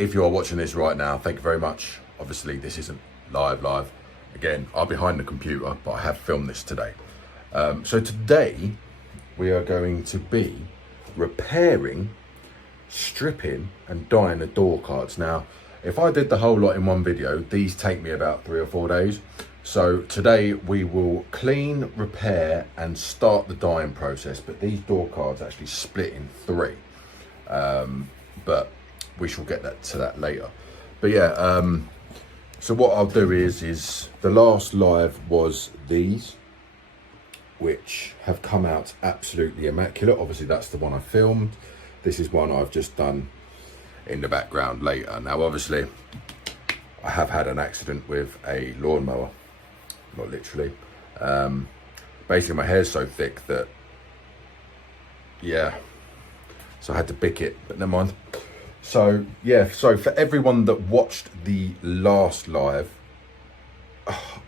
if you are watching this right now, thank you very much. Obviously this isn't live. Again, I'm behind the computer, but I have filmed this today. So today we are going to be repairing, stripping and dyeing the door cards. Now, if I did the whole lot in one video, these take me about 3 or 4 days. So today we will clean, repair and start the dyeing process, but these door cards actually split in 3. But we shall get to that later. But yeah, so what I'll do is the last live was these, which have come out absolutely immaculate. Obviously that's the one I filmed. This is one I've just done in the background later. Now obviously I have had an accident with a lawnmower, not literally. Basically my hair's so thick that, yeah, so I had to bick it, but never mind. So yeah, so for everyone that watched the last live,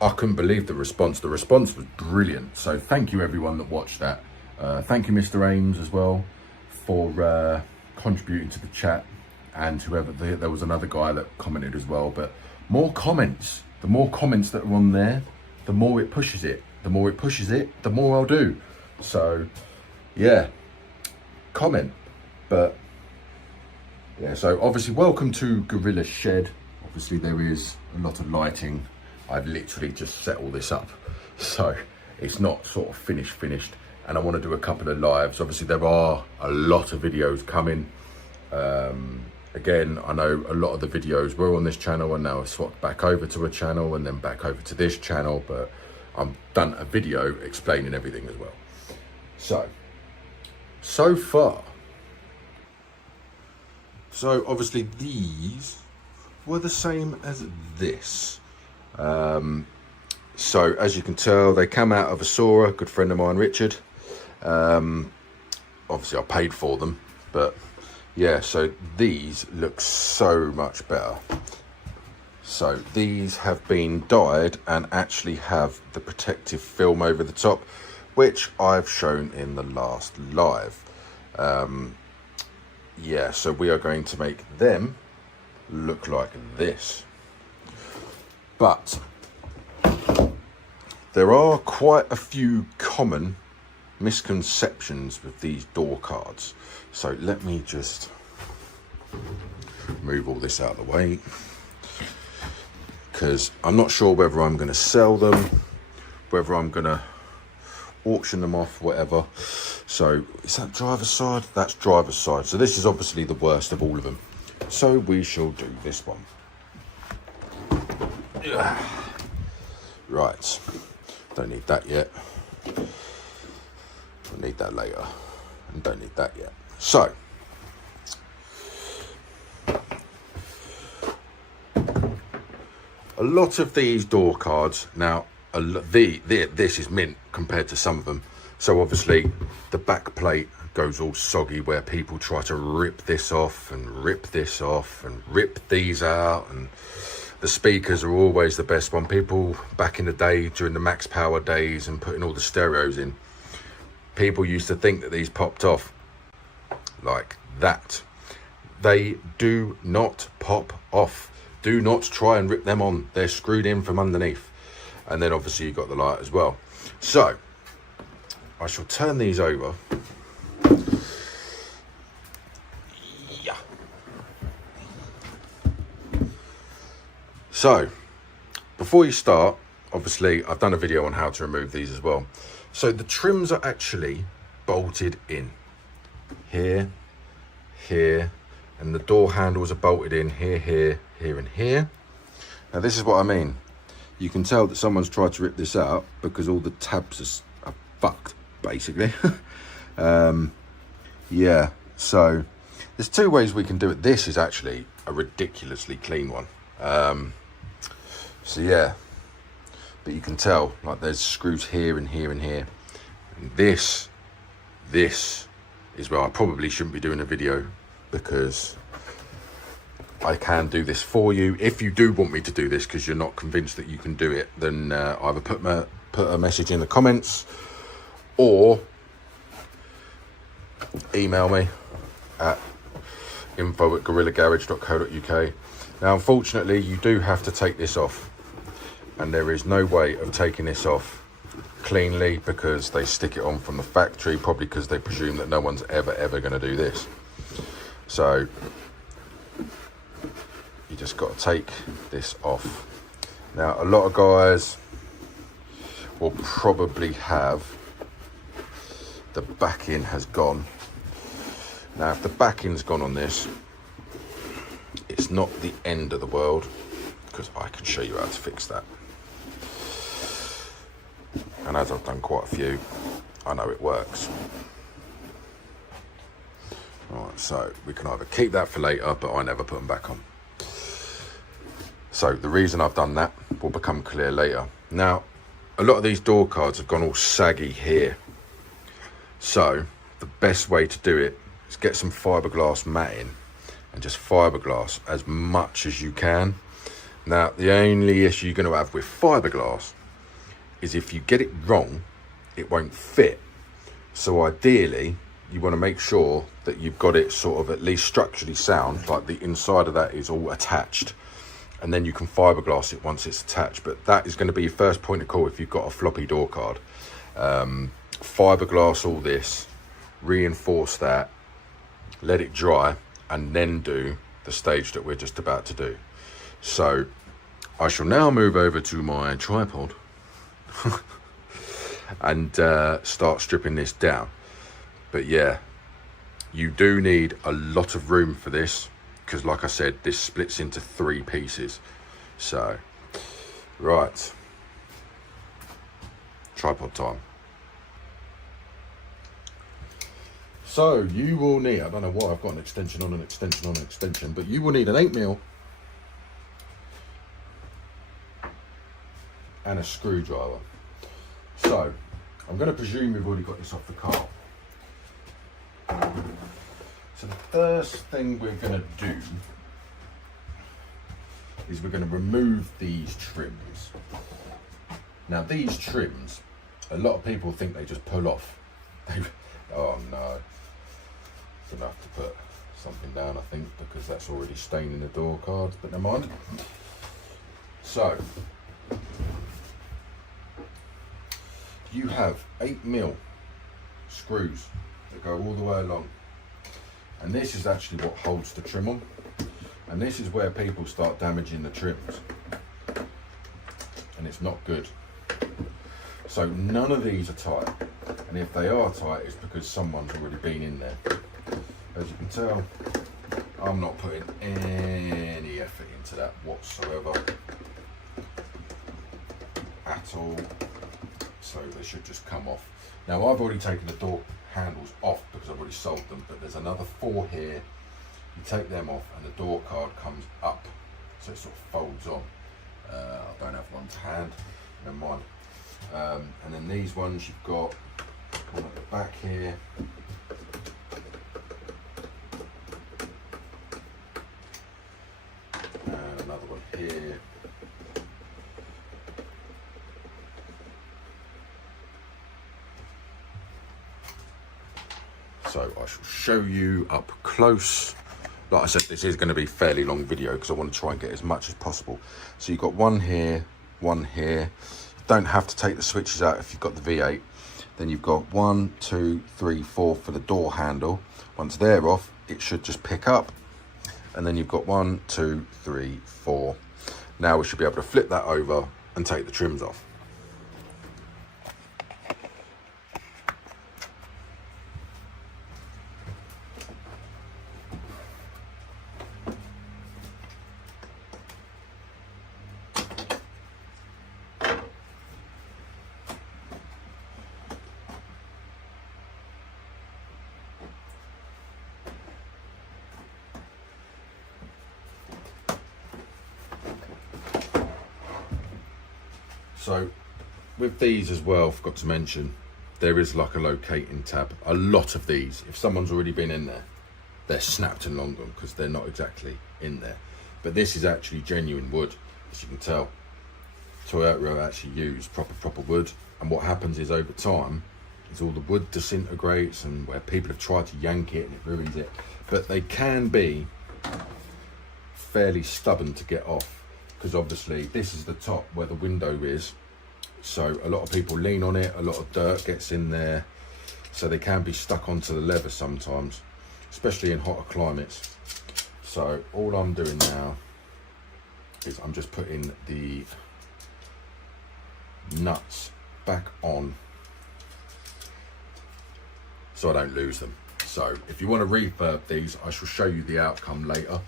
I couldn't believe the response. The response was brilliant. So thank you everyone that watched that. Thank you Mr. Ames as well for contributing to the chat, and whoever, there was another guy that commented as well. But more comments, the more comments that are on there, the more it pushes it. The more it pushes it, the more I'll do. So yeah, comment. But yeah, so obviously welcome to Gorilla Shed. Obviously there is a lot of lighting. I've literally just set all this up, so it's not sort of finished, and I want to do a couple of lives. Obviously there are a lot of videos coming. Again, I know a lot of the videos were on this channel and now I've swapped back over to a channel and then back over to this channel, but I've done a video explaining everything as well. So far, so obviously these were the same as this. So as you can tell, they come out of Asura, a good friend of mine, Richard. Obviously I paid for them, but yeah, so these look so much better. So these have been dyed and actually have the protective film over the top, which I've shown in the last live. Yeah, so we are going to make them look like this. But there are quite a few common misconceptions with these door cards. So let me just move all this out of the way, because I'm not sure whether I'm going to sell them, whether I'm going to auction them off, whatever. So is that driver's side? That's driver's side. So this is obviously the worst of all of them. So we shall do this one. Right, don't need that yet. I'll need that later, and don't need that yet. So a lot of these door cards now, this is mint compared to some of them. So obviously the back plate goes all soggy, where people try to rip this off and rip this off and rip these out, and the speakers are always the best one. People back in the day, during the max power days and putting all the stereos in, people used to think that these popped off like that. They do not pop off. Do not try and rip them on. They're screwed in from underneath. And then obviously you've got the light as well. So I shall turn these over. Yeah. So before you start, obviously I've done a video on how to remove these as well. So the trims are actually bolted in here, here, and the door handles are bolted in here, here, here and here. Now this is what I mean. You can tell that someone's tried to rip this out because all the tabs are fucked, basically. Yeah, so there's 2 ways we can do it. This is actually a ridiculously clean one. So yeah, but you can tell like there's screws here and here and here. And this is where I probably shouldn't be doing a video, because I can do this for you. If you do want me to do this because you're not convinced that you can do it, then either put a message in the comments or email me at info@gorillagarage.co.uk. Now, unfortunately, you do have to take this off, and there is no way of taking this off cleanly because they stick it on from the factory, probably because they presume that no one's ever going to do this. So you just got to take this off. Now, a lot of guys will probably have the backing has gone. Now, if the backing's gone on this, it's not the end of the world, because I can show you how to fix that. And as I've done quite a few, I know it works. Alright, so we can either keep that for later, but I never put them back on. So the reason I've done that will become clear later. Now, a lot of these door cards have gone all saggy here. So the best way to do it is get some fiberglass matting and just fiberglass as much as you can. Now, the only issue you're going to have with fiberglass is if you get it wrong, it won't fit. So ideally, you want to make sure that you've got it sort of at least structurally sound, like the inside of that is all attached, and then you can fiberglass it once it's attached. But that is going to be your first point of call if you've got a floppy door card. Fiberglass all this, reinforce that, let it dry, and then do the stage that we're just about to do. So I shall now move over to my tripod and start stripping this down. But yeah, you do need a lot of room for this, because like I said, this splits into 3 pieces. So right, tripod time. So you will need, I don't know why I've got an extension on an extension on an extension, but you will need an 8mm and a screwdriver. So I'm going to presume you've already got this off the car. So the first thing we're going to do is we're going to remove these trims. Now these trims, a lot of people think they just pull off. Oh no. Gonna have to put something down, I think, because that's already staining the door cards, but never mind. So you have 8mm screws that go all the way along, and this is actually what holds the trim on, and this is where people start damaging the trims, and it's not good. So none of these are tight, and if they are tight, it's because someone's already been in there. As you can tell, I'm not putting any effort into that whatsoever at all, so they should just come off. Now I've already taken the door handles off because I've already sold them, but there's another 4 here. You take them off and the door card comes up, so it sort of folds on. I don't have one to hand, never mind. And then these ones you've got one at the back here. And another one here. So I shall show you up close. Like I said, this is going to be a fairly long video because I want to try and get as much as possible. So you've got one here, one here. You don't have to take the switches out if you've got the V8. Then you've got 1, 2, 3, 4 for the door handle. Once they're off, it should just pick up. And then you've got 1, 2, 3, 4. Now we should be able to flip that over and take the trims off. So with these as well, forgot to mention, there is like a locating tab. A lot of these, if someone's already been in there, they're snapped and long gone because they're not exactly in there. But this is actually genuine wood, as you can tell. Toyota actually use proper wood, and what happens is over time is all the wood disintegrates and where people have tried to yank it and it ruins it. But they can be fairly stubborn to get off, because obviously this is the top where the window is. So a lot of people lean on it, a lot of dirt gets in there. So they can be stuck onto the leather sometimes, especially in hotter climates. So all I'm doing now is I'm just putting the nuts back on so I don't lose them. So if you want to refurb these, I shall show you the outcome later,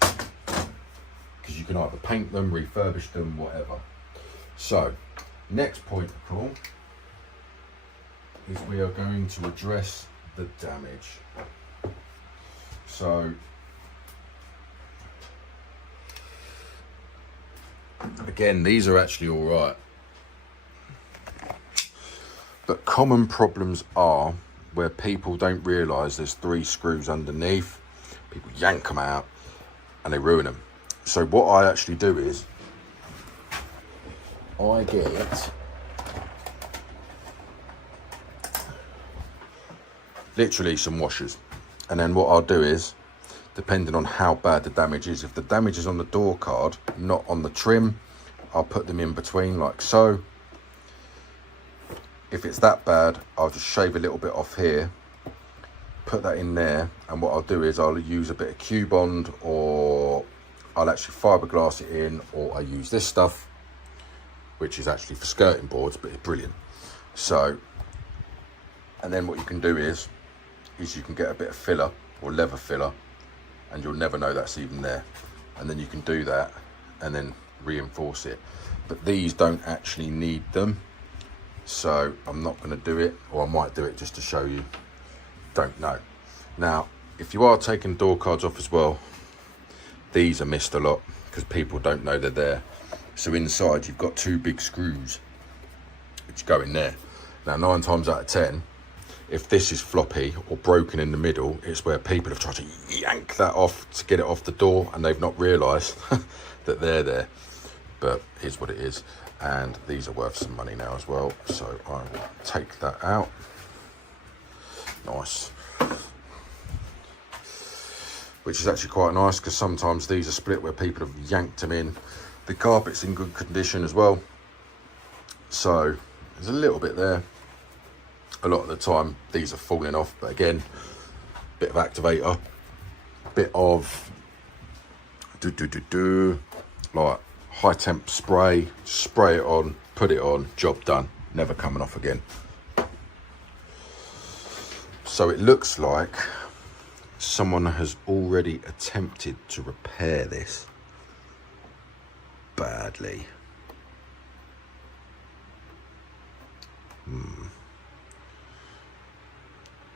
because you can either paint them, refurbish them, whatever. So next point of call is we are going to address the damage. So again, these are actually all right, but common problems are where people don't realise there's 3 screws underneath. People yank them out and they ruin them. So what I actually do is I get literally some washers, and then what I'll do is, depending on how bad the damage is, if the damage is on the door card, not on the trim, I'll put them in between like so. If it's that bad, I'll just shave a little bit off here, put that in there, and what I'll do is I'll use a bit of Q-Bond, or I'll actually fiberglass it in, or I use this stuff, which is actually for skirting boards, but it's brilliant. So, and then what you can do is you can get a bit of filler or leather filler, and you'll never know that's even there. And then you can do that and then reinforce it. But these don't actually need them, so I'm not going to do it, or I might do it just to show you. Don't know. Now, if you are taking door cards off as well, these are missed a lot because people don't know they're there. So inside you've got 2 big screws which go in there. Now 9 times out of 10, if this is floppy or broken in the middle, it's where people have tried to yank that off to get it off the door, and they've not realised that they're there. But here's what it is, and these are worth some money now as well, so I will take that out. Nice. Which is actually quite nice, because sometimes these are split where people have yanked them in. The carpet's in good condition as well, so there's a little bit there. A lot of the time these are falling off, but again, bit of activator, bit of like high temp spray it on, put it on, job done, never coming off again. So it looks like someone has already attempted to repair this badly.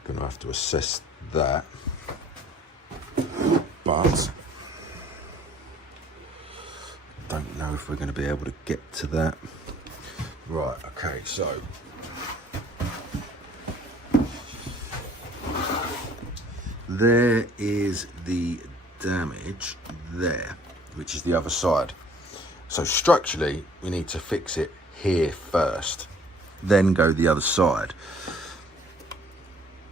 Gonna have to assess that, but don't know if we're going to be able to get to that. Right, okay, so there is the damage there, which is the other side. So structurally we need to fix it here first, then go the other side.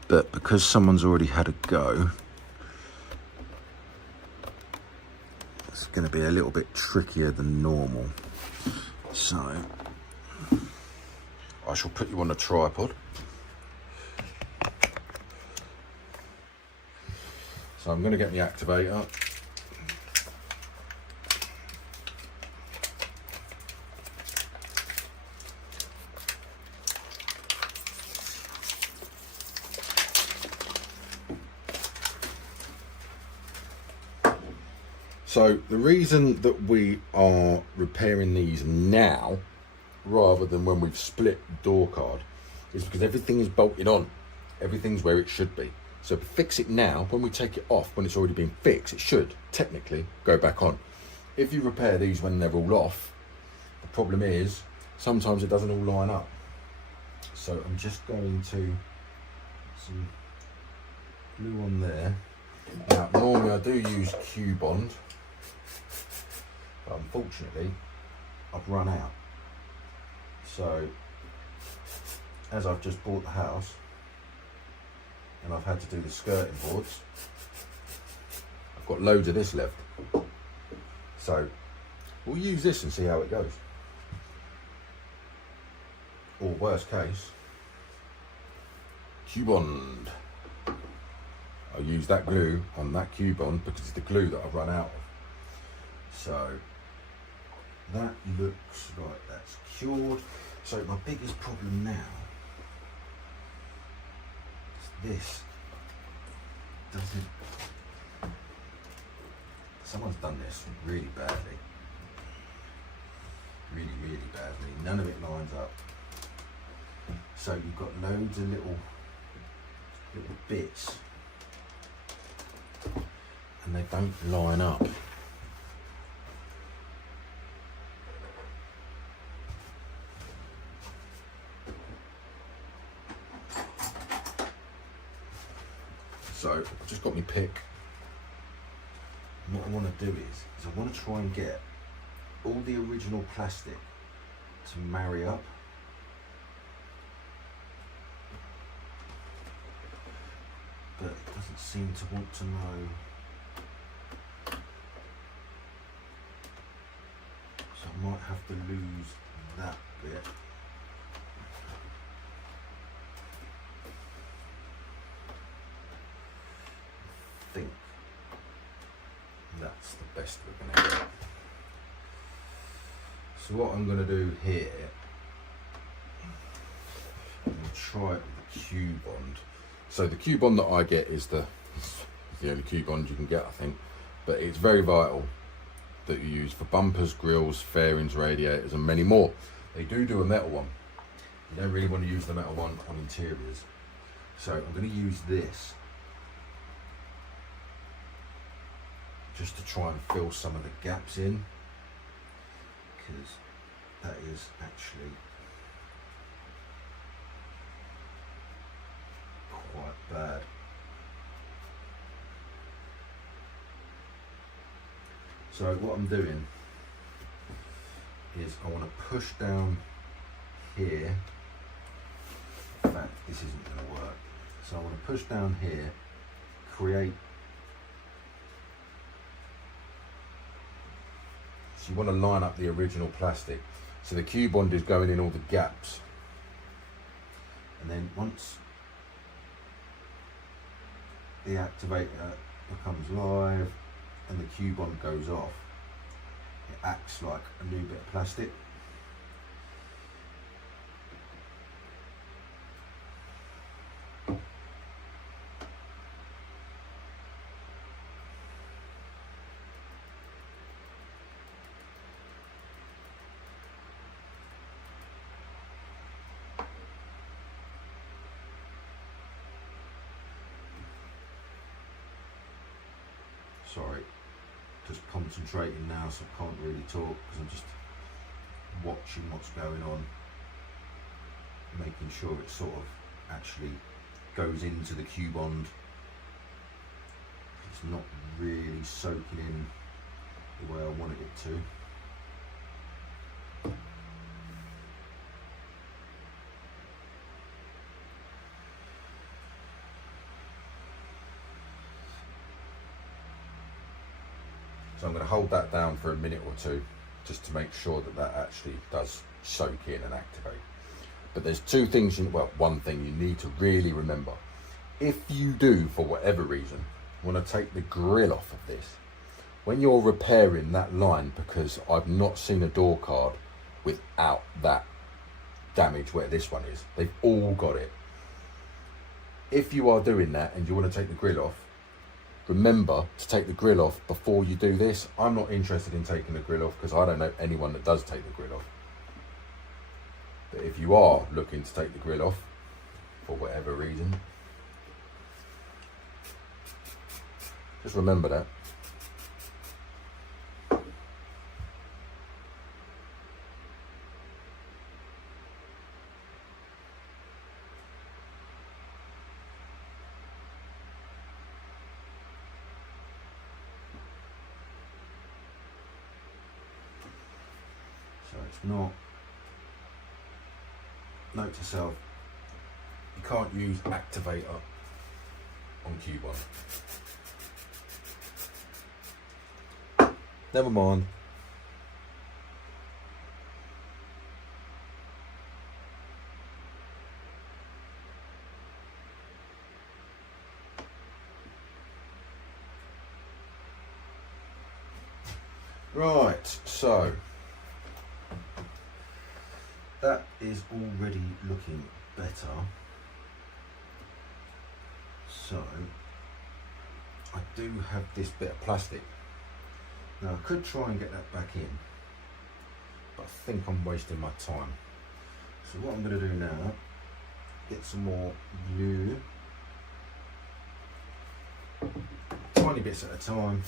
But because someone's already had a go, it's going to be a little bit trickier than normal. So I shall put you on a tripod. So I'm going to get the activator. So the reason that we are repairing these now rather than when we've split the door card is because everything is bolted on. Everything's where it should be. So if we fix it now, when we take it off, when it's already been fixed, it should technically go back on. If you repair these when they're all off, the problem is sometimes it doesn't all line up. So I'm just going to put some glue on there. Now normally I do use Q-Bond, but unfortunately I've run out. So as I've just bought the house and I've had to do the skirting boards, I've got loads of this left. So we'll use this and see how it goes. Or worst case, Cubond. I'll use that glue on that Cubond because it's the glue that I've run out of. So that looks like that's cured. So my biggest problem now is this doesn't, someone's done this really badly. Really, really badly. None of it lines up. So you've got loads of little bits and they don't line up. So I've just got my pick. And what I want to do is I want to try and get all the original plastic to marry up. But it doesn't seem to want to know. So I might have to lose that bit. I think that's the best we're going to get. So what I'm going to do here, I'm going to try it with the Cubond. So the Cubond that I get is the only Cubond you can get, I think, but it's very vital that you use for bumpers, grills, fairings, radiators and many more. They do a metal one. You don't really want to use the metal one on interiors. So I'm going to use this just to try and fill some of the gaps in, because that is actually quite bad. So what I'm doing is I want to push down here. In fact, this isn't going to work. So I want to push down here, create. So you want to line up the original plastic. So the Cubond is going in all the gaps. And then once the activator becomes live and the Cubond goes off, it acts like a new bit of plastic. Sorry, just concentrating now, so I can't really talk because I'm just watching what's going on, making sure it sort of actually goes into the Cubond. It's not really soaking in the way I wanted it to. So I'm going to hold that down for a minute or two just to make sure that that actually does soak in and activate. But there's two things, well, one thing you need to really remember. If you do, for whatever reason, want to take the grill off of this, when you're repairing that line, because I've not seen a door card without that damage where this one is, they've all got it. If you are doing that and you want to take the grill off, remember to take the grill off before you do this. I'm not interested in taking the grill off because I don't know anyone that does take the grill off. But if you are looking to take the grill off for whatever reason, just remember that. So it's not, note to self, you can't use activator on Q1. Never mind. Right, so that is already looking better. So I do have this bit of plastic. Now I could try and get that back in, but I think I'm wasting my time. So what I'm going to do now, get some more glue, tiny bits at a time.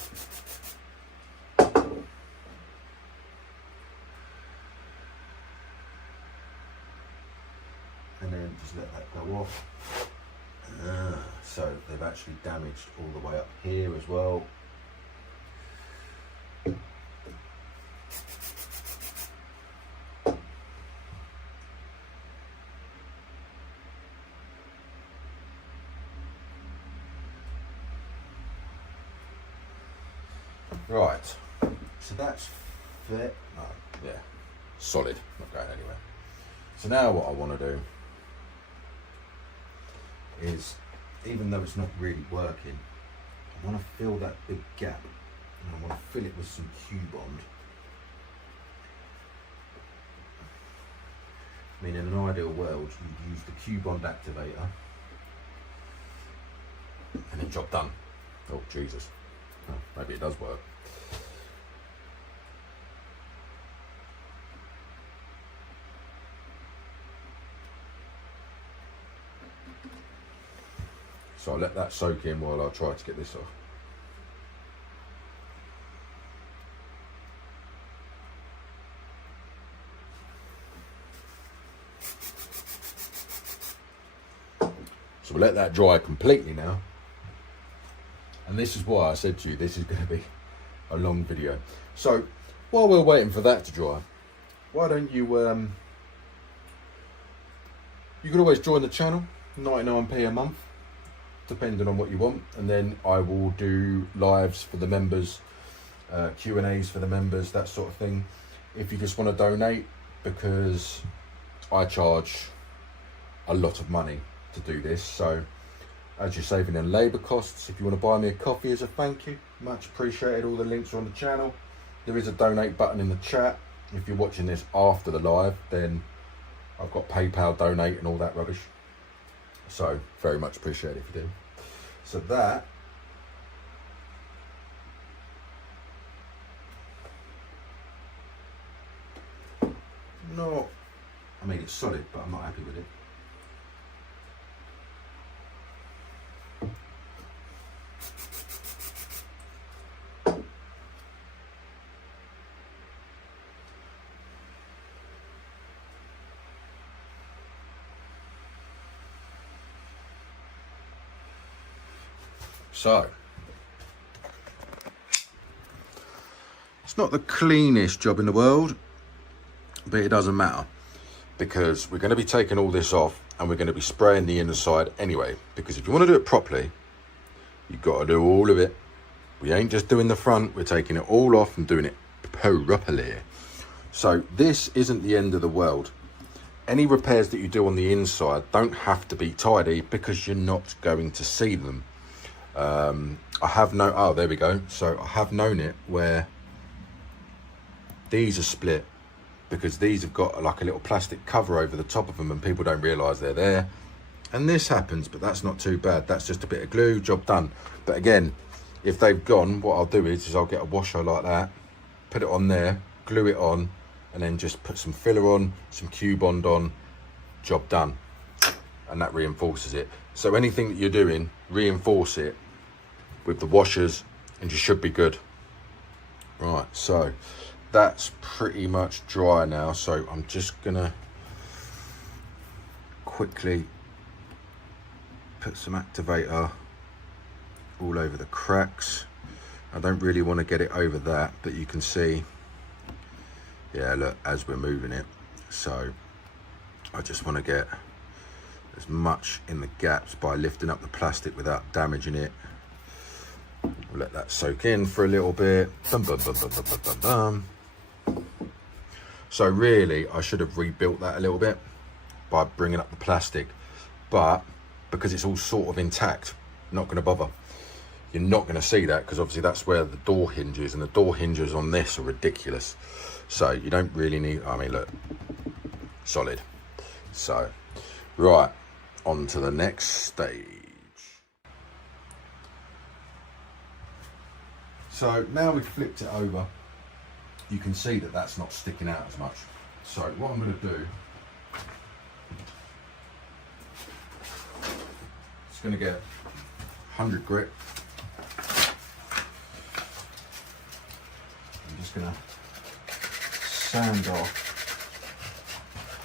And then just let that go off. So they've actually damaged all the way up here as well. Right, so that's fit. Oh, yeah, solid, not going anywhere. So now what I want to do is, even though it's not really working, I want to fill that big gap, and I want to fill it with some Q-Bond. I mean, in an ideal world, you'd use the Q-Bond activator, and then job done. Oh, Jesus. Oh, maybe it does work. So I'll let that soak in while I try to get this off. So we'll let that dry completely now. And this is why I said to you, this is going to be a long video. So while we're waiting for that to dry, why don't you, you can always join the channel, 99p a month, depending on what you want. And then I will do lives for the members, Q&As for the members, that sort of thing. If you just want to donate, because I charge a lot of money to do this. So as you're saving in labour costs, if you want to buy me a coffee as a thank you, much appreciated. All the links are on the channel. There is a donate button in the chat. If you're watching this after the live, then I've got PayPal, donate and all that rubbish. So very much appreciated if you do. So that I mean, it's solid, but I'm not happy with it. So, it's not the cleanest job in the world, but it doesn't matter, because we're going to be taking all this off and we're going to be spraying the inside anyway, because if you want to do it properly, you've got to do all of it. We ain't just doing the front, we're taking it all off and doing it properly. So this isn't the end of the world. Any repairs that you do on the inside don't have to be tidy, because you're not going to see them. I have oh, there we go. So I have known it where these are split, because these have got like a little plastic cover over the top of them and people don't realise they're there. And this happens, but that's not too bad. That's just a bit of glue, job done. But again, if they've gone, what I'll do is I'll get a washer like that, put it on there, glue it on, and then just put some filler on, some Q-Bond on, job done. And that reinforces it. So anything that you're doing, reinforce it with the washers and you should be good. Right, so that's pretty much dry now. So I'm just gonna quickly put some activator all over the cracks. I don't really want to get it over that, but you can see, yeah, look, as we're moving it. So I just want to get as much in the gaps by lifting up the plastic without damaging it. We'll let that soak in for a little bit. Bum, bum, bum, bum, bum, bum, bum. So really, I should have rebuilt that a little bit by bringing up the plastic, but because it's all sort of intact, not going to bother. You're not going to see that because obviously that's where the door hinges, and the door hinges on this are ridiculous. So you don't really need, I mean, look, solid. So, right, on to the next stage. So now we've flipped it over, you can see that that's not sticking out as much. So what I'm going to do, it's going to get 100 grit. I'm just going to sand off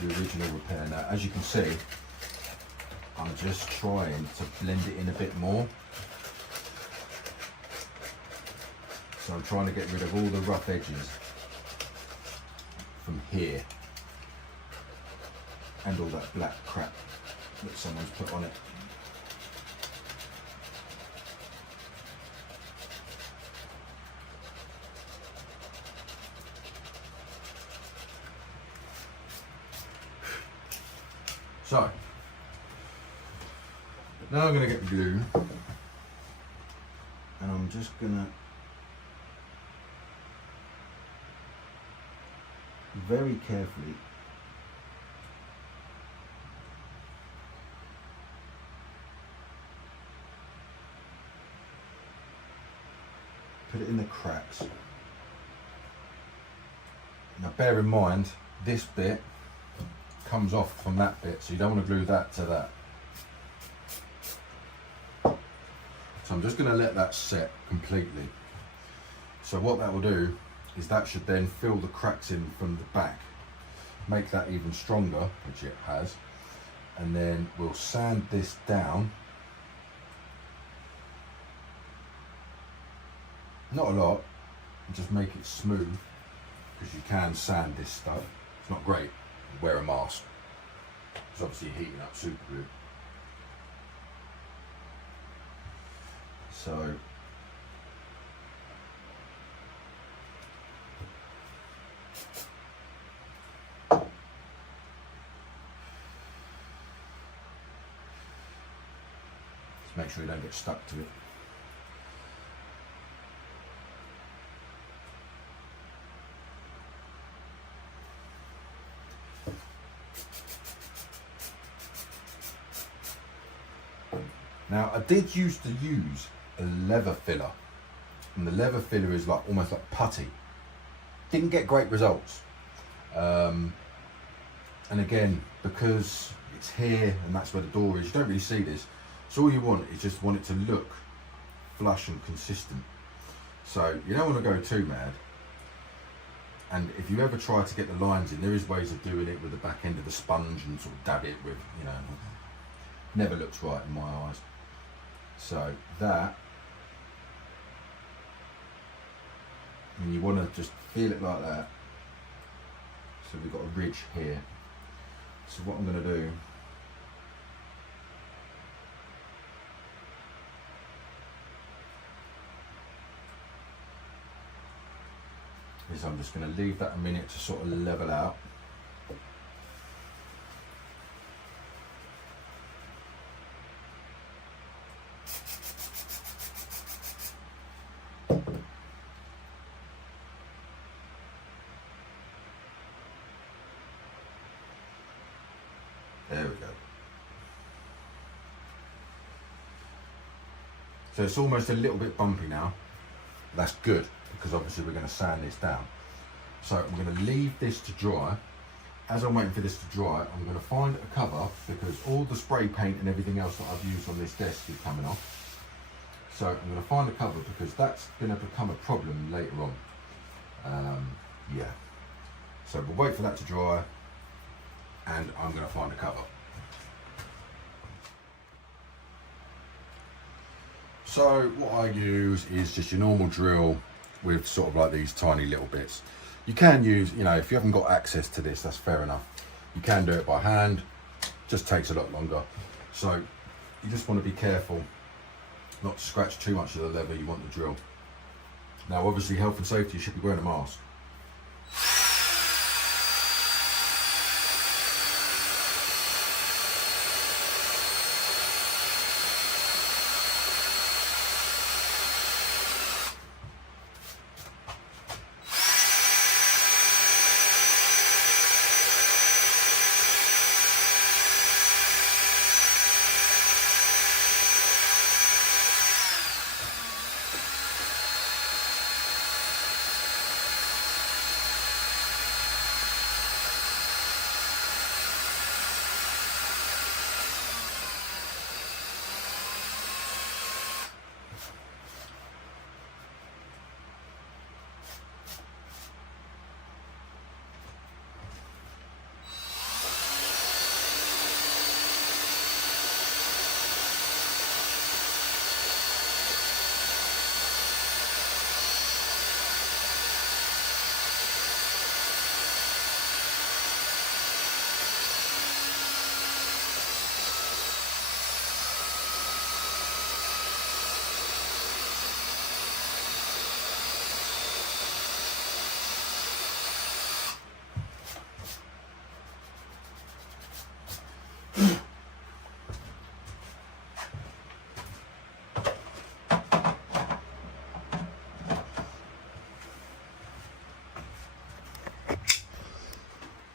the original repair. Now, as you can see, I'm just trying to blend it in a bit more. So I'm trying to get rid of all the rough edges from here and all that black crap that someone's put on it. So now I'm going to get glue, and I'm just going to very carefully put it in the cracks. Now bear in mind, this bit comes off from that bit, so you don't want to glue that to that. So I'm just going to let that set completely. So what that will do is that should then fill the cracks in from the back, make that even stronger, which it has, and then we'll sand this down. Not a lot, just make it smooth, because you can sand this stuff. It's not great, wear a mask, it's obviously heating up super glue. So make sure you don't get stuck to it. Now I did used to use a leather filler, and the leather filler is like almost like putty. Didn't get great results. And again, because it's here and that's where the door is, you don't really see this. So all you want is just want it to look flush and consistent. So you don't want to go too mad. And if you ever try to get the lines in, there is ways of doing it with the back end of the sponge and sort of dab it with, you know, never looks right in my eyes. So that, and you want to just feel it like that. So we've got a ridge here. So what I'm going to do, is I'm just going to leave that a minute to sort of level out. There we go. So it's almost a little bit bumpy now. That's good, because obviously we're going to sand this down. So I'm going to leave this to dry. As I'm waiting for this to dry, I'm going to find a cover, because all the spray paint and everything else that I've used on this desk is coming off. So I'm going to find a cover, because that's going to become a problem later on. Yeah. So we'll wait for that to dry, and I'm going to find a cover. So what I use is just your normal drill with sort of like these tiny little bits. You can use, you know, if you haven't got access to this, that's fair enough. You can do it by hand, just takes a lot longer. So you just want to be careful not to scratch too much of the lever you want to drill. Now obviously health and safety, you should be wearing a mask.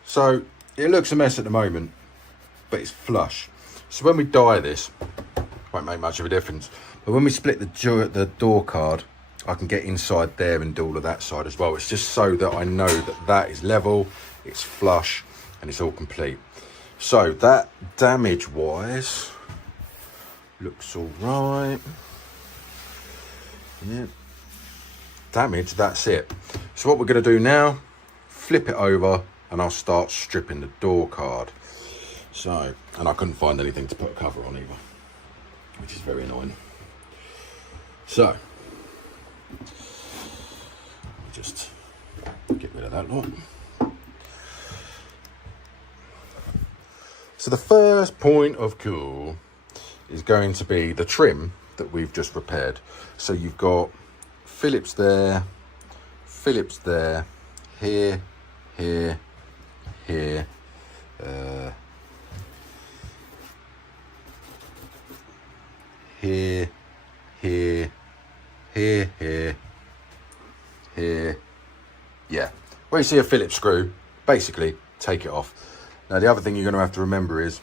So it looks a mess at the moment, but it's flush. So when we dye this, won't make much of a difference. But when we split the door card, I can get inside there and do all of that side as well. It's just so that I know that that is level, it's flush, and it's all complete. So that damage-wise looks all right. Yeah. Damage, that's it. So what we're going to do now, flip it over, and I'll start stripping the door card. So, and I couldn't find anything to put a cover on either, which is very annoying. So, just get rid of that lot. So the first point of call is going to be the trim that we've just repaired. So you've got Phillips there, here, here, here, here, here, here, here, yeah. Where you see a Phillips screw, basically take it off. Now the other thing you're going to have to remember is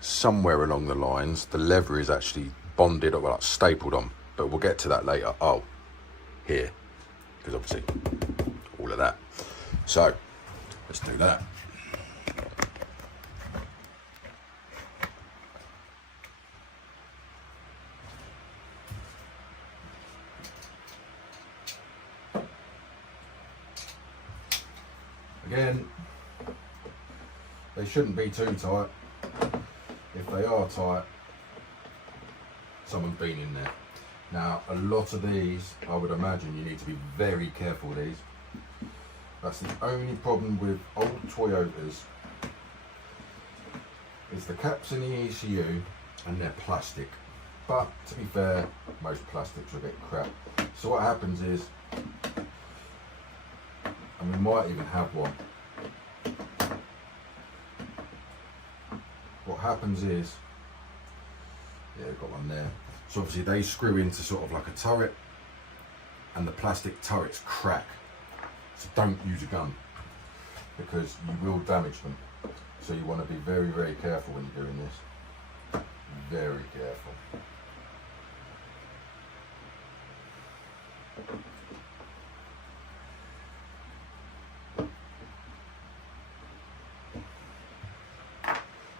somewhere along the lines the lever is actually bonded or like stapled on, but we'll get to that later. Oh, here, because obviously all of that. So let's do that. Again, they shouldn't be too tight. If they are tight, someone's been in there. Now, a lot of these, I would imagine you need to be very careful with these. That's the only problem with old Toyotas, is the caps in the ECU and they're plastic. But to be fair, most plastics are a bit crap. So what happens is, and we might even have one. What happens is, yeah, I've got one there. So obviously they screw into sort of like a turret, and the plastic turrets crack. So don't use a gun, because you will damage them. So you want to be very, very careful when you're doing this. Very careful.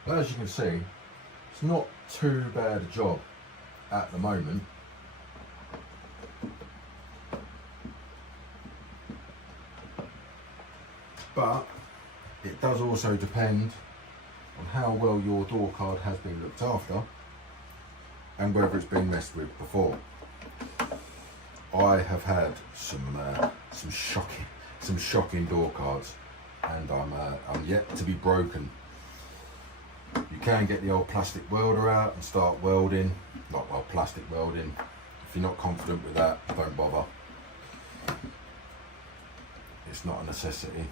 Well, as you can see, it's not too bad a job at the moment. But it does also depend on how well your door card has been looked after and whether it's been messed with before. I have had some shocking door cards, and I'm yet to be broken. You can get the old plastic welder out and start welding, well, plastic welding. If you're not confident with that, don't bother. It's not a necessity.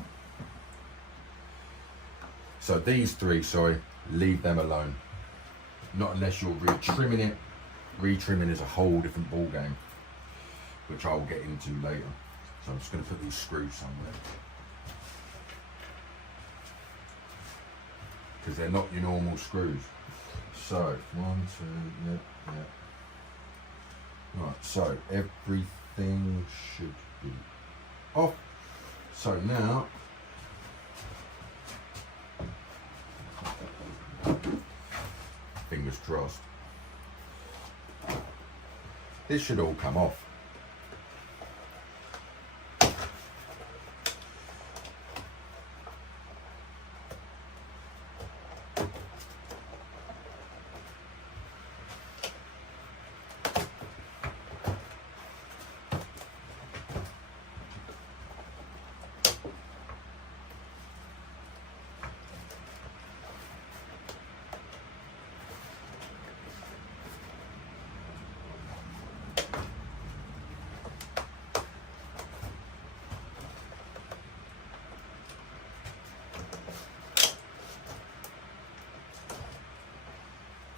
So these three, sorry, leave them alone. Not unless you're re-trimming it. Re-trimming is a whole different ball game, which I will get into later. So I'm just going to put these screws somewhere, because they're not your normal screws. So 1, 2, yeah. Right, so everything should be off. So now, fingers crossed, this should all come off.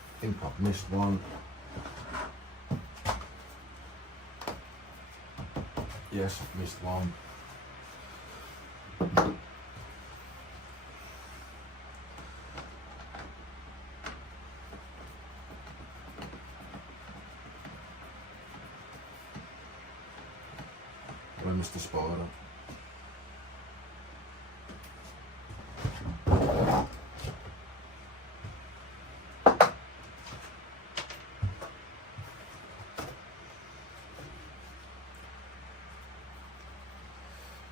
I think I've missed one. Yes, I've missed one. I missed the spider.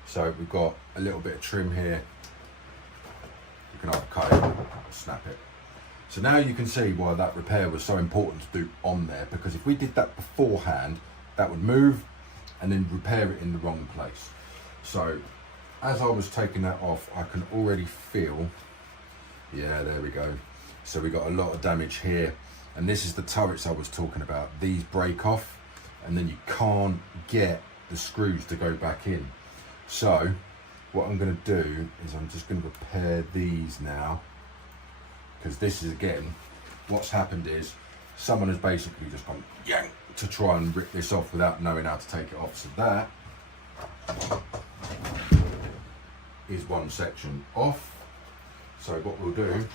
So we've got a little bit of trim here. You can either cut it or snap it. So now you can see why that repair was so important to do on there, because if we did that beforehand, that would move and then repair it in the wrong place. So as I was taking that off, I can already feel, yeah, there we go. So we got a lot of damage here. And this is the turrets I was talking about. These break off and then you can't get the screws to go back in. So what I'm going to do is I'm just going to repair these now, because this is, again, what's happened is someone has basically just gone yank to try and rip this off without knowing how to take it off. So that is one section off. So what we'll do,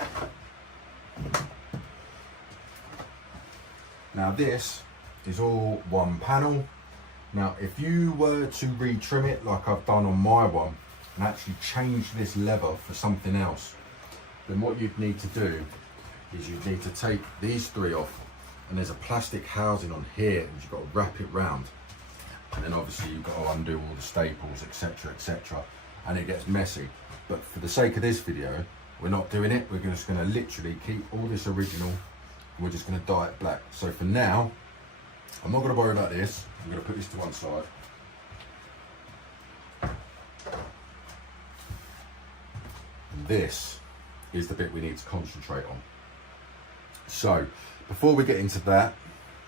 now this is all one panel. Now, if you were to re-trim it like I've done on my one and actually change this lever for something else, then what you'd need to do is you'd need to take these three off, and there's a plastic housing on here and you've got to wrap it round. And then obviously you've got to undo all the staples, etc., etc., and it gets messy. But for the sake of this video, we're not doing it. We're just going to literally keep all this original and we're just going to dye it black. So for now, I'm not going to worry about this. I'm going to put this to one side. And this is the bit we need to concentrate on. So before we get into that,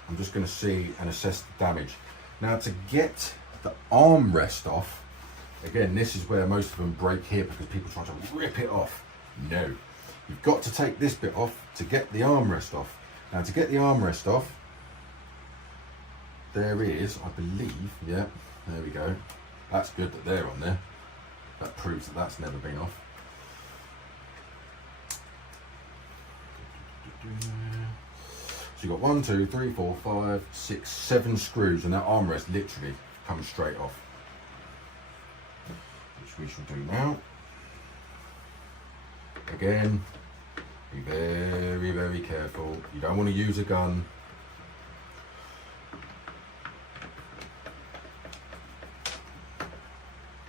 I'm just going to see and assess the damage. Now, to get the armrest off, again, this is where most of them break here because people try to rip it off. No, you've got to take this bit off to get the armrest off. Now, to get the armrest off, there is, I believe, yeah, there we go. That's good that they're on there. That proves that that's never been off. So you've got 1, 2, 3, 4, 5, 6, 7 screws, and that armrest literally comes straight off. Which we shall do now. Again, be very, very careful. You don't want to use a gun.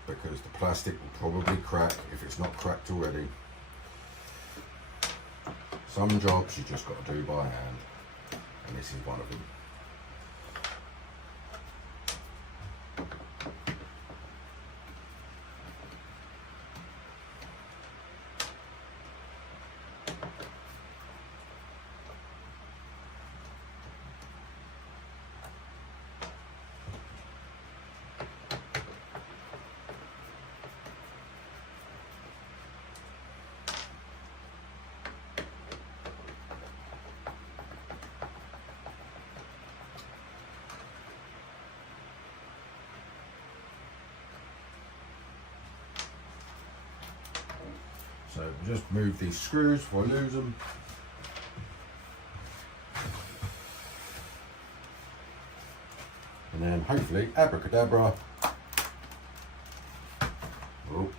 Because the plastic will probably crack if it's not cracked already. Some jobs you just got to do by hand, and this is one of them. So we'll just move these screws before I lose them. And then hopefully, abracadabra. Oh.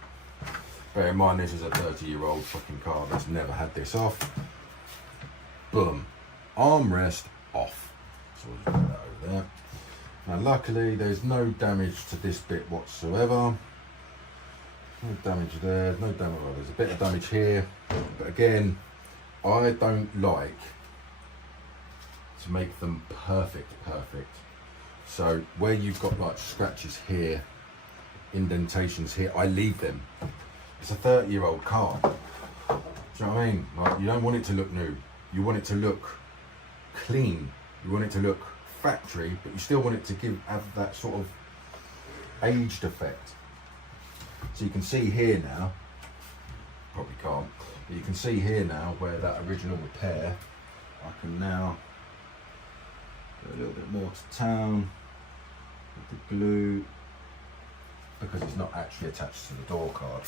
Bear in mind this is a 30-year-old fucking car that's never had this off. Boom. Armrest off. So we'll just put that over there. Now luckily there's no damage to this bit whatsoever. No damage there, no damage, well, there's a bit of damage here. But again, I don't like to make them perfect. So where you've got like scratches here, indentations here, I leave them. It's a 30-year-old car. Do you know what I mean? Like, you don't want it to look new. You want it to look clean. You want it to look factory, but you still want it to have that sort of aged effect. So you can see here now, probably can't, but you can see here now where that original repair, I can now go a little bit more to town with the glue, because it's not actually attached to the door card.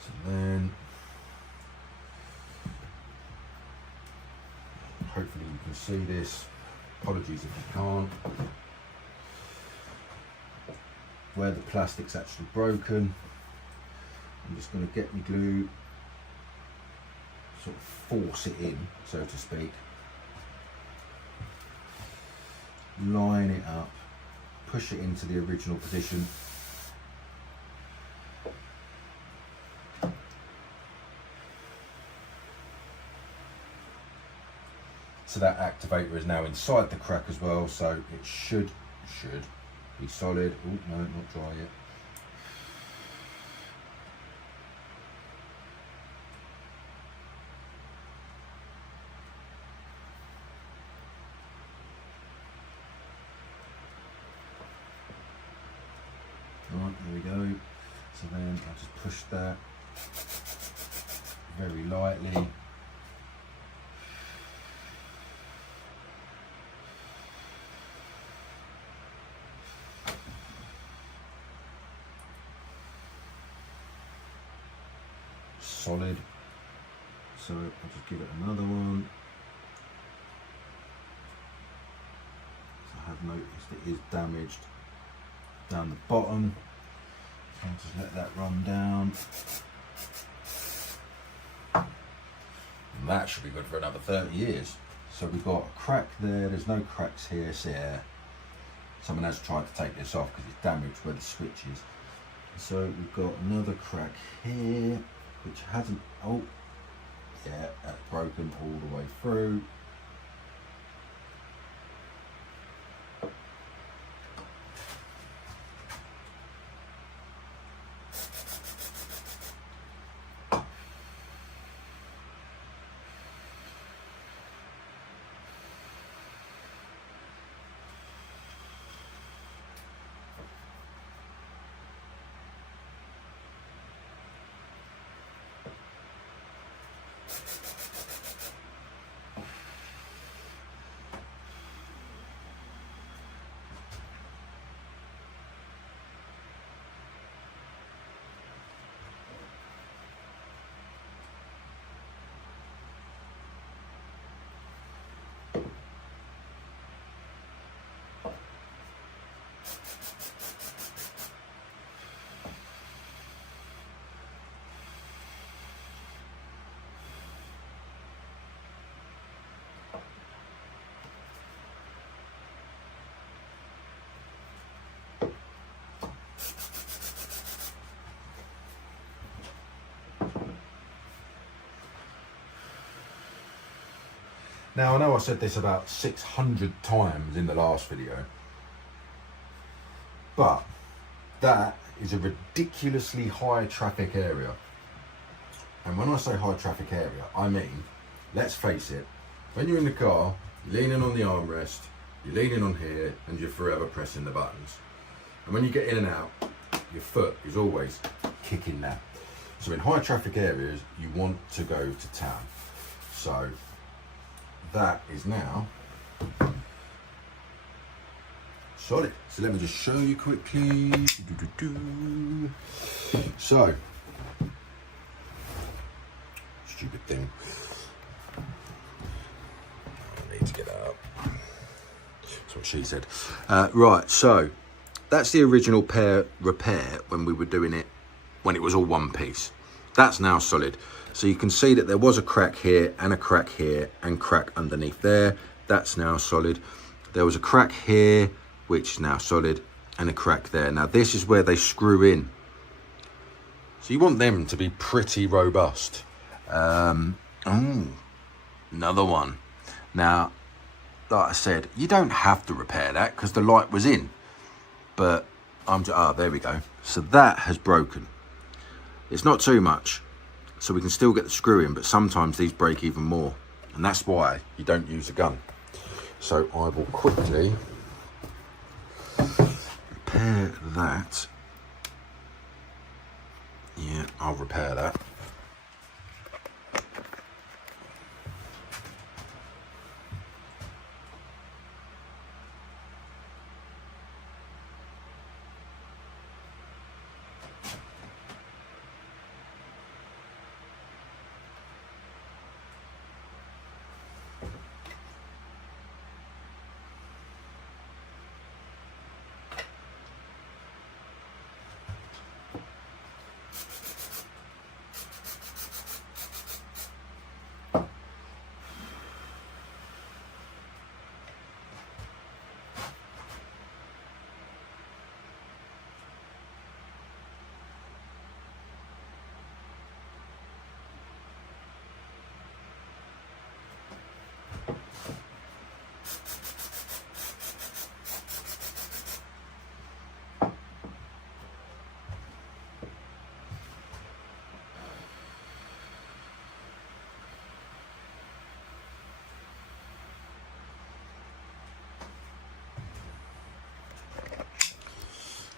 So then, hopefully you can see this. Apologies if you can't. Where the plastic's actually broken, I'm just going to get my glue, sort of force it in, so to speak. Line it up, push it into the original position. So that activator is now inside the crack as well, so it should be solid. Oh no, not dry yet. Right, there we go. So then I'll just push that very lightly. Solid. So I'll just give it another one. So I have noticed it is damaged down the bottom. So I'll just let that run down. And that should be good for another 30 years. So we've got a crack there, there's no cracks here, so yeah. Someone has tried to take this off because it's damaged where the switch is. So we've got another crack here, which hasn't, oh, yeah, that's broken all the way through. Now I know I said this about 600 times in the last video, but that is a ridiculously high traffic area. And when I say high traffic area, I mean, let's face it, when you're in the car, you're leaning on the armrest, you're leaning on here, and you're forever pressing the buttons. And when you get in and out, your foot is always kicking that. So in high traffic areas, you want to go to town. So that is now Solid. So let me just show you quickly. So, stupid thing. I need to get that up. That's what she said. Right, so that's the original pair repair when we were doing it, when it was all one piece. That's now solid. So you can see that there was a crack here and a crack here and crack underneath there. That's now solid. There was a crack here, which is now solid, and a crack there. Now this is where they screw in. So you want them to be pretty robust. Another one. Now, like I said, you don't have to repair that because the light was in. But there we go. So that has broken. It's not too much, so we can still get the screw in, but sometimes these break even more. And that's why you don't use a gun. So I will quickly repair that. Yeah, I'll repair that.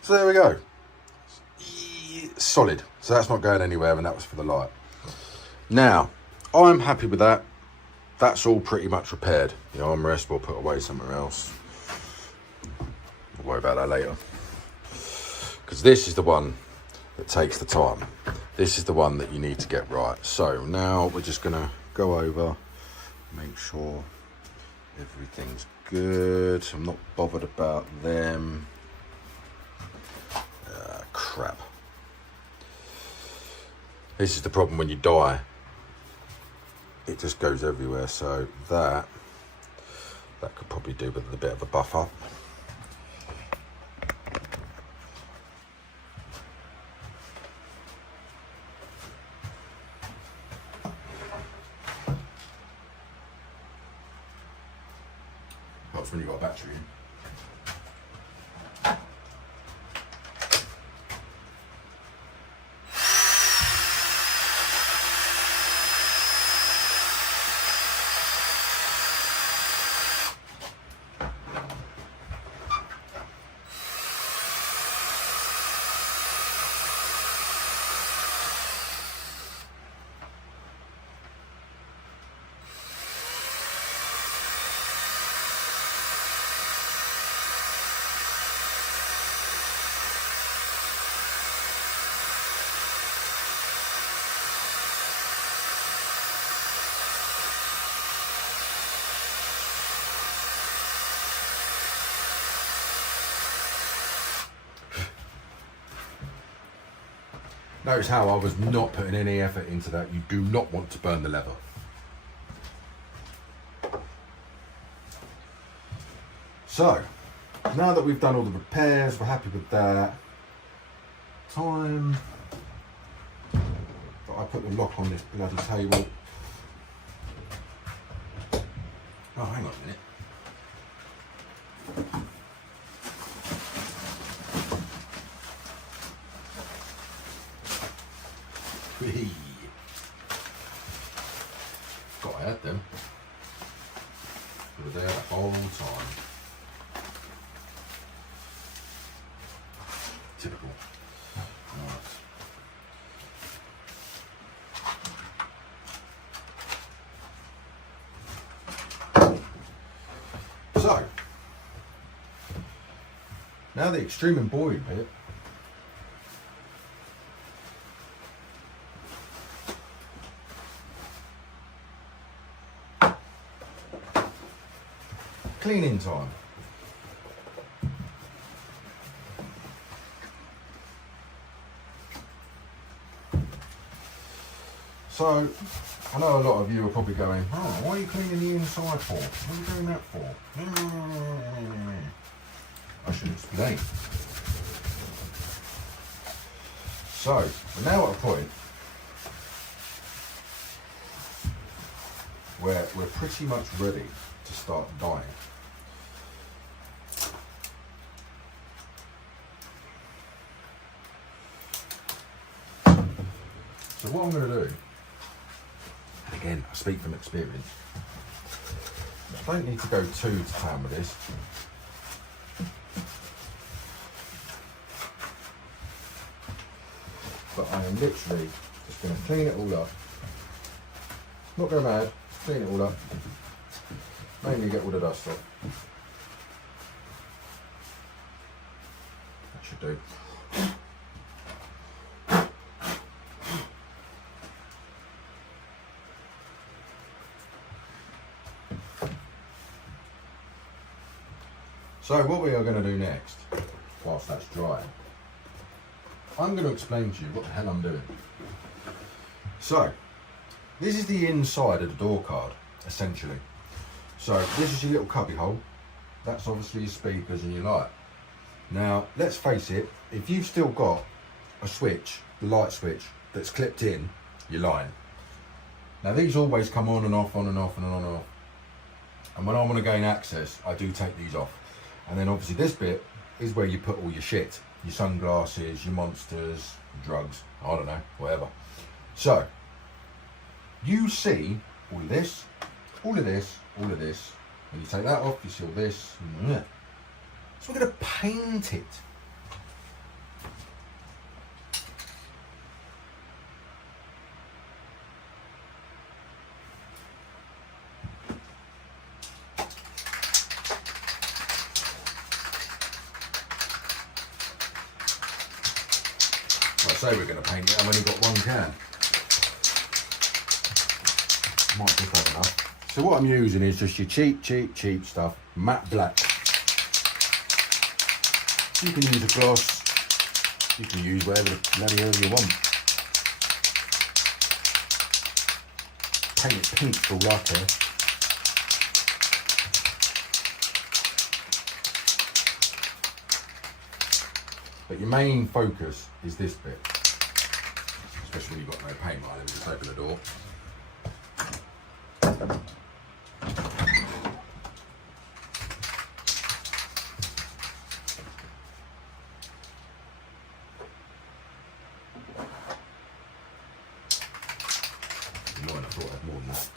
So there we go. Solid. So that's not going anywhere, and that was for the light. Now, I'm happy with that. That's all pretty much repaired. The armrest we'll put away somewhere else. We'll worry about that later. Because this is the one that takes the time. This is the one that you need to get right. So now we're just gonna go over, make sure everything's good. I'm not bothered about them. Crap. This is the problem when you die. It just goes everywhere. So that could probably do with a bit of a buff up. That's when you got a battery in. Notice how I was not putting any effort into that. You do not want to burn the leather. So, now that we've done all the repairs, we're happy with that. Time that I put the lock on this bloody table. Oh, hang on a minute. God, I had them. They were there the whole time. Typical. Right. Now the extreme and boring bit. Cleaning time. So, I know a lot of you are probably going, oh, why are you cleaning the inside for? What are you doing that for? I should explain. So, we're now at a point where we're pretty much ready to start dyeing. So what I'm going to do, again, I speak from experience, I don't need to go too to town with this. But I am literally just going to clean it all up. Not go mad, clean it all up. Mainly get all the dust off. That should do. So what we are going to do next, whilst that's drying, I'm going to explain to you what the hell I'm doing. So, this is the inside of the door card, essentially. So, this is your little cubby hole. That's obviously your speakers and your light. Now, let's face it, if you've still got a switch, the light switch, that's clipped in, you're lying. Now, these always come on and off, on and off, and on and off. And when I want to gain access, I do take these off. And then obviously this bit is where you put all your shit. Your sunglasses, your monsters, drugs, I don't know, whatever. So, you see all of this, all of this, all of this. When you take that off, you see all this. So we're going to paint it. I say we're going to paint it, I've only got one can. Might be fair enough. So what I'm using is just your cheap stuff, matte black. You can use a gloss, you can use whatever the bloody hell you want. Paint it pink for all I care. But your main focus is this bit, especially when you've got no paint. Right, let me just open the door. Annoying, I thought I had more than that.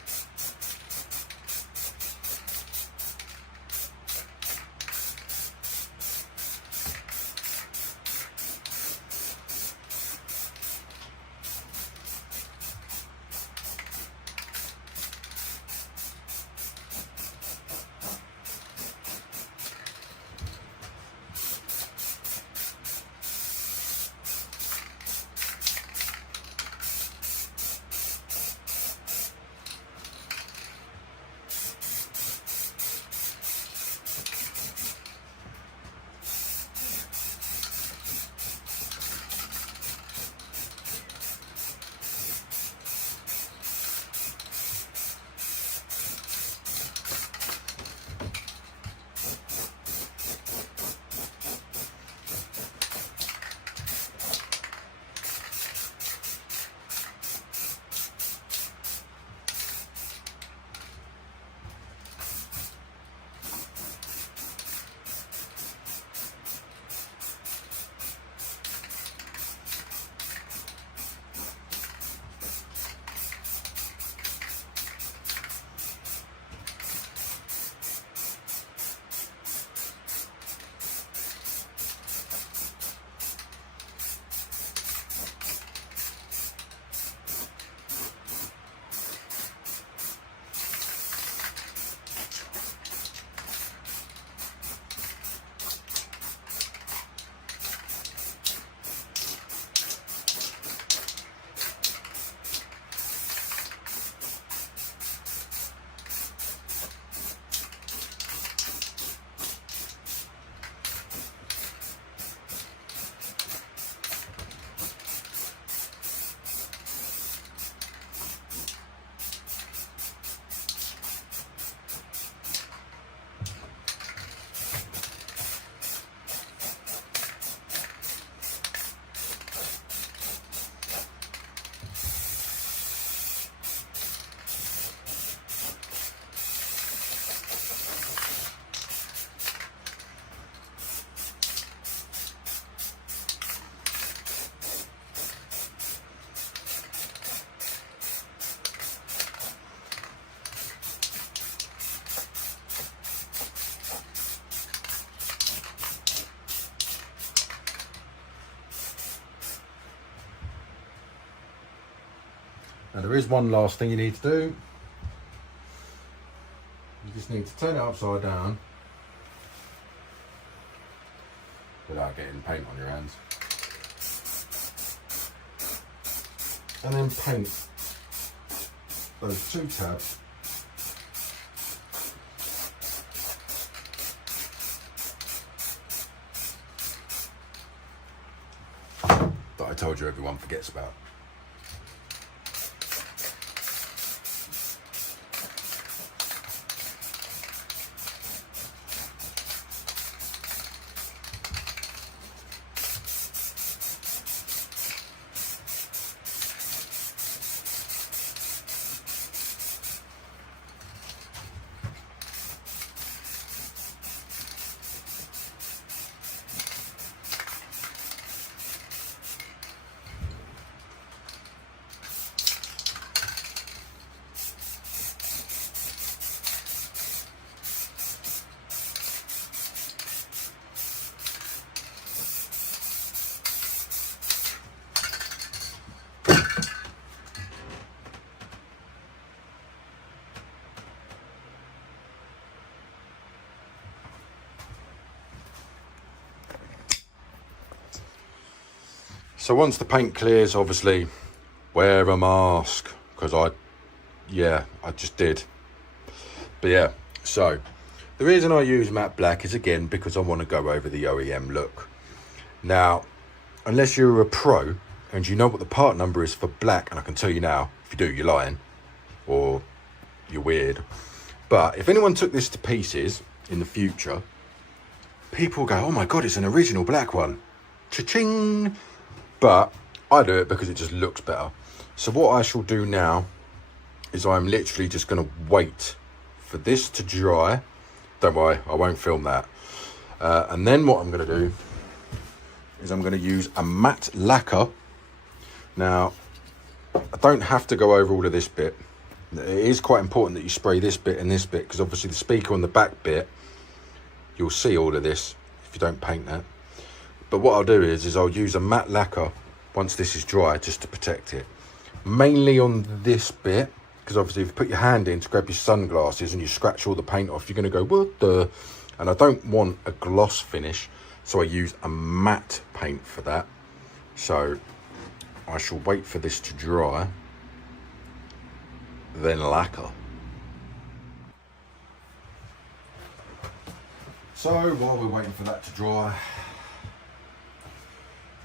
Now there is one last thing you need to do. You just need to turn it upside down without getting paint on your hands. And then paint those two tabs that I told you everyone forgets about. So once the paint clears, obviously wear a mask, because I just did. But yeah, so the reason I use matte black is again because I want to go over the OEM look. Now, unless you're a pro and you know what the part number is for black, and I can tell you now, if you do, you're lying or you're weird. But if anyone took this to pieces in the future, people go, oh my God, it's an original black one. Cha-ching. But I do it because it just looks better. So what I shall do now is I'm literally just going to wait for this to dry. Don't worry, I won't film that. And then what I'm going to do is I'm going to use a matte lacquer. Now, I don't have to go over all of this bit. It is quite important that you spray this bit and this bit, because obviously the speaker on the back bit, you'll see all of this if you don't paint that. But what I'll do is I'll use a matte lacquer once this is dry, just to protect it. Mainly on this bit, because obviously if you put your hand in to grab your sunglasses and you scratch all the paint off, you're going to go, what the? And I don't want a gloss finish, so I use a matte paint for that. So I shall wait for this to dry, then lacquer. So while we're waiting for that to dry,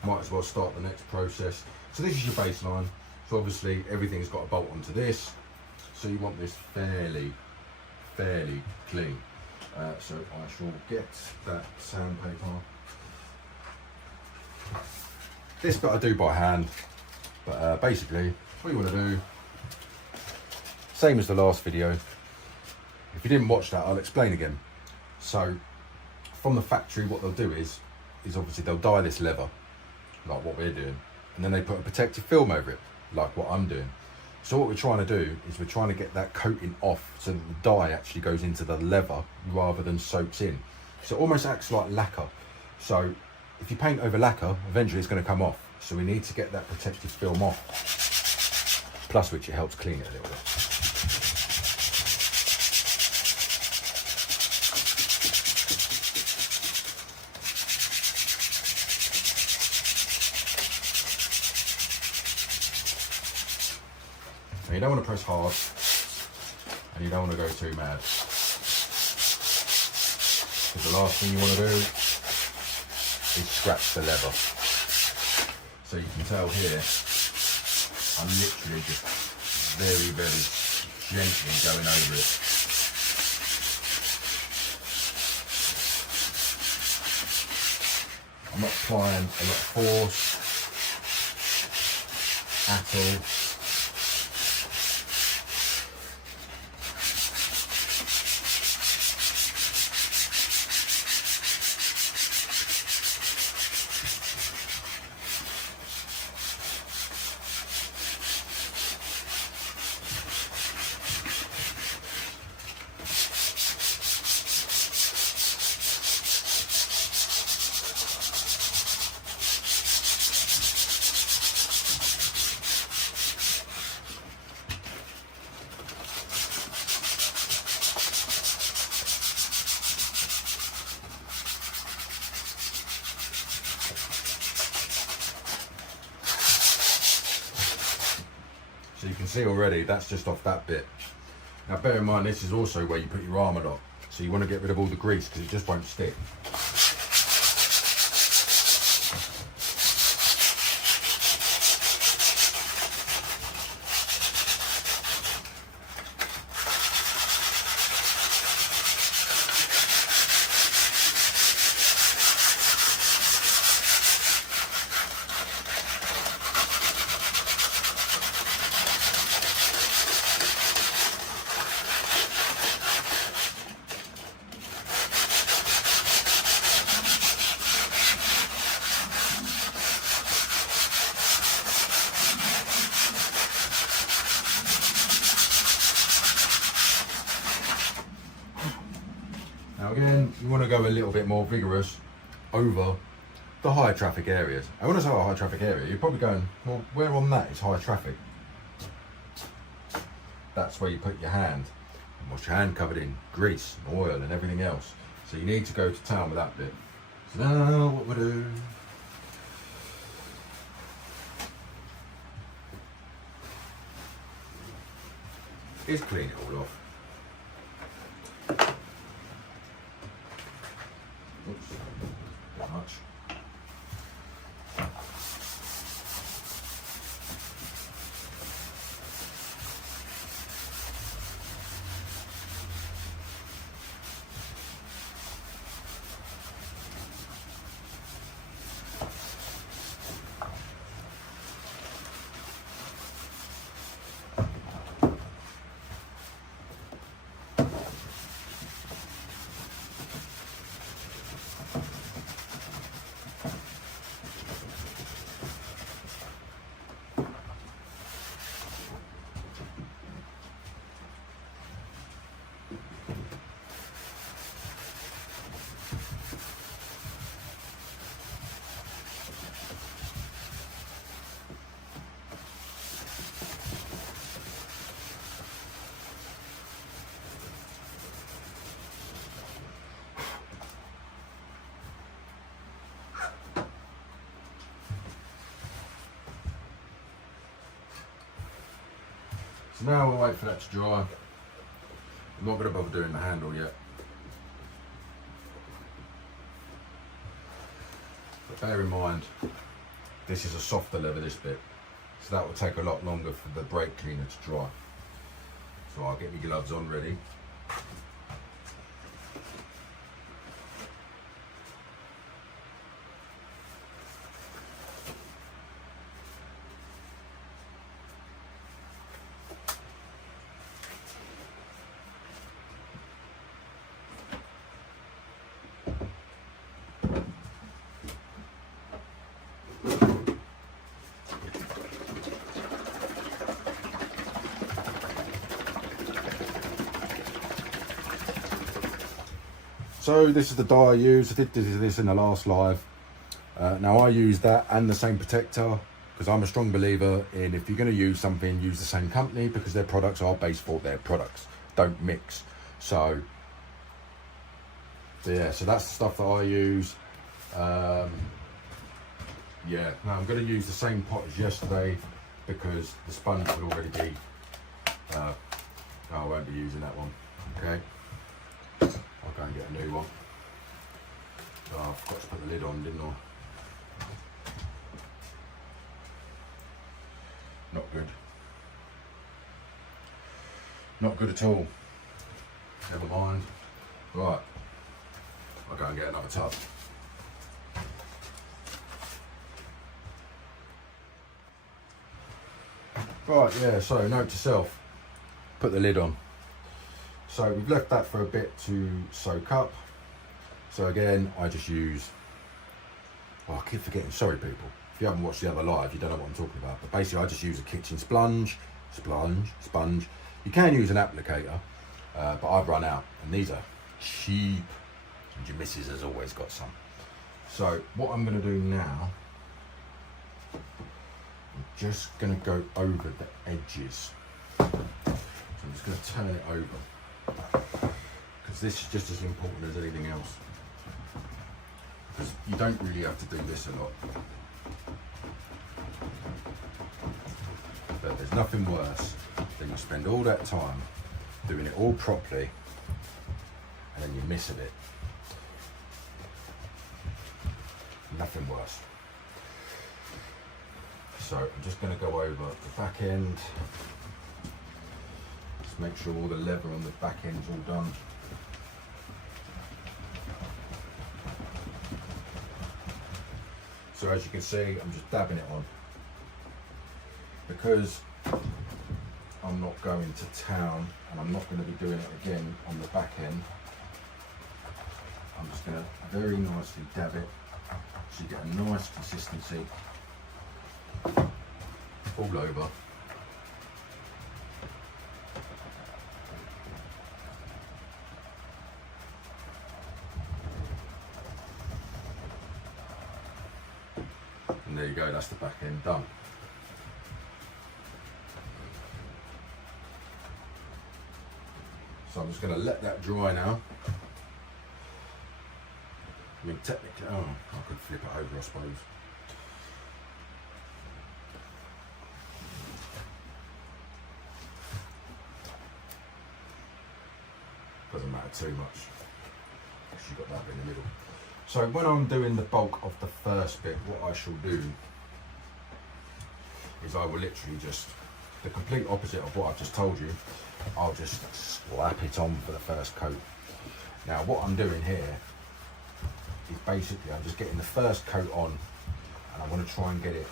might as well start the next process. So this is your baseline. So obviously everything's got a bolt onto this. So you want this fairly clean. So I shall get that sandpaper. This bit I do by hand, but basically what you want to do, same as the last video. If you didn't watch that, I'll explain again. So from the factory, what they'll do is obviously they'll dye this leather, like what we're doing, and then they put a protective film over it, like what I'm doing. So what we're trying to do is we're trying to get that coating off so that the dye actually goes into the leather rather than soaks in. So it almost acts like lacquer. So if you paint over lacquer, eventually it's going to come off. So we need to get that protective film off, plus which it helps clean it a little bit. You don't want to press hard, and you don't want to go too mad, because the last thing you want to do is scratch the leather. So you can tell here, I'm literally just very gently going over it. I'm not applying a lot of force at all. So you can see already that's just off that bit. Now bear in mind this is also where you put your armour lock. So you want to get rid of all the grease because it just won't stick. Now again, you want to go a little bit more vigorous over the high traffic areas. And when I say a high traffic area, you're probably going, well, where on that is high traffic? That's where you put your hand. And what's your hand covered in? Grease, and oil and everything else. So you need to go to town with that bit. So now what we do is clean it all off. Oops, not much. So now we'll wait for that to dry. I'm not going to bother doing the handle yet. But bear in mind, this is a softer leather, this bit. So that will take a lot longer for the brake cleaner to dry. So I'll get my gloves on ready. So this is the dye I used. I did this in the last live. Now I use that and the same protector because I'm a strong believer in if you're going to use something, use the same company because their products are based for their products. Don't mix. So yeah, so that's the stuff that I use. Yeah, now I'm going to use the same pot as yesterday because the sponge will already be. No, I won't be using that one. Okay. I'll go and get a new one. Oh, I forgot to put the lid on, didn't I? Not good. Not good at all. Never mind. Right. I'll go and get another tub. Right, yeah, so note to self. Put the lid on. So we've left that for a bit to soak up. So again, I just use, oh, I keep forgetting, sorry people. If you haven't watched the other live, you don't know what I'm talking about. But basically I just use a kitchen sponge. You can use an applicator, but I've run out. And these are cheap. And your missus has always got some. So what I'm gonna do now, I'm just gonna go over the edges. So I'm just gonna turn it over. Because this is just as important as anything else. Because you don't really have to do this a lot. But there's nothing worse than you spend all that time doing it all properly and then you miss a bit. Nothing worse. So I'm just going to go over the back end. Just make sure all the leather on the back end is all done. So as you can see, I'm just dabbing it on. Because I'm not going to town and I'm not going to be doing it again on the back end, I'm just going to very nicely dab it so you get a nice consistency all over. And there you go, that's the back end done. So I'm just going to let that dry now. I mean, technically, oh, I could flip it over, I suppose. Doesn't matter too much, because you've got that in the middle. So when I'm doing the bulk of the first bit, what I shall do is I will literally just, the complete opposite of what I've just told you, I'll just slap it on for the first coat. Now what I'm doing here is basically I'm just getting the first coat on, and I want to try and get it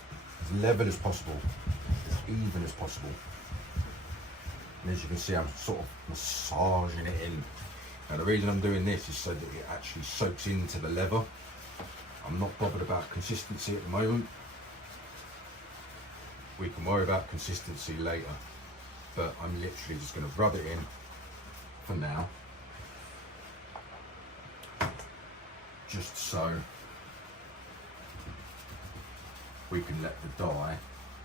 as level as possible, as even as possible. And as you can see, I'm sort of massaging it in. Now the reason I'm doing this is so that it actually soaks into the leather. I'm not bothered about consistency at the moment. We can worry about consistency later, but I'm literally just going to rub it in for now, just so we can let the dye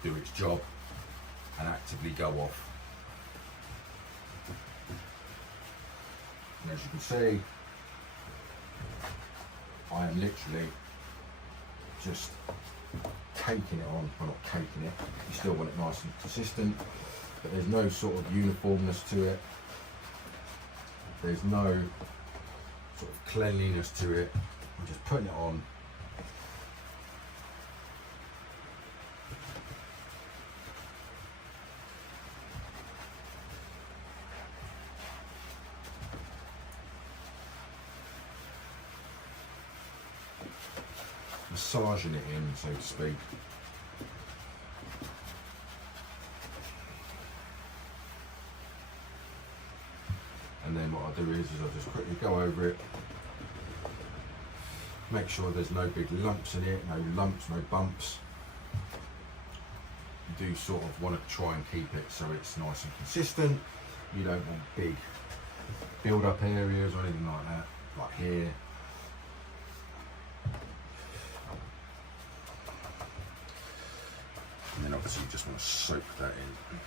do its job and actively go off. And as you can see, I am literally just caking it on. Well, not caking it, you still want it nice and consistent, but there's no sort of uniformness to it. There's no sort of cleanliness to it. I'm just putting it on. Massaging it in, so to speak. And then what I'll do is I'll just quickly go over it, make sure there's no big lumps in it, no lumps, no bumps. You do sort of want to try and keep it so it's nice and consistent. You don't want big build-up areas or anything like that, like here. And then obviously you just want to soak that in.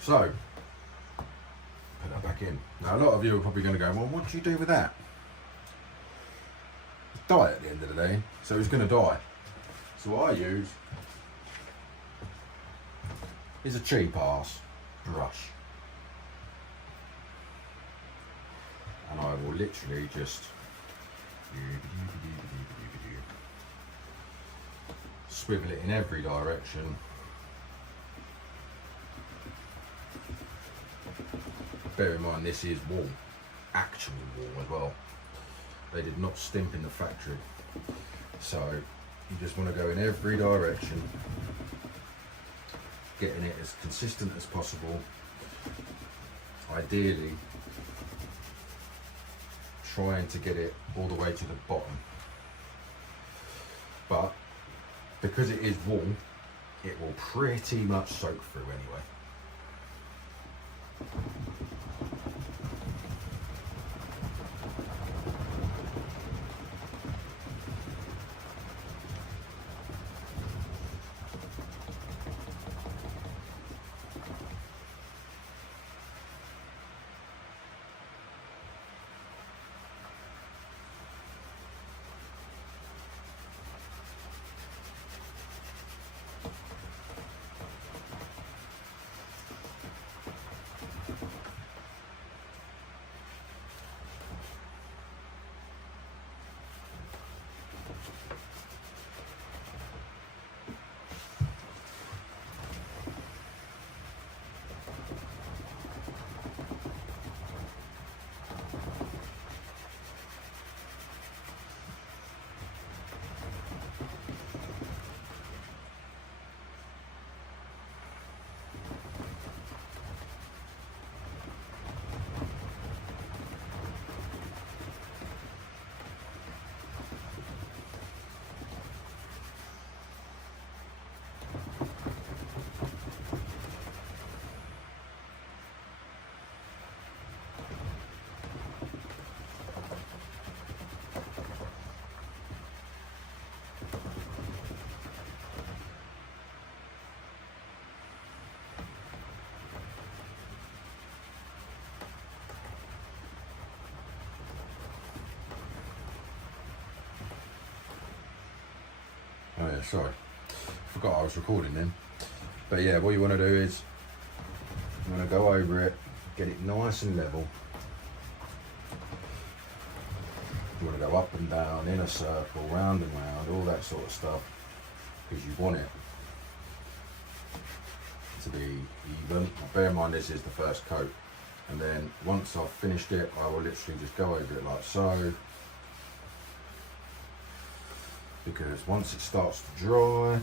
So, put that back in. Now a lot of you are probably going to go, well, what do you do with that? It's dye at the end of the day, so it's going to die. So what I use is a cheap ass brush. And I will literally just swivel it in every direction. Bear in mind this is wool, actual wool as well. They did not stimp in the factory. So you just want to go in every direction, getting it as consistent as possible. Ideally, trying to get it all the way to the bottom. But because it is wool, it will pretty much soak through anyway. Oh yeah, sorry. Forgot I was recording then. But yeah, what you want to do is you want to go over it, get it nice and level. You want to go up and down, in a circle, round and round, all that sort of stuff, because you want it to be even. Bear in mind this is the first coat, and then once I've finished it, I will literally just go over it like so, because once it starts to dry,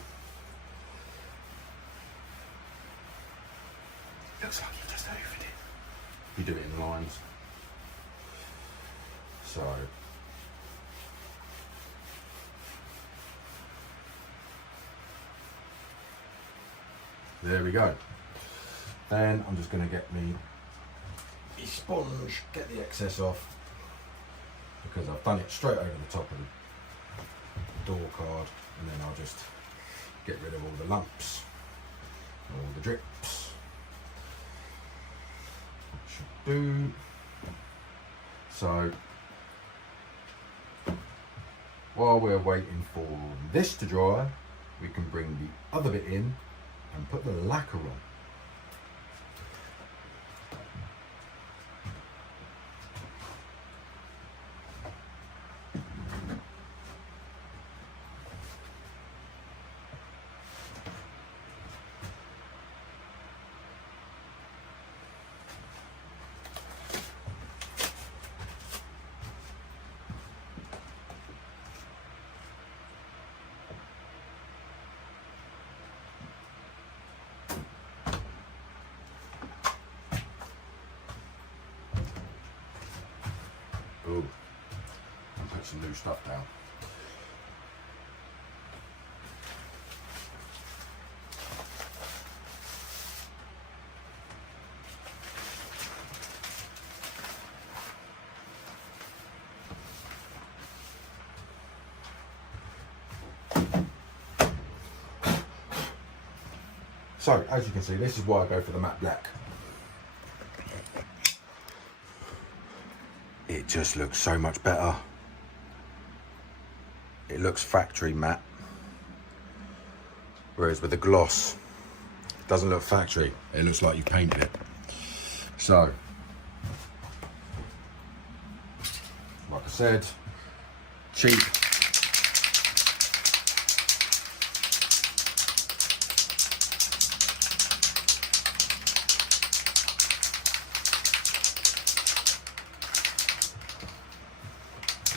looks like you just overed it. You do it in lines. So there we go. Then I'm just going to get me a sponge, get the excess off, because I've done it straight over the top of the door card, and then I'll just get rid of all the lumps, all the drips. That should do. So while we're waiting for this to dry, we can bring the other bit in and put the lacquer on. Ooh, and put some new stuff down. So, as you can see, this is why I go for the matte black. It just looks so much better. It looks factory matte. Whereas with the gloss, it doesn't look factory. It looks like you painted it. So, like I said, cheap.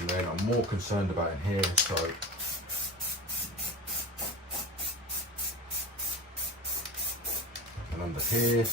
And then I'm more concerned about in here, so and under here.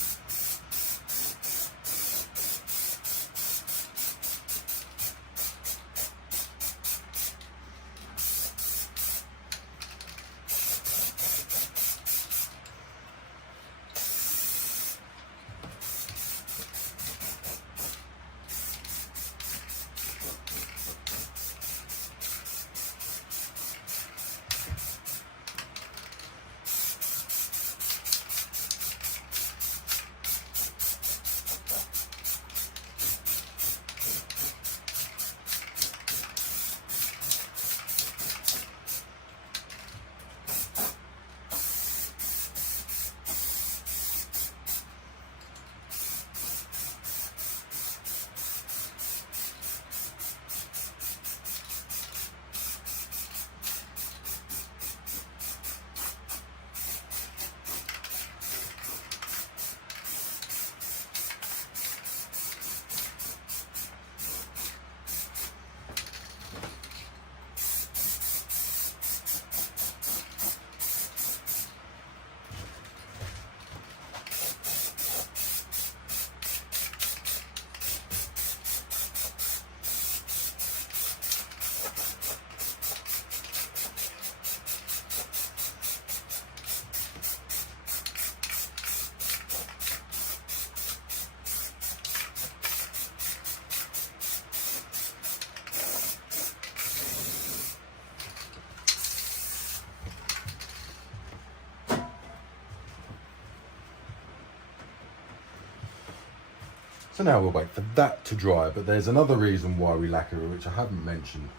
So now we'll wait for that to dry, but there's another reason why we lacquer, which I haven't mentioned.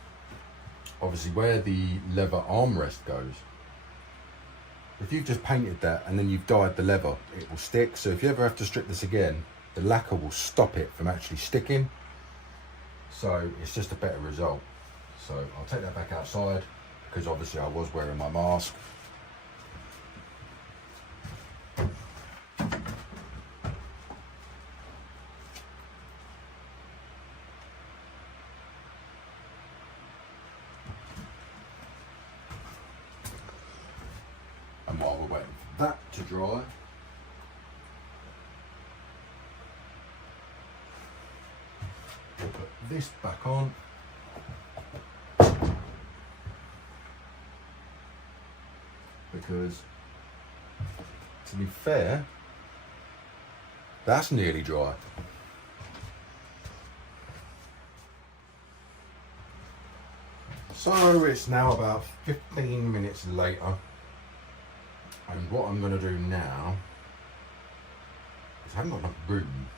Obviously where the leather armrest goes, If you've just painted that and then you've dyed the leather, it will stick. So if you ever have to strip this again, the lacquer will stop it from actually sticking. So it's just a better result. So I'll take that back outside because obviously I was wearing my mask. And while we're waiting for that to dry, we'll put this back on. Because, to be fair, that's nearly dry. So it's now about 15 minutes later. And what I'm going to do now is I haven't got enough room.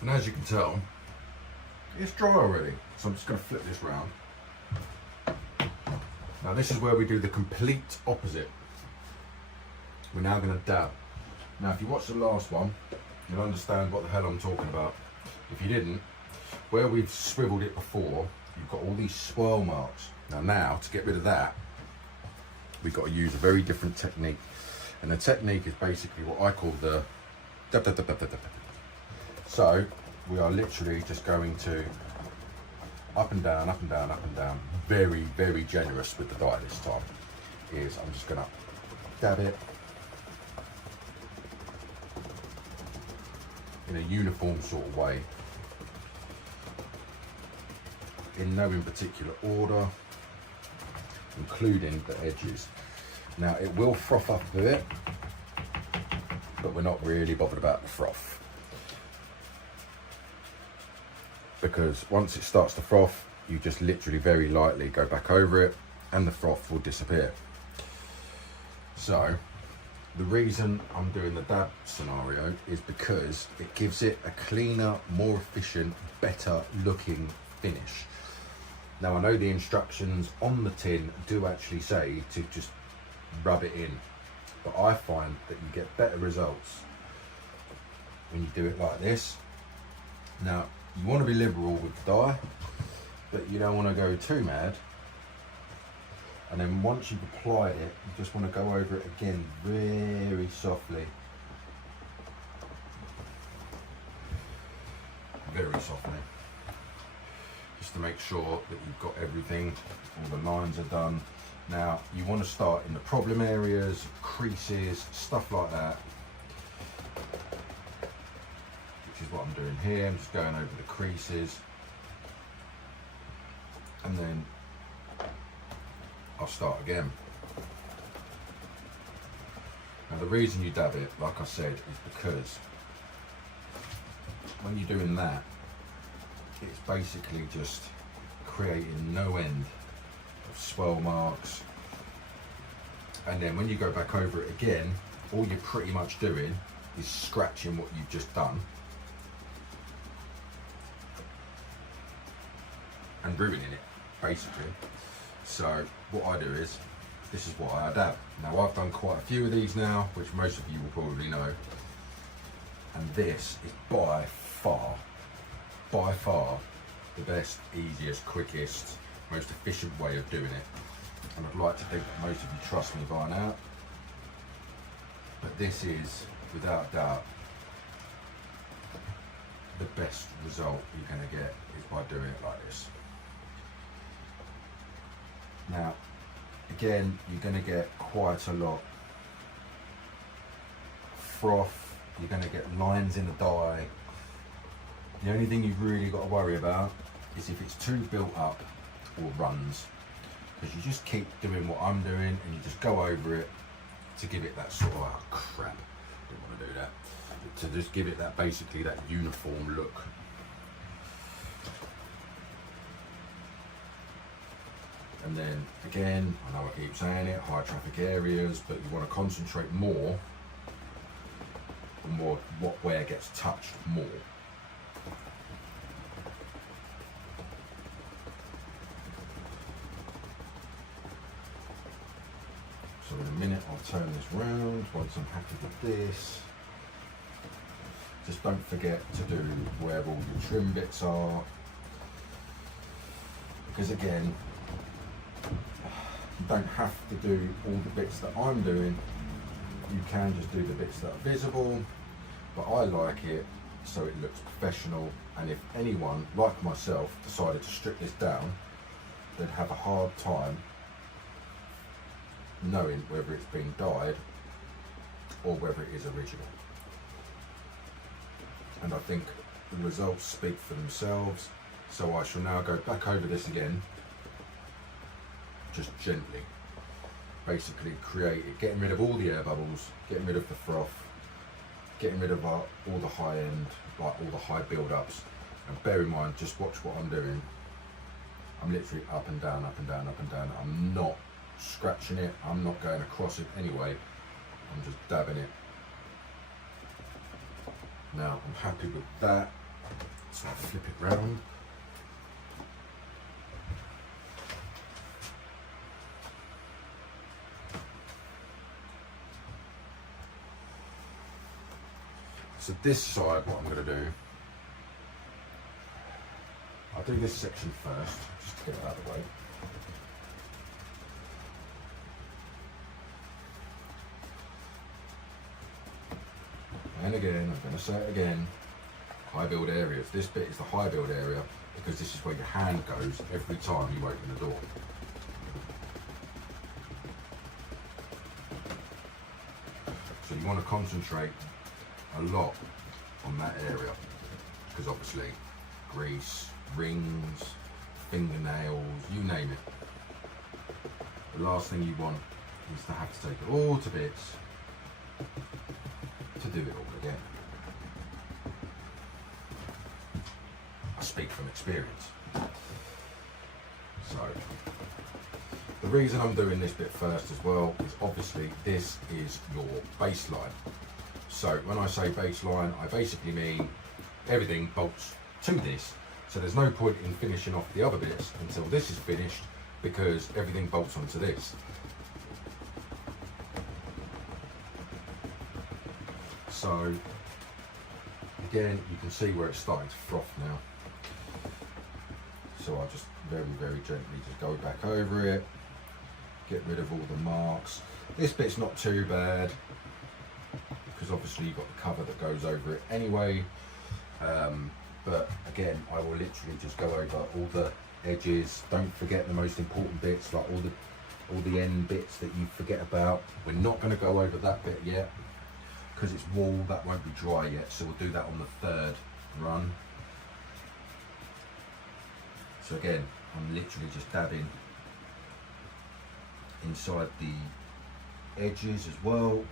And as you can tell, it's dry already. So I'm just going to flip this round. Now this is where we do the complete opposite. We're now going to dab. Now if you watch the last one, you'll understand what the hell I'm talking about. If you didn't, where we've swiveled it before, you've got all these swirl marks. Now to get rid of that, we've got to use a very different technique. And the technique is basically what I call the dab, dab, dab, dab, dab, dab. So we are literally just going to up and down, up and down, up and down. Very, very generous with the dye this time. I'm just going to dab it in a uniform sort of way, in no particular order, including the edges. Now it will froth up a bit, but we're not really bothered about the froth, because once it starts to froth, you just literally very lightly go back over it and the froth will disappear. So the reason I'm doing the dab scenario is because it gives it a cleaner, more efficient, better looking finish. Now I know the instructions on the tin do actually say to just rub it in, but I find that you get better results when you do it like this. Now you want to be liberal with the dye, but you don't want to go too mad. And then once you've applied it, you just want to go over it again very softly. Very softly. Just to make sure that you've got everything, all the lines are done. Now, you want to start in the problem areas, creases, stuff like that. Which is what I'm doing here. I'm just going over the creases. And then I'll start again. Now the reason you dab it, like I said, is because when you're doing that, it's basically just creating no end of swirl marks. And then when you go back over it again, all you're pretty much doing is scratching what you've just done and ruining it, basically. So what I do is, this is what I dab. Now I've done quite a few of these now, which most of you will probably know. And this is by far the best, easiest, quickest, most efficient way of doing it. And I'd like to think that most of you trust me by now. But this is, without doubt, the best result you're going to get is by doing it like this. Now, again, you're going to get quite a lot of froth, you're going to get lines in the dye. The only thing you've really got to worry about is if it's too built up or runs, because you just keep doing what I'm doing and you just go over it to give it that sort of, oh crap, didn't want to do that, to just give it that, basically that uniform look. And then again, I know I keep saying it, high traffic areas, but you want to concentrate more on where gets touched more. So in a minute I'll turn this round once I'm happy with this. Just don't forget to do where all your trim bits are, because again, you don't have to do all the bits that I'm doing. You can just do the bits that are visible, but I like it so it looks professional, and if anyone, like myself, decided to strip this down, they'd have a hard time knowing whether it's been dyed or whether it is original. And I think the results speak for themselves, so I shall now go back over this again, just gently, basically getting rid of all the air bubbles, getting rid of the froth, getting rid of all the high end, like all the high build-ups. And bear in mind, just watch what I'm doing. I'm literally up and down, up and down, up and down. I'm not scratching it, I'm not going across it anyway, I'm just dabbing it. Now I'm happy with that, so I'll flip it round. So this side, what I'm going to do, I'll do this section first, just to get it out of the way. And again, I'm going to say it again, high build areas. This bit is the high build area because this is where your hand goes every time you open the door. So you want to concentrate a lot on that area, because obviously grease, rings, fingernails, you name it. The last thing you want is to have to take it all to bits to do it all again. I speak from experience. So the reason I'm doing this bit first as well is obviously this is your baseline. So when I say baseline, I basically mean everything bolts to this. So there's no point in finishing off the other bits until this is finished, because everything bolts onto this. So again, you can see where it's starting to froth now. So I'll just very, very gently just go back over it, get rid of all the marks. This bit's not too bad, because obviously you've got the cover that goes over it anyway. But again, I will literally just go over all the edges. Don't forget the most important bits, like all the end bits that you forget about. We're not going to go over that bit yet because it's wool, that won't be dry yet, so we'll do that on the third run. So again, I'm literally just dabbing inside the edges as well.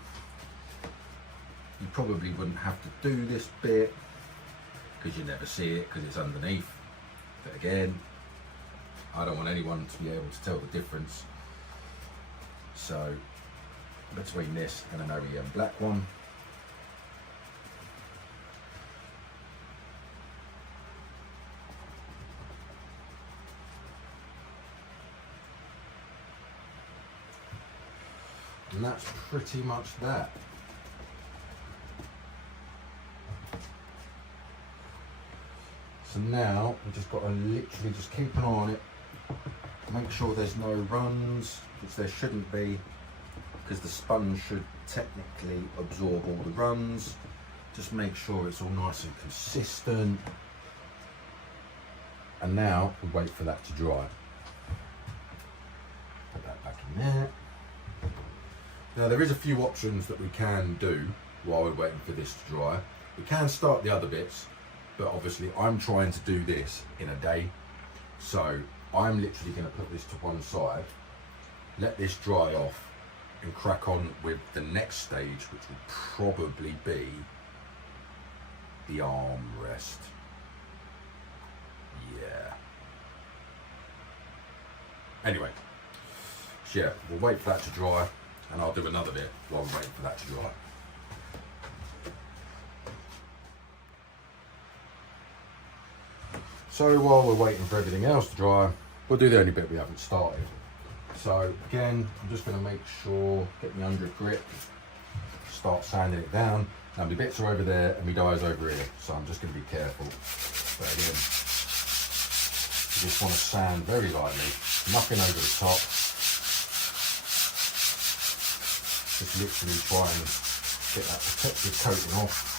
You probably wouldn't have to do this bit because you never see it because it's underneath. But again, I don't want anyone to be able to tell the difference. So between this and an OEM black one, and that's pretty much that. So now we've just got to literally just keep an eye on it, make sure there's no runs, which there shouldn't be, because the sponge should technically absorb all the runs. Just make sure it's all nice and consistent. And now we wait for that to dry. Put that back in there. Now there is a few options that we can do while we're waiting for this to dry. We can start the other bits, but obviously I'm trying to do this in a day. So I'm literally going to put this to one side, let this dry off, and crack on with the next stage, which will probably be the armrest. Yeah. Anyway, so yeah, we'll wait for that to dry, and I'll do another bit while we're waiting for that to dry. So while we're waiting for everything else to dry, we'll do the only bit we haven't started. So again, I'm just going to make sure, get my under grip, start sanding it down. Now my bits are over there and my die's over here, so I'm just going to be careful. But again, you just want to sand very lightly, nothing over the top. Just literally try and get that protective coating off.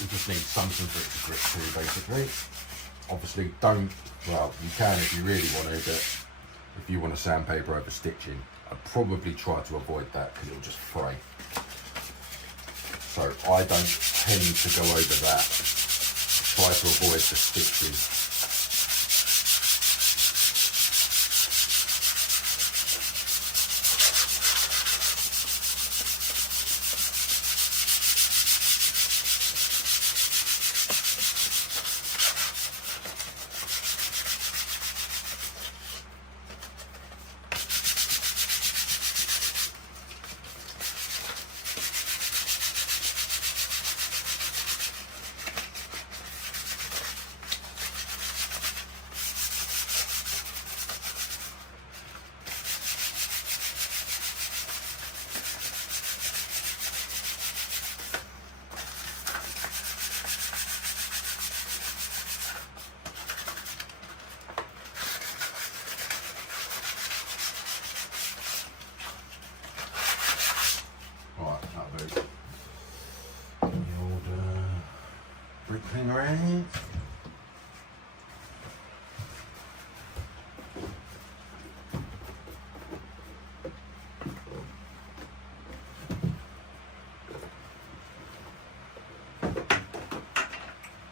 You just need something for it to grip to, basically. Obviously don't, well, you can if you really want to, but if you want to sandpaper over stitching, I'd probably try to avoid that because it'll just fray. So I don't tend to go over that. Try to avoid the stitches. Cleaner end.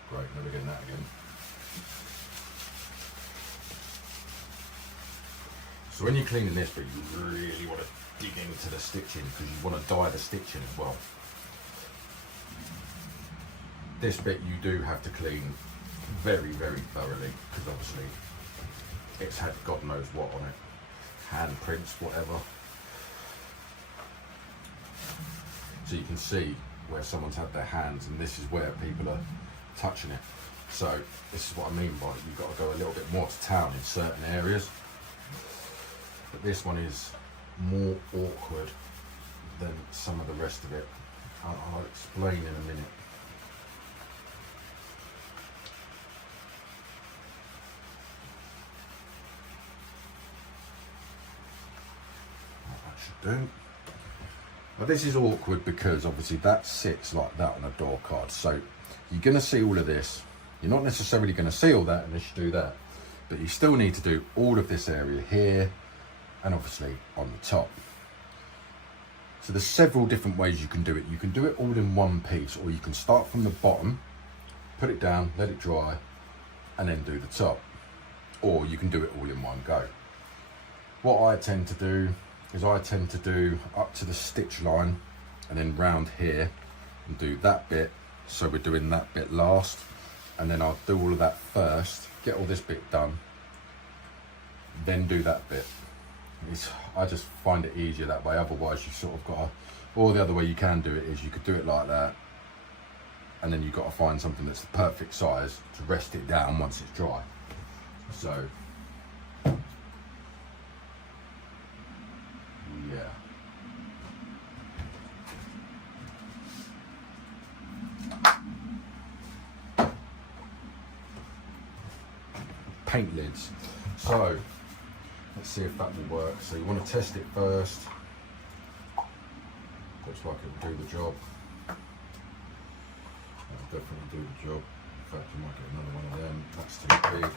Great, never getting that again. So when you're cleaning this bit, you really want to dig into the stitching because you want to dye the stitching as well. This bit you do have to clean very, very thoroughly because obviously it's had God knows what on it, handprints, whatever. So you can see where someone's had their hands, and this is where people are touching it. So this is what I mean by you've got to go a little bit more to town in certain areas. But this one is more awkward than some of the rest of it. I'll explain in a minute. Do. But this is awkward because obviously that sits like that on a door card, so you're going to see all of this. You're not necessarily going to see all that unless you do that, but you still need to do all of this area here and obviously on the top. So there's several different ways you can do it. You can do it all in one piece, or you can start from the bottom, put it down, let it dry, and then do the top, or you can do it all in one go. What I tend to do is I tend to do up to the stitch line and then round here and do that bit. So we're doing that bit last, and then I'll do all of that first, get all this bit done, then do that bit. I just find it easier that way. Otherwise you sort of got to, or the other way you can do it is you could do it like that, and then you've got to find something that's the perfect size to rest it down once it's dry. So yeah. Paint lids. So let's see if that will work. So you want to test it first. Looks like it will do the job. That'll definitely do the job. In fact, you might get another one of them. That's too big.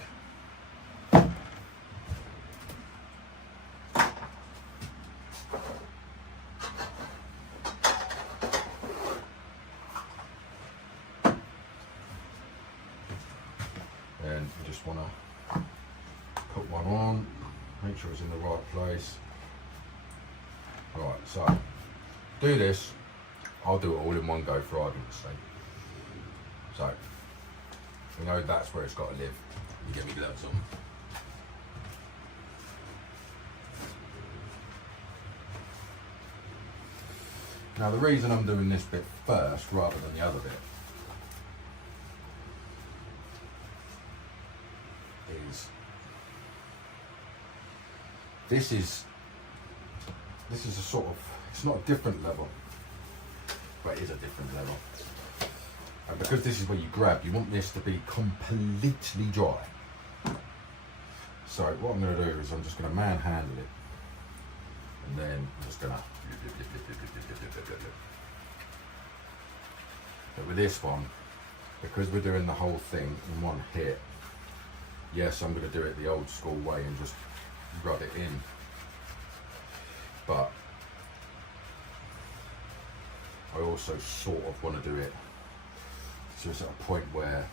And you just want to put one on, make sure it's in the right place. Right, so do this. I'll do it all in one go for argument's sake. So you know that's where it's got to live. You get me gloves on. Now the reason I'm doing this bit first rather than the other bit this is a sort of, it's not a different level, but it is a different level. And because this is where you grab, you want this to be completely dry. So what I'm going to do is I'm just going to manhandle it, and then I'm just going to. But with this one, because we're doing the whole thing in one hit, yes, I'm going to do it the old school way and just rub it in. But I also sort of want to do it so it's at a point where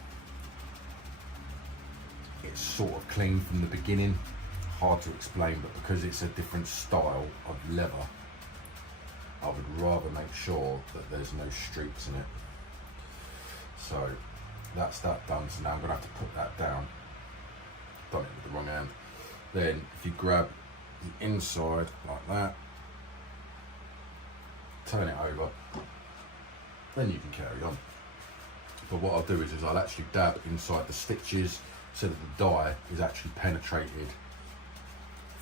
it's sort of clean from the beginning. Hard to explain, but because it's a different style of leather, I would rather make sure that there's no streaks in it. So that's that done. So now I'm going to have to put that down. Done it with the wrong hand. Then if you grab the inside like that, turn it over, then you can carry on. But what I'll do is I'll actually dab inside the stitches so that the dye is actually penetrated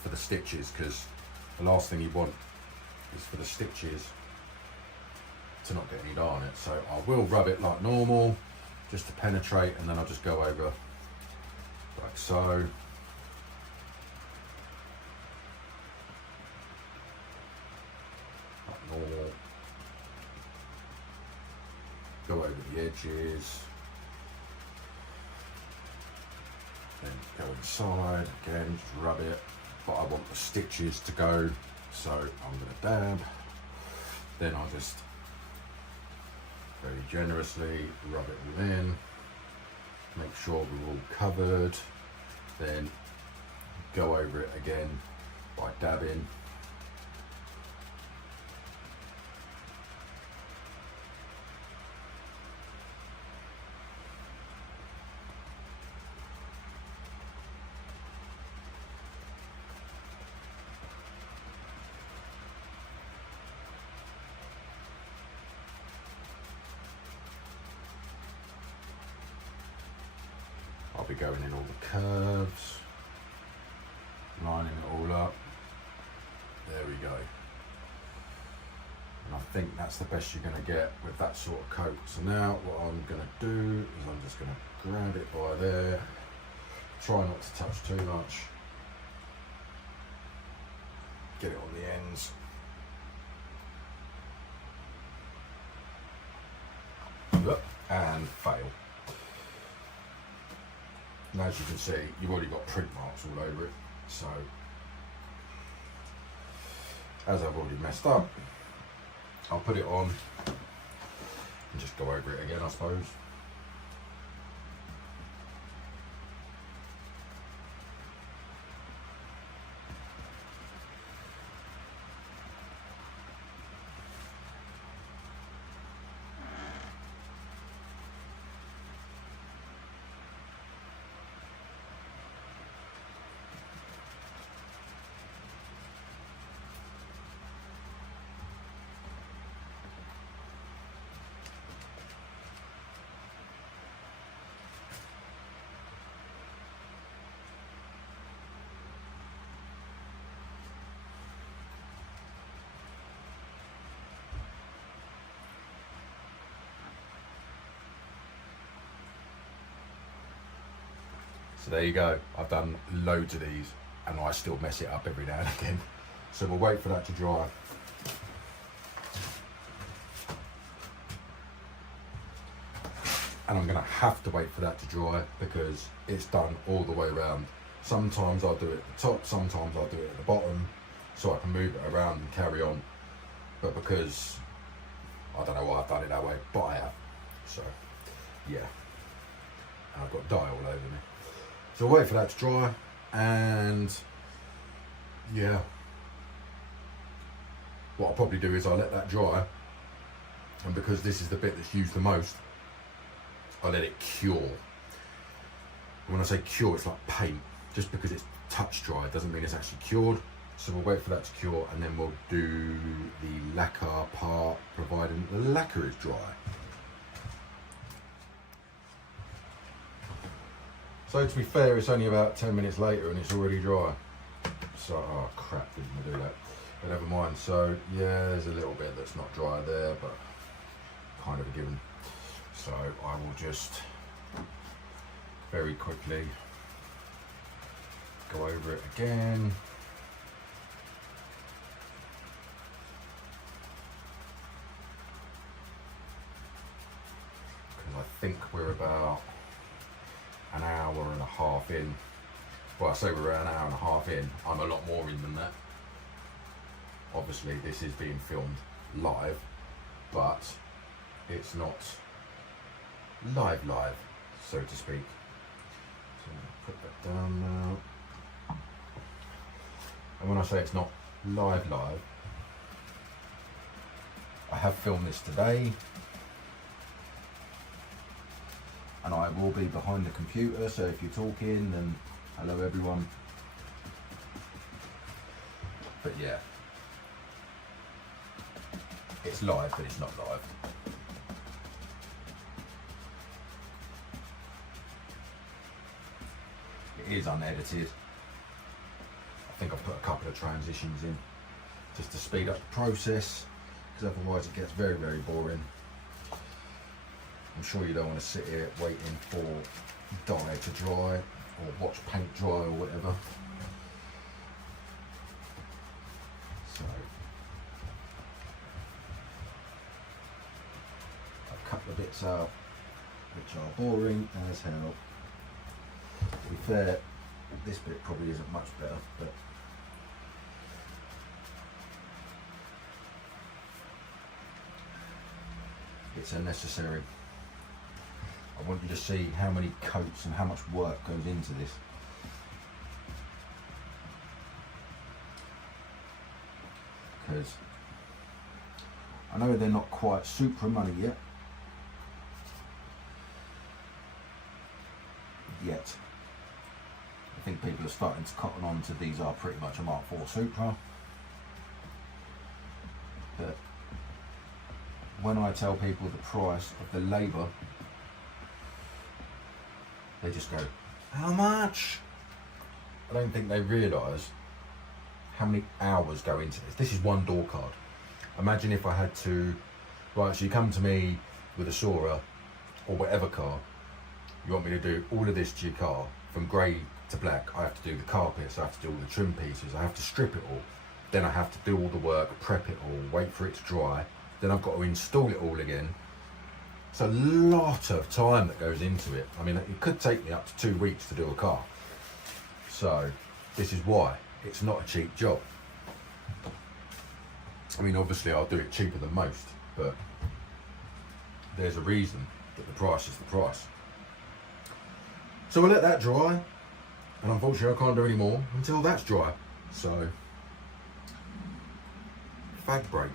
for the stitches, because the last thing you want is for the stitches to not get any dye on it. So I will rub it like normal just to penetrate, and then I'll just go over like so. Like normal. Go over the edges. Then go inside, again, just rub it. But I want the stitches to go, so I'm going to dab. Then I'll just very generously rub it all in. Make sure we're all covered. Then go over it again by dabbing. I'll be going in all the curves, lining it all up. There we go. And I think that's the best you're going to get with that sort of coat. So now what I'm going to do is I'm just going to grab it by there. Try not to touch too much. Get it on the ends. And fail. And as you can see, you've already got print marks all over it. So, as I've already messed up, I'll put it on and just go over it again, I suppose. So there you go. I've done loads of these and I still mess it up every now and again. So we'll wait for that to dry. And I'm going to have to wait for that to dry because it's done all the way around. Sometimes I'll do it at the top, sometimes I'll do it at the bottom, so I can move it around and carry on. But because, I don't know why I've done it that way, but I have. So, yeah. And I've got dye all over me. So I'll wait for that to dry, and yeah. What I'll probably do is I'll let that dry, and because this is the bit that's used the most, I'll let it cure. And when I say cure, it's like paint. Just because it's touch dry doesn't mean it's actually cured. So we'll wait for that to cure, and then we'll do the lacquer part, providing the lacquer is dry. So to be fair, it's only about 10 minutes later and it's already dry. So, oh crap, didn't I do that? But never mind. So yeah, there's a little bit that's not dry there, but kind of a given. So I will just very quickly go over it again. Because I think we're about an hour and a half in. Well, I say we're an hour and a half in. I'm a lot more in than that. Obviously this is being filmed live, but it's not live, so to speak. So put that down now. And when I say it's not live, I have filmed this today, and I will be behind the computer, so if you're talking, then hello everyone. But yeah, it's live, but it's not live. It is unedited. I think I've put a couple of transitions in just to speed up the process, because otherwise it gets very, very boring. I'm sure you don't want to sit here waiting for dye to dry or watch paint dry or whatever. So a couple of bits out which are boring as hell. To be fair, this bit probably isn't much better, but it's unnecessary. I want you to see how many coats and how much work goes into this. Because I know they're not quite Supra money yet. I think people are starting to cotton on to these are pretty much a Mark IV Supra. But when I tell people the price of the labour, they just go, how much? I don't think they realise how many hours go into this. This is one door card. Imagine if I had to, right, so you come to me with a Sora or whatever car, you want me to do all of this to your car, from grey to black. I have to do the carpets, I have to do all the trim pieces, I have to strip it all, then I have to do all the work, prep it all, wait for it to dry, then I've got to install it all again. It's a lot of time that goes into it. I mean, it could take me up to 2 weeks to do a car. So this is why it's not a cheap job. I mean, obviously I'll do it cheaper than most, but there's a reason that the price is the price. So we'll let that dry, and unfortunately I can't do any more until that's dry. So, fag break.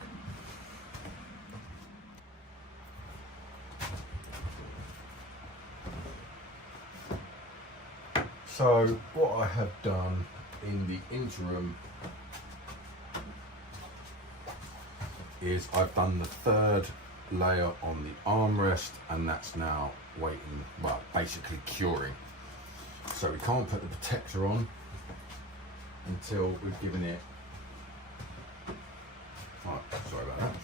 So what I have done in the interim is I've done the third layer on the armrest, and that's now waiting, well, basically curing. So we can't put the protector on until we've given it, oh, sorry about that.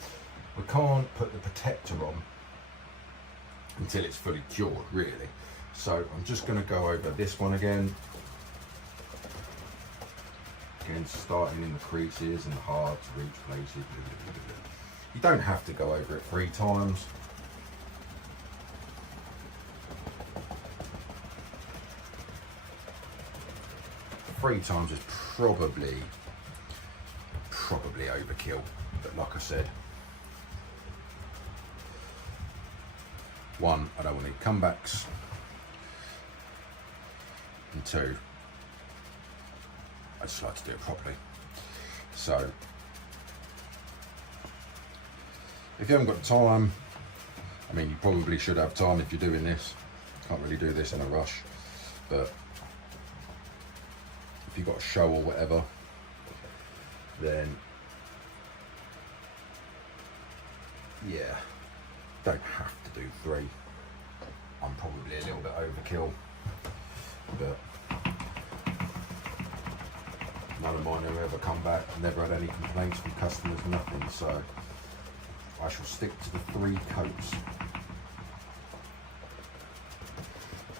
We can't put the protector on until it's fully cured, really. So I'm just going to go over this one again. Again, starting in the creases and the hard to reach places. You don't have to go over it 3 times. Three times is probably overkill, but like I said, 1, I don't want any comebacks, and 2, I just like to do it properly. So if you haven't got time, I mean, you probably should have time if you're doing this. Can't really do this in a rush, but if you've got a show or whatever, then yeah, don't have to do 3. I'm probably a little bit overkill, but no none of mine have ever come back. Never had any complaints from customers, nothing. So I shall stick to the 3 coats.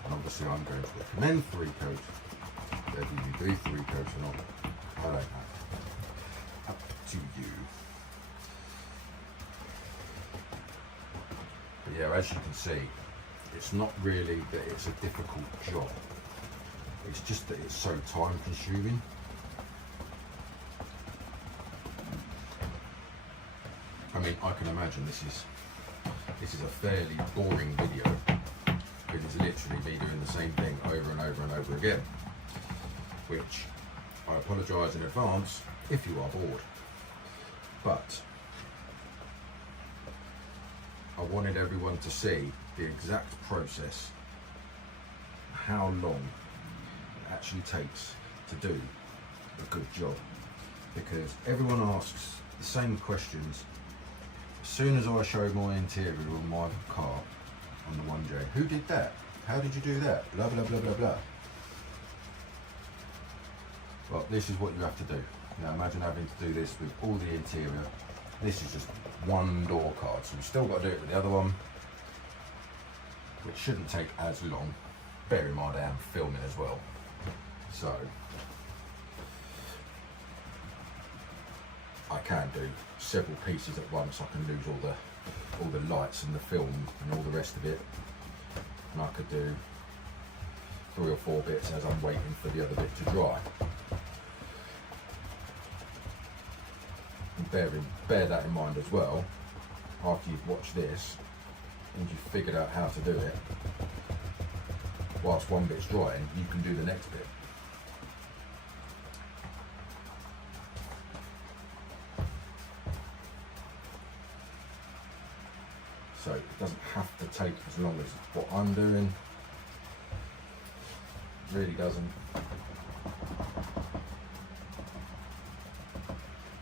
And obviously I'm going to recommend 3 coats. Whether you do 3 coats or not, I don't know. Up to you. But yeah, as you can see, it's not really that it's a difficult job. It's just that it's so time consuming. I mean, I can imagine this is a fairly boring video, because it's literally me doing the same thing over and over and over again, which I apologise in advance if you are bored. But I wanted everyone to see the exact process, how long it actually takes to do a good job, because everyone asks the same questions. As soon as I show my interior on my car, on the 1J, who did that? How did you do that? Blah, blah, blah, blah, blah. Well, this is what you have to do. Now imagine having to do this with all the interior. This is just one door card, so we've still got to do it with the other one, which shouldn't take as long. Bear in mind I am filming as well. So I can do several pieces at once. I can lose all the lights and the film and all the rest of it, and I could do 3 or 4 bits as I'm waiting for the other bit to dry. And bear that in mind as well. After you've watched this and you've figured out how to do it, whilst one bit's drying, you can do the next bit. So it doesn't have to take as long as what I'm doing. It really doesn't.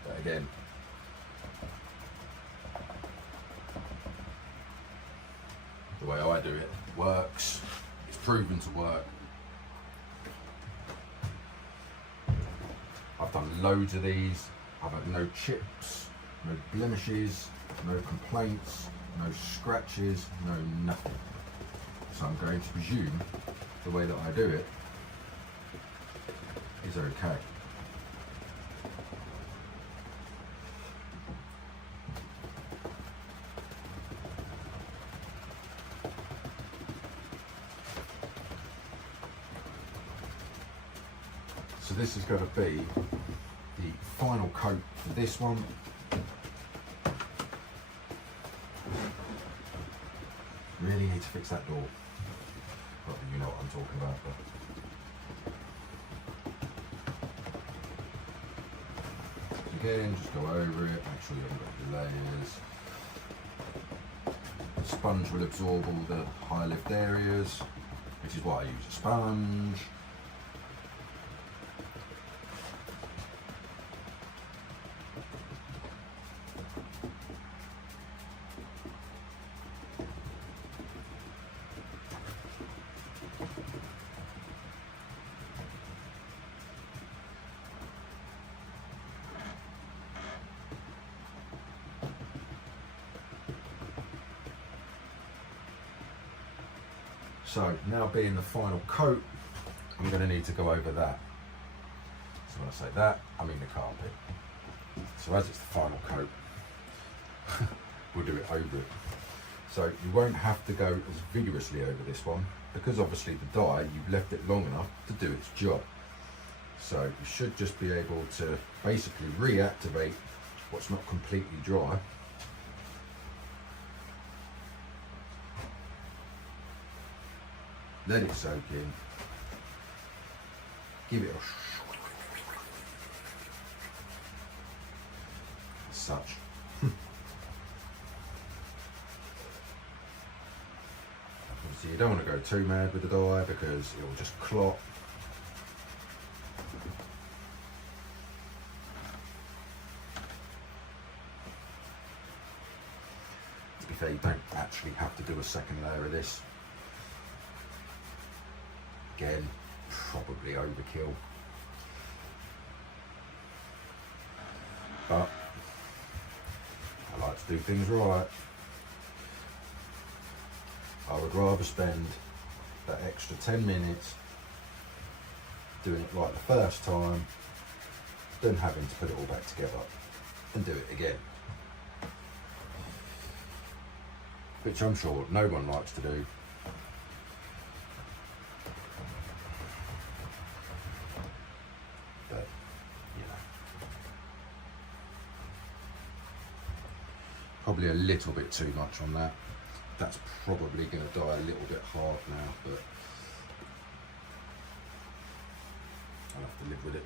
But again, the way I do it works. It's proven to work. I've done loads of these. I've had no chips, no blemishes, no complaints, no scratches, no nothing. So I'm going to presume the way that I do it is okay. So this is going to be the final coat for this one. Really need to fix that door. Not that you know what I'm talking about, but again, just go over it, make sure you haven't got your layers. The sponge will absorb all the high lift areas, which is why I use a sponge. So now being the final coat, I'm going to need to go over that. So when I say that, I mean the carpet. So as it's the final coat, we'll do it over it. So you won't have to go as vigorously over this one, because obviously the dye, you've left it long enough to do its job. So you should just be able to basically reactivate what's not completely dry. Let it soak in, give it a as such. Obviously you don't want to go too mad with the dye because it will just clot. To be fair, you don't actually have to do a second layer of this. Again, probably overkill. but I like to do things right. I would rather spend that extra 10 minutes doing it right the first time than having to put it all back together and do it again. Which I'm sure no one likes to do. But, you know. Probably a little bit too much on that. That's probably going to die a little bit hard now, but I'll have to live with it.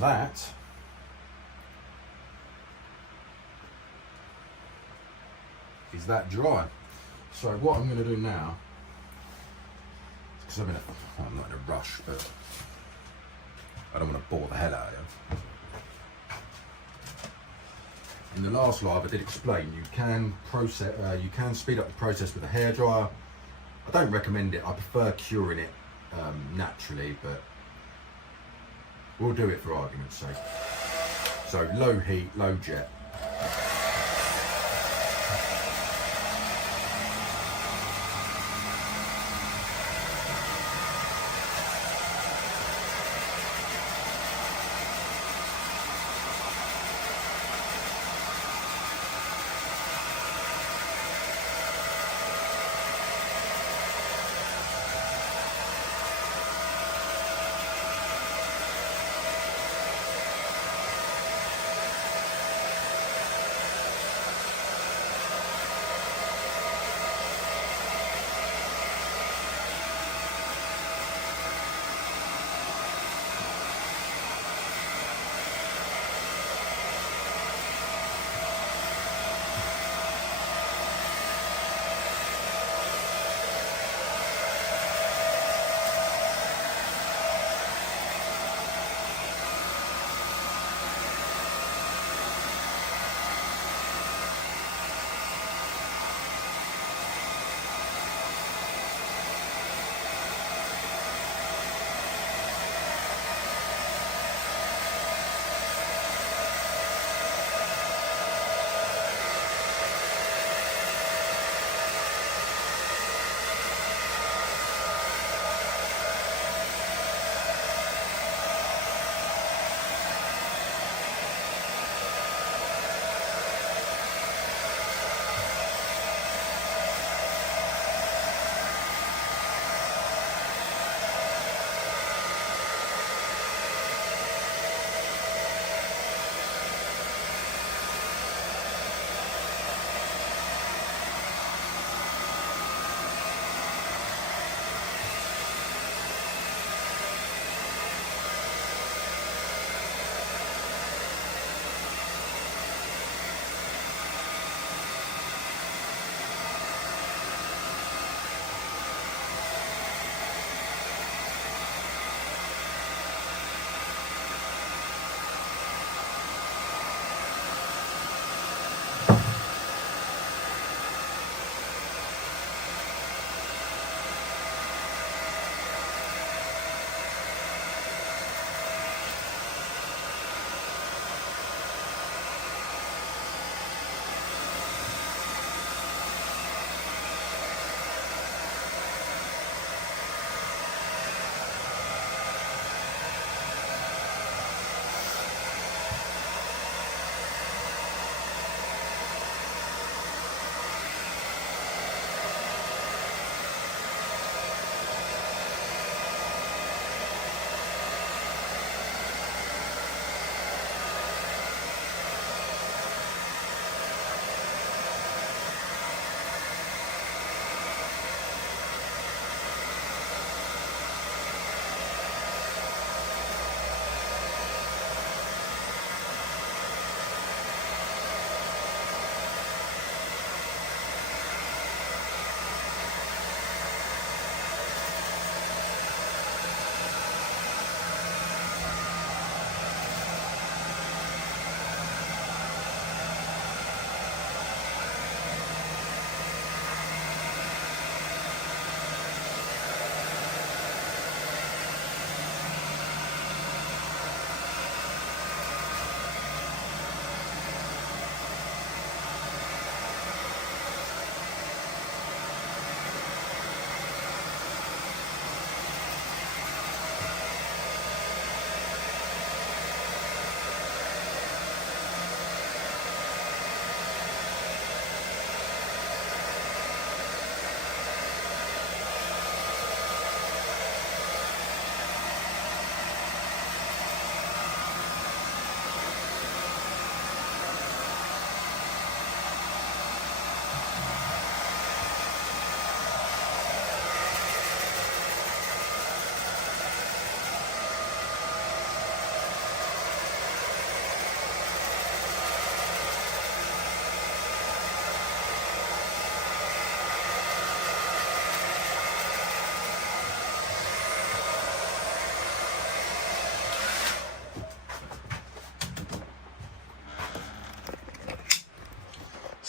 That is that dry. So what I'm going to do now, because I'm not in a rush, but I don't want to bore the hell out of you. In the last live I did explain you can speed up the process with a hairdryer. I don't recommend it. I prefer curing it naturally, but we'll do it for argument's sake. So low heat, low jet.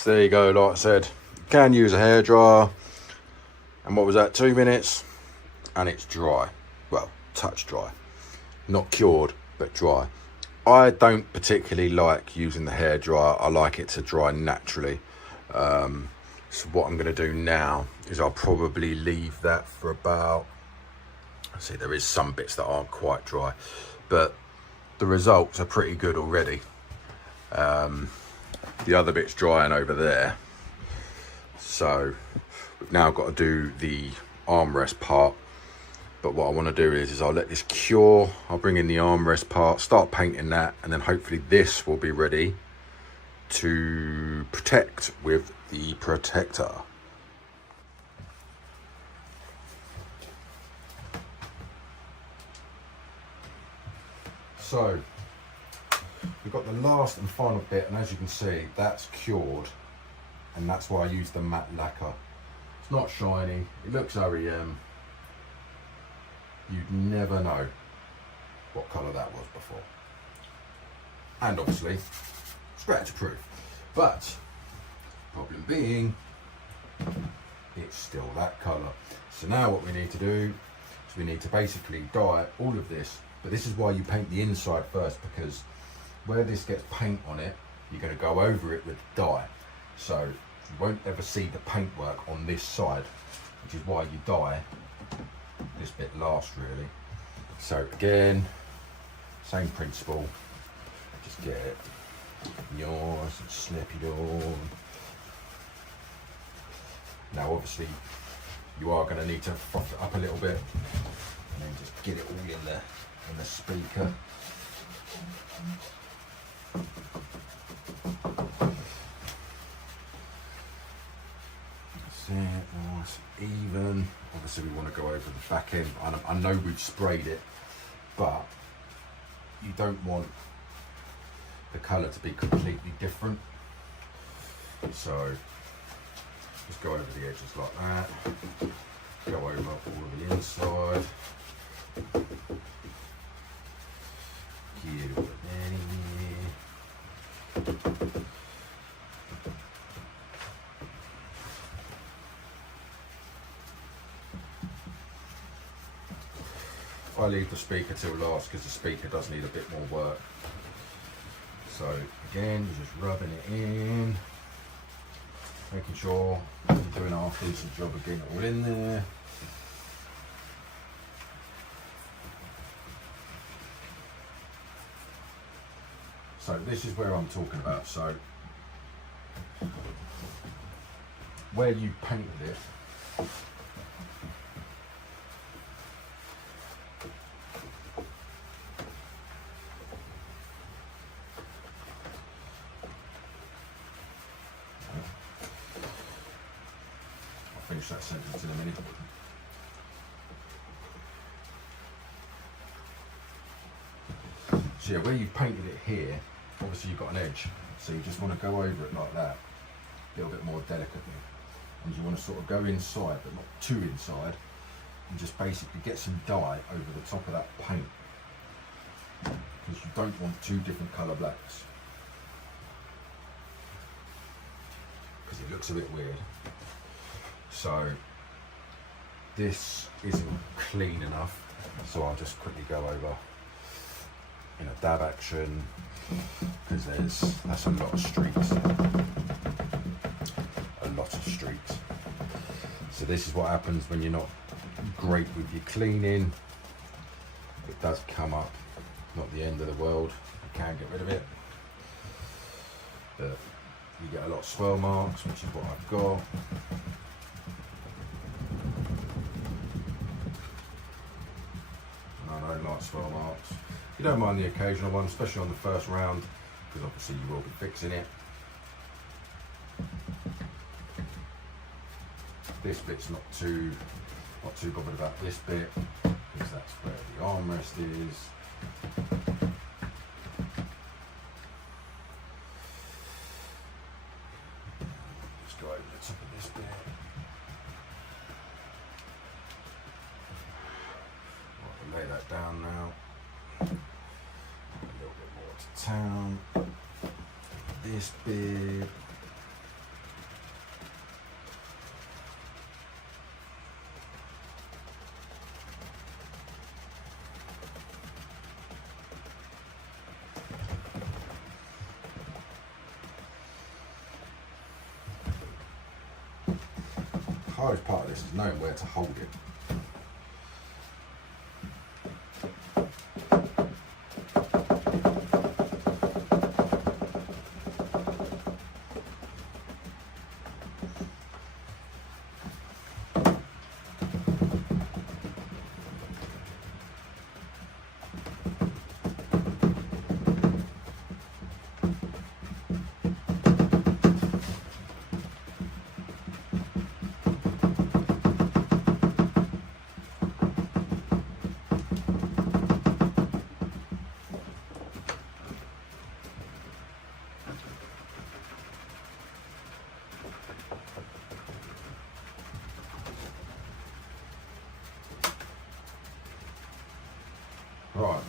So there you go, like I said, can use a hairdryer. And what was that, 2 minutes? And it's dry. Well, touch dry. Not cured, but dry. I don't particularly like using the hairdryer. I like it to dry naturally. So what I'm going to do now is I'll probably leave that for about, see, there is some bits that aren't quite dry, but the results are pretty good already. The other bit's drying over there. So we've now got to do the armrest part. But what I want to do is I'll let this cure. I'll bring in the armrest part, start painting that, and then hopefully this will be ready to protect with the protector. So we've got the last and final bit, and as you can see, that's cured, and that's why I use the matte lacquer. It's not shiny, it looks REM. You'd never know what colour that was before. And obviously, scratch proof. But, problem being, it's still that colour. So now what we need to do is we need to basically dye all of this. But this is why you paint the inside first, because where this gets paint on it, you're going to go over it with dye. So you won't ever see the paintwork on this side, which is why you dye this bit last, really. So again, same principle, just get it yours and slip it on. Now obviously you are going to need to froth it up a little bit and then just get it all in the speaker. That's it, nice, even. Obviously we want to go over the back end. I know we've sprayed it, but you don't want the colour to be completely different. So just go over the edges like that. Go over all of the inside. Get all of that in there. I leave the speaker till last because the speaker does need a bit more work. So again, you're just rubbing it in, making sure you're doing a half decent job of getting it all in there. So this is where I'm talking about. So where you painted it, finish that sentence in a minute. So yeah, where you painted it here, obviously you've got an edge, so you just want to go over it like that, a little bit more delicately, and you want to sort of go inside, but not too inside, and just basically get some dye over the top of that paint, because you don't want two different colour blacks, because it looks a bit weird. So this isn't clean enough, so I'll just quickly go over in a dab action, because that's a lot of streaks. A lot of streaks. So this is what happens when you're not great with your cleaning. It does come up, not the end of the world. You can get rid of it, but you get a lot of swirl marks, which is what I've got. I don't like swirl marks. You don't mind the occasional one, especially on the first round, because obviously you will be fixing it. This bit's not too bothered about this bit, because that's where the armrest is. Just go over the top of this bit. I'll lay that down now. A little bit more to town. This bit. hardest part of this is knowing where to hold it. Right.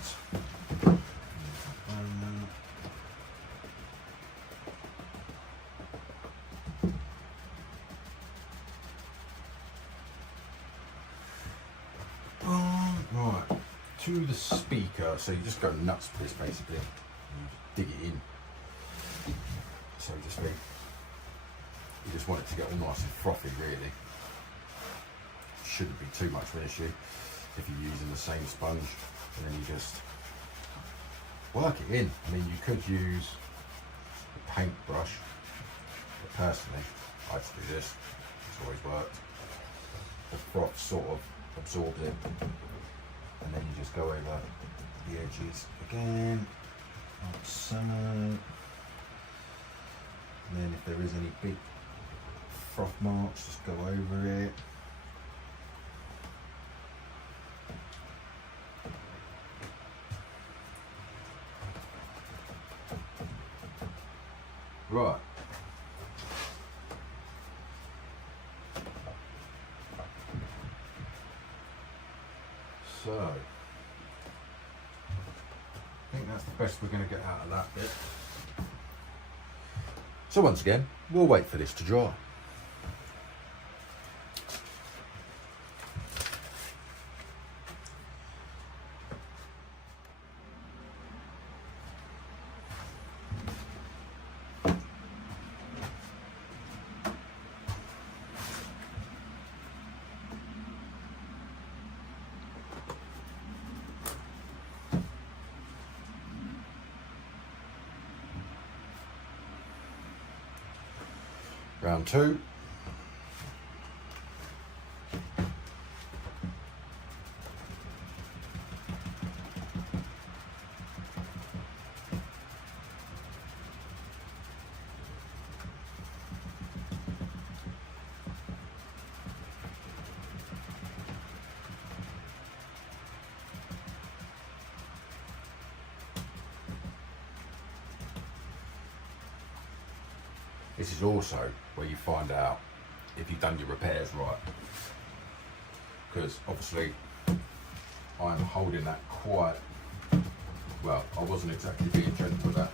Right. To the speaker, so you just go nuts with this basically. You dig it in. So to speak. You just want it to get all nice and frothy really. Shouldn't be too much of an issue if you're using the same sponge, and then you just work it in. I mean, you could use a paintbrush, but personally I just do this. It's always worked. The froth sort of absorbs it, and then you just go over the edges again like so, and then if there is any big froth marks, just go over it. Right. So, I think that's the best we're going to get out of that bit. So once again, we'll wait for this to dry. Round two. This is also where you find out if you've done your repairs right, because obviously I'm holding that quite well. I wasn't exactly being gentle with that.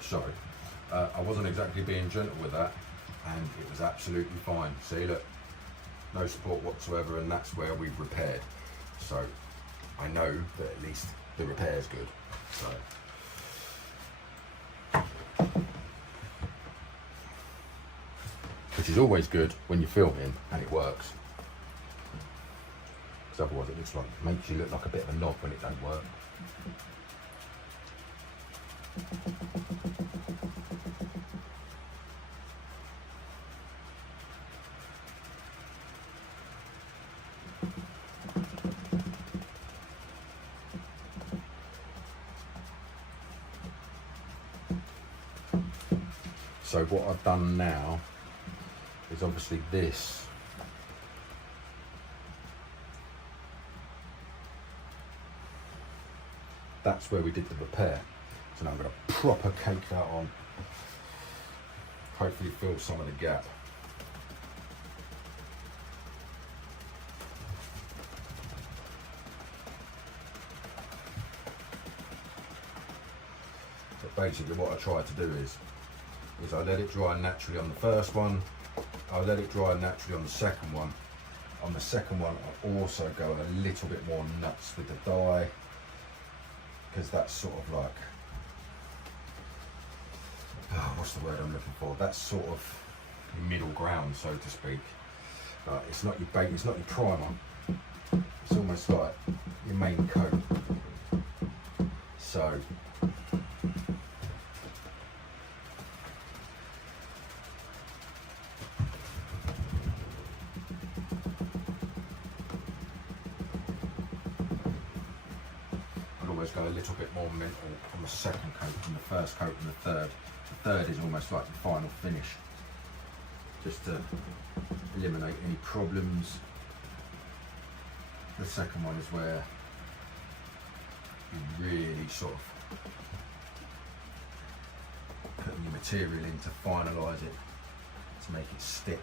Sorry, I wasn't exactly being gentle with that, and it was absolutely fine. See, look, no support whatsoever, and that's where we've repaired. So I know that at least the repair's good. So, which is always good when you're filming and it works, because otherwise it looks like, makes you look like a bit of a knob when it don't work. So what I've done now is obviously this. That's where we did the repair. So now I'm going to proper cake that on. Hopefully fill some of the gap. basically what I try to do is I let it dry naturally on the first one, I let it dry naturally on the second one. On the second one I also go a little bit more nuts with the dye, because that's sort of like, what's the word I'm looking for? That's sort of middle ground, so to speak. It's not your bait, it's not your primer. It's almost like your main coat. So I'd always go a little bit more mental on the second coat than the first coat and the third. The third is almost like the final finish, just to eliminate any problems. The second one is where you really sort of putting your material in to finalise it, to make it stick.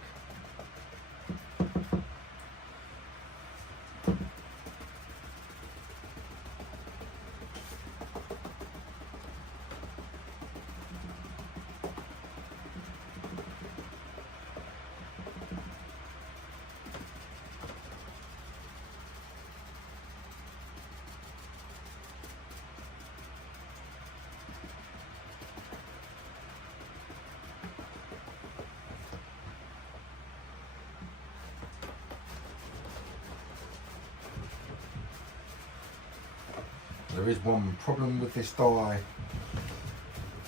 There is one problem with this dye.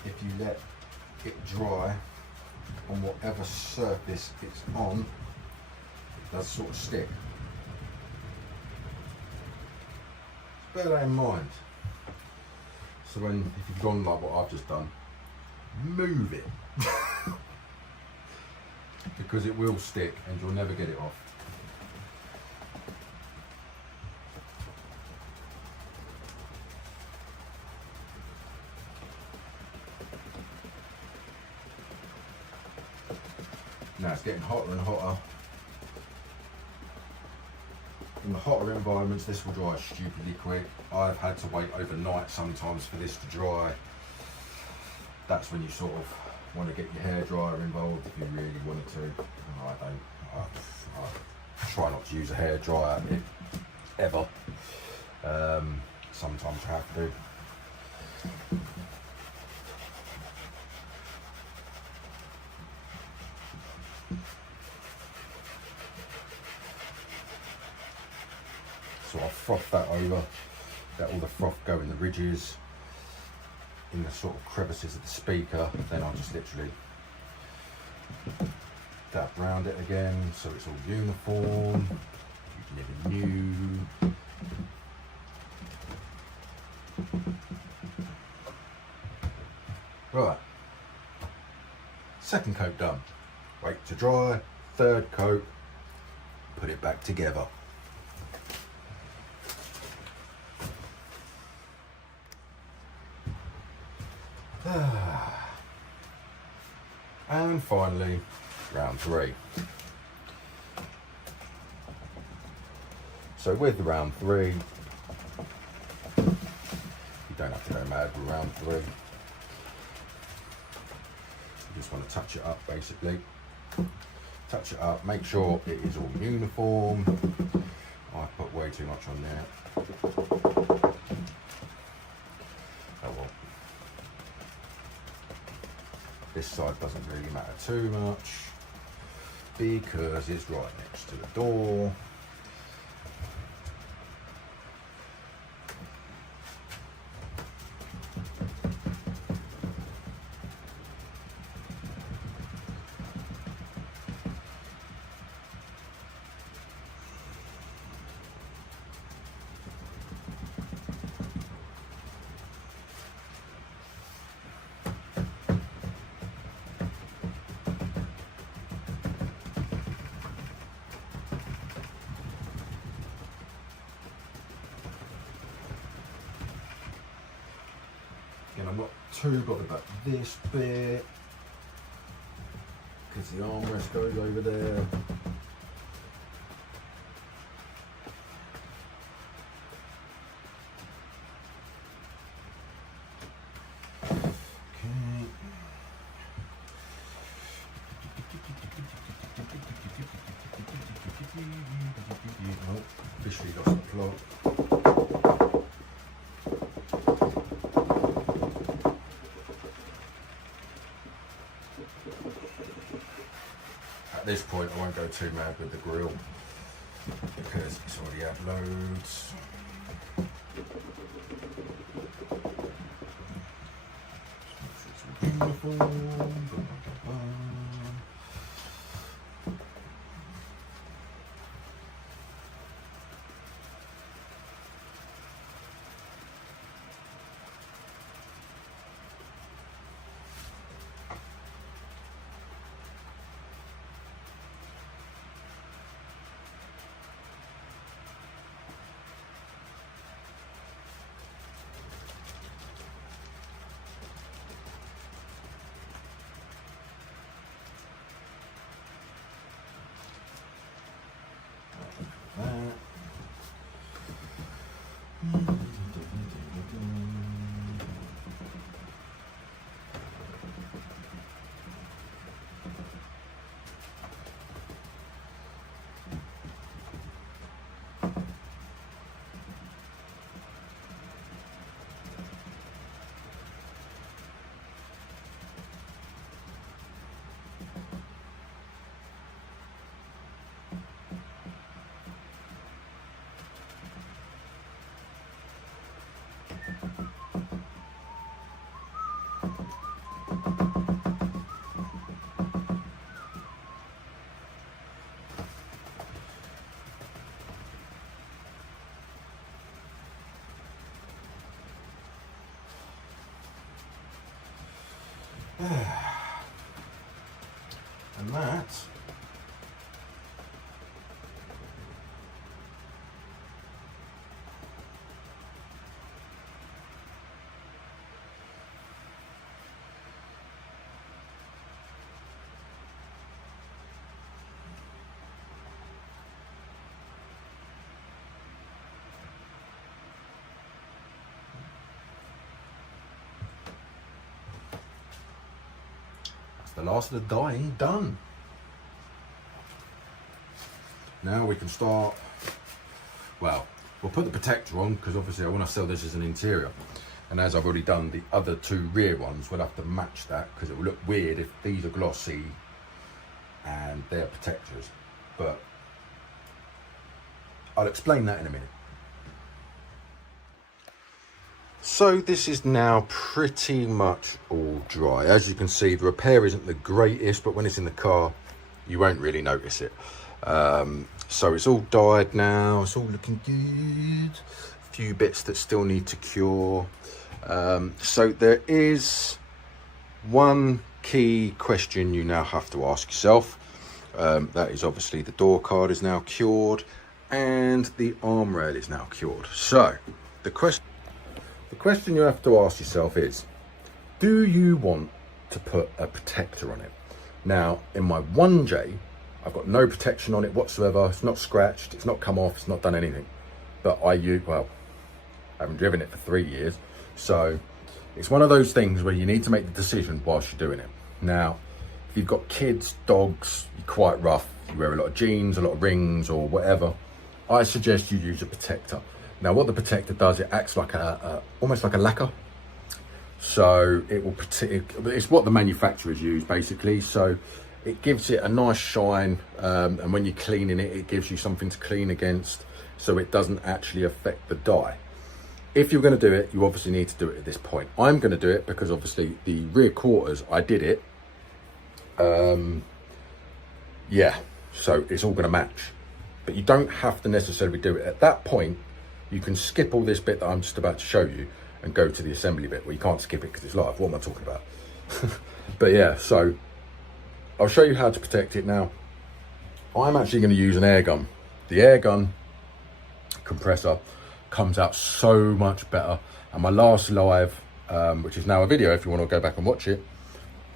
If you let it dry on whatever surface it's on, it does sort of stick. Bear that in mind. So if you've gone like what I've just done, move it. Because it will stick and you'll never get it off. Now it's getting hotter and hotter. In the hotter environments, this will dry stupidly quick. I've had to wait overnight sometimes for this to dry. That's when you sort of want to get your hairdryer involved if you really wanted to. I try not to use a hairdryer ever. Sometimes you have to. So I'll froth that over, let all the froth go in the ridges, in the sort of crevices of the speaker. Then I'll just literally dab round it again so it's all uniform. You never knew. Right, second coat done. Wait to dry, third coat, put it back together. And finally, round 3. So with round 3, you don't have to go mad with round 3. You just want to touch it up basically. Touch it up, make sure it is all uniform. I put way too much on there. Oh well. This side doesn't really matter too much because it's right next to the door. And I'm not too bothered about this bit because the armrest goes over there. officially lost the plot. At this point, I won't go too mad with the grill because it's already had loads. And that the last of the dyeing done. Now we can start, well, we'll put the protector on because obviously I want to sell this as an interior. And as I've already done the other two rear ones, we'll have to match that because it will look weird if these are glossy and they're protectors. But I'll explain that in a minute. So this is now pretty much all dry. As you can see, the repair isn't the greatest, but when it's in the car, you won't really notice it. So it's all dyed now. It's all looking good. A few bits that still need to cure. So there is one key question you now have to ask yourself. That is obviously the door card is now cured and the arm rail is now cured. So the question you have to ask yourself is, do you want to put a protector on it? Now, in my 1J, I've got no protection on it whatsoever. It's not scratched, it's not come off, it's not done anything. But I haven't driven it for 3 years. So it's one of those things where you need to make the decision whilst you're doing it. Now, if you've got kids, dogs, you're quite rough, you wear a lot of jeans, a lot of rings or whatever, I suggest you use a protector. Now what the protector does, it acts like almost like a lacquer. So it will protect, it's what the manufacturers use basically. So it gives it a nice shine, and when you're cleaning it, it gives you something to clean against, so it doesn't actually affect the dye. If you're going to do it, you obviously need to do it at this point. I'm going to do it because obviously the rear quarters, I did it. Yeah, so it's all going to match. But you don't have to necessarily do it. At that point, you can skip all this bit that I'm just about to show you and go to the assembly bit. Well, you can't skip it because it's live. What am I talking about? But yeah, so I'll show you how to protect it now. I'm actually going to use an air gun. The air gun compressor comes out so much better. And my last live, which is now a video if you want to go back and watch it,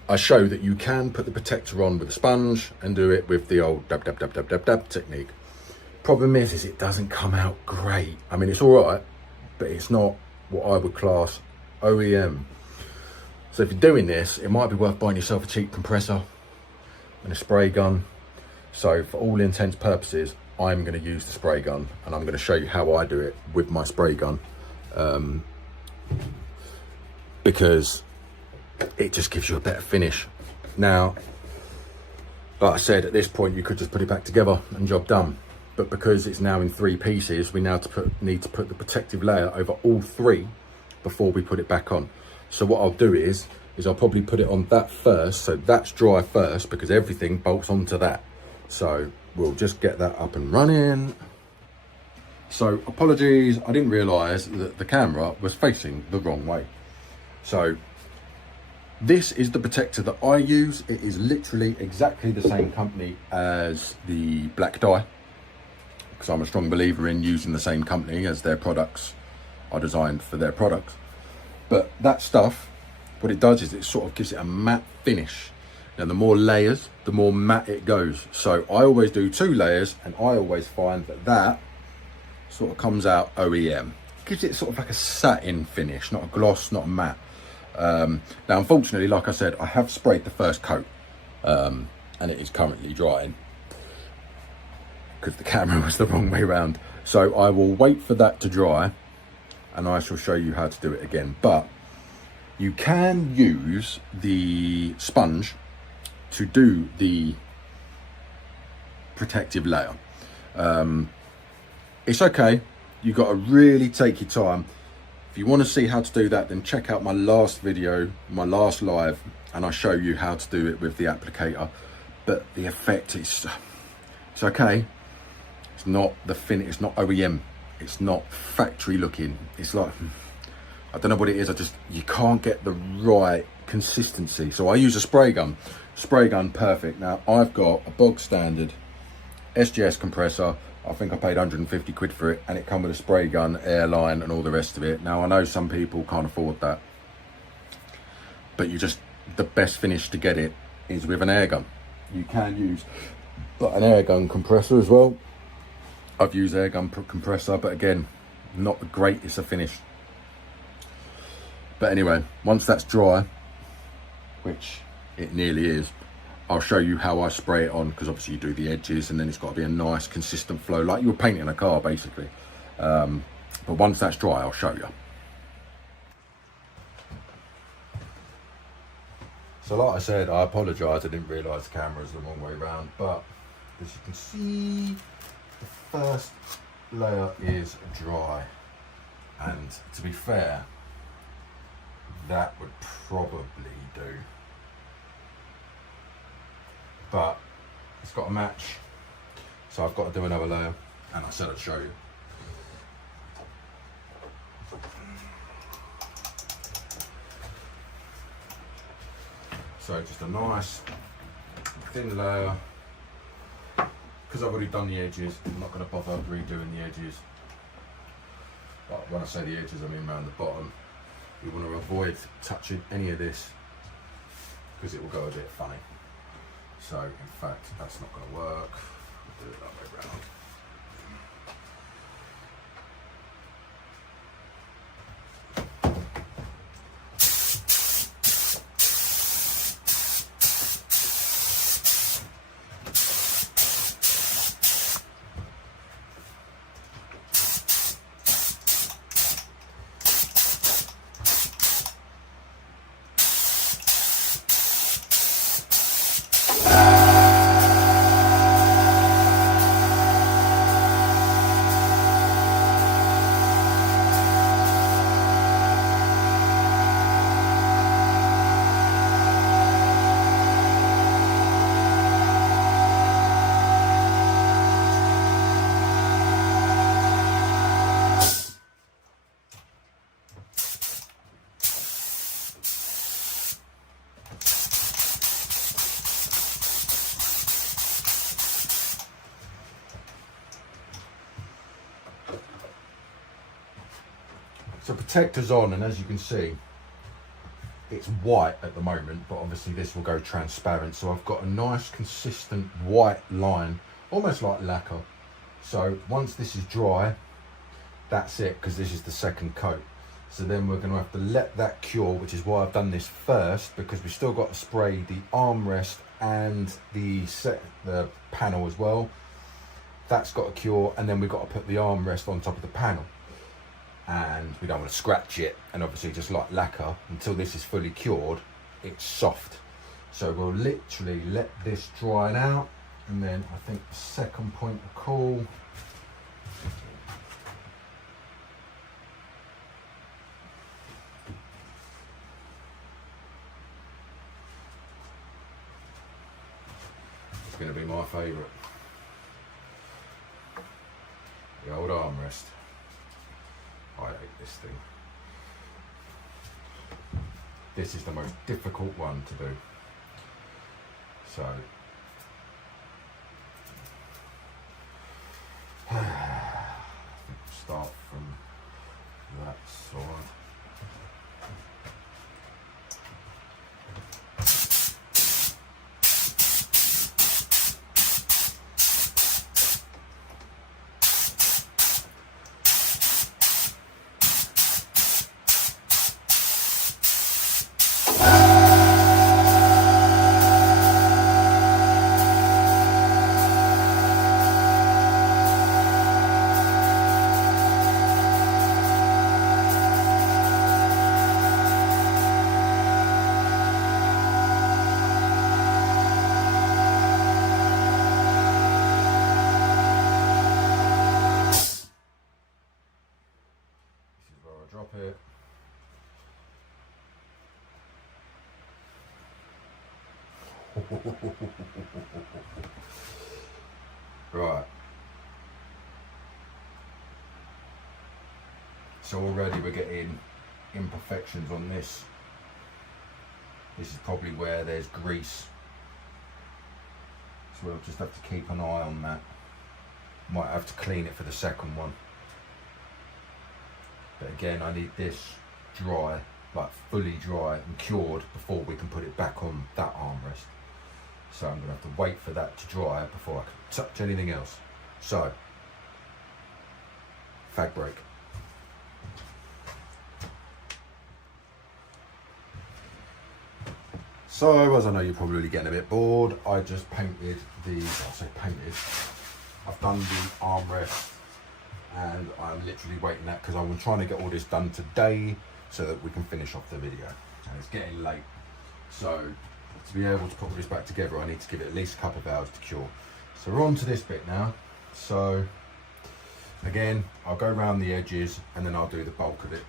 I show that you can put the protector on with a sponge and do it with the old dab, dab, dab, dab, dab, dab technique. Problem is it doesn't come out great. I mean, it's all right, but it's not what I would class OEM. So if you're doing this, it might be worth buying yourself a cheap compressor and a spray gun. So for all intents purposes, I'm going to use the spray gun, and I'm going to show you how I do it with my spray gun, because it just gives you a better finish. Now, like I said, at this point you could just put it back together and job done, but because it's now in 3 pieces, we now need to put the protective layer over all 3 before we put it back on. So what I'll do is I'll probably put it on that first, so that's dry first, because everything bolts onto that. So we'll just get that up and running. So apologies, I didn't realise that the camera was facing the wrong way. So this is the protector that I use. It is literally exactly the same company as the black dye, because I'm a strong believer in using the same company as their products are designed for their products. But that stuff, what it does is it sort of gives it a matte finish. Now, the more layers, the more matte it goes. So I always do 2 layers, and I always find that sort of comes out OEM. Gives it sort of like a satin finish, not a gloss, not a matte. Now, unfortunately, like I said, I have sprayed the first coat, and it is currently drying because the camera was the wrong way around. So I will wait for that to dry, and I shall show you how to do it again. But you can use the sponge to do the protective layer. It's okay, you got to really take your time. If you want to see how to do that, then check out my last video, my last live, and I show you how to do it with the applicator. But the effect is, it's okay. It's not the finish, it's not OEM, it's not factory looking. It's like, I don't know what it is, you can't get the right consistency. So I use a spray gun, perfect. Now I've got a bog standard SGS compressor. I think I paid 150 quid for it, and it comes with a spray gun, airline, and all the rest of it. Now I know some people can't afford that, but the best finish to get it is with an air gun. You can use an air gun compressor as well. I've used air gun compressor, but again, not the greatest of finish. But anyway, once that's dry, which it nearly is, I'll show you how I spray it on, because obviously you do the edges, and then it's got to be a nice consistent flow, like you were painting a car basically. But once that's dry, I'll show you. So like I said, I apologise, I didn't realise the camera was the wrong way around, but as you can see, the first layer is dry, and to be fair, that would probably do. But it's got to match, so I've got to do another layer, and I said I'd show you. So just a nice thin layer, because I've already done the edges. I'm not going to bother redoing the edges, but when I say the edges, I mean around the bottom. We want to avoid touching any of this, because it will go a bit funny. So in fact, that's not going to work. We'll do it that way around. So protector's on, and as you can see, it's white at the moment, but obviously this will go transparent. So I've got a nice consistent white line, almost like lacquer. So once this is dry, that's it, because this is the second coat. So then we're going to have to let that cure, which is why I've done this first, because we've still got to spray the armrest and the panel as well. that's got to cure, and then we've got to put the armrest on top of the panel. And we don't want to scratch it, and obviously just like lacquer, until this is fully cured, it's soft. So we'll literally let this dry out, and then I think the second point of call, it's going to be my favourite. The old armrest. I hate this thing. This is the most difficult one to do. So start from that side. Drop it. Right. So already we're getting imperfections on this. This is probably where there's grease. So we'll just have to keep an eye on that. Might have to clean it for the second one. But again, I need this dry, like fully dry and cured before we can put it back on that armrest. So I'm going to have to wait for that to dry before I can touch anything else. So, fag break. So, as I know you're probably getting a bit bored, I just painted I've done the armrest, and I'm literally waiting that because I'm trying to get all this done today so that we can finish off the video. And it's getting late, so to be able to put all this back together, I need to give it at least a couple of hours to cure. So we're on to this bit now. So again, I'll go around the edges and then I'll do the bulk of it.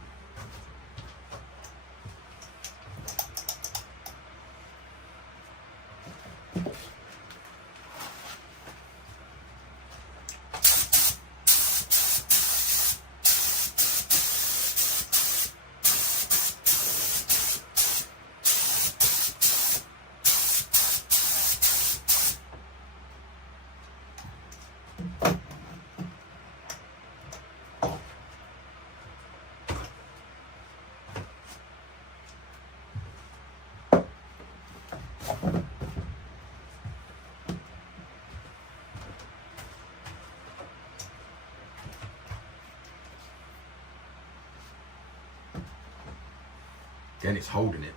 Again, it's holding it.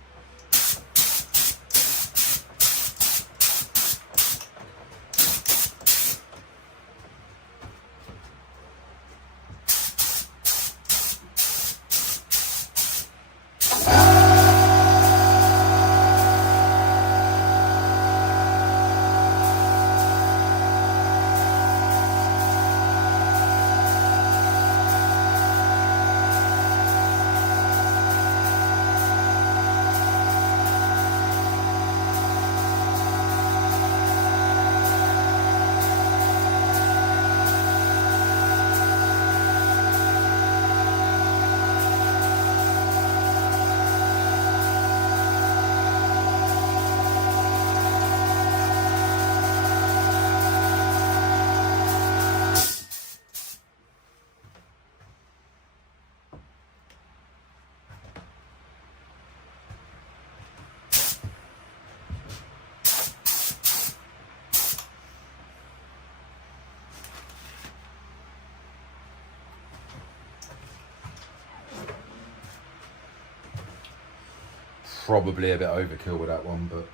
Probably a bit overkill with that one, but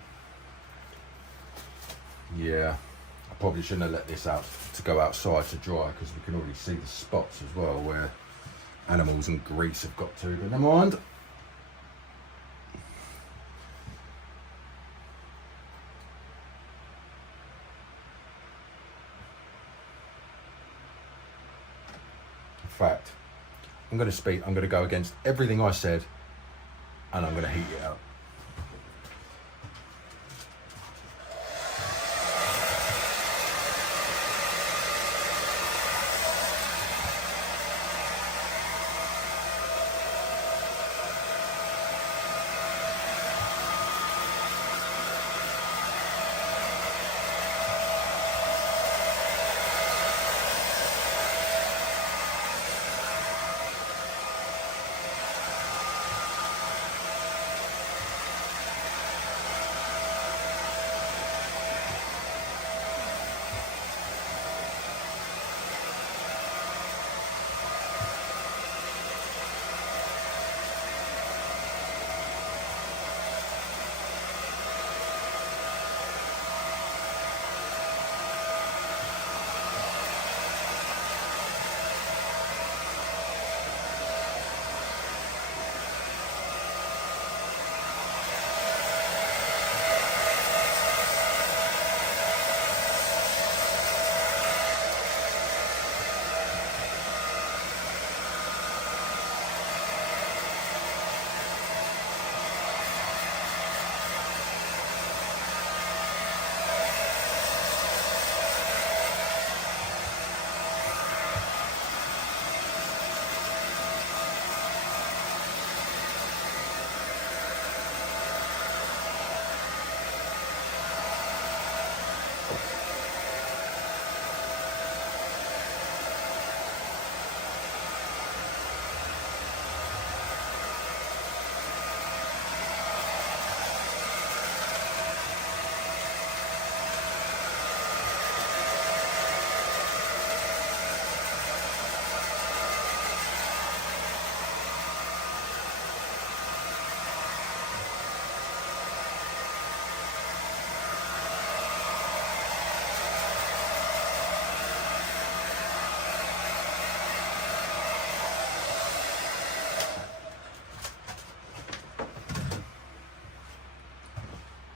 yeah, I probably shouldn't have let this out to go outside to dry, because we can already see the spots as well where animals and grease have got to, but never mind. In fact, I'm going to go against everything I said, and I'm going to heat it up.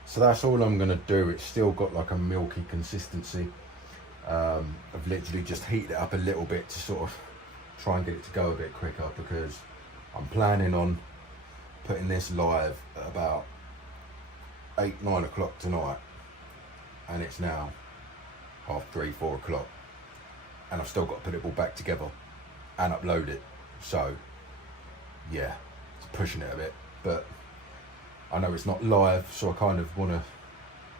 So that's all I'm going to do. It's still got like a milky consistency. I've literally just heated it up a little bit to sort of try and get it to go a bit quicker, because I'm planning on putting this live at about 8-9 o'clock tonight, and it's now 3:30-4 o'clock, and I've still got to put it all back together and upload it. So yeah, it's pushing it a bit, but I know it's not live, so I kind of want to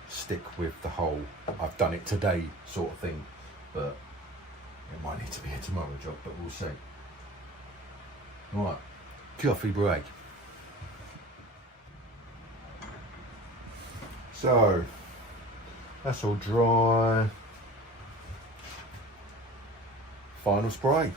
stick with the whole I've done it today sort of thing, but it might need to be a tomorrow job, but we'll see. Right, coffee break. So that's all dry. Final spray.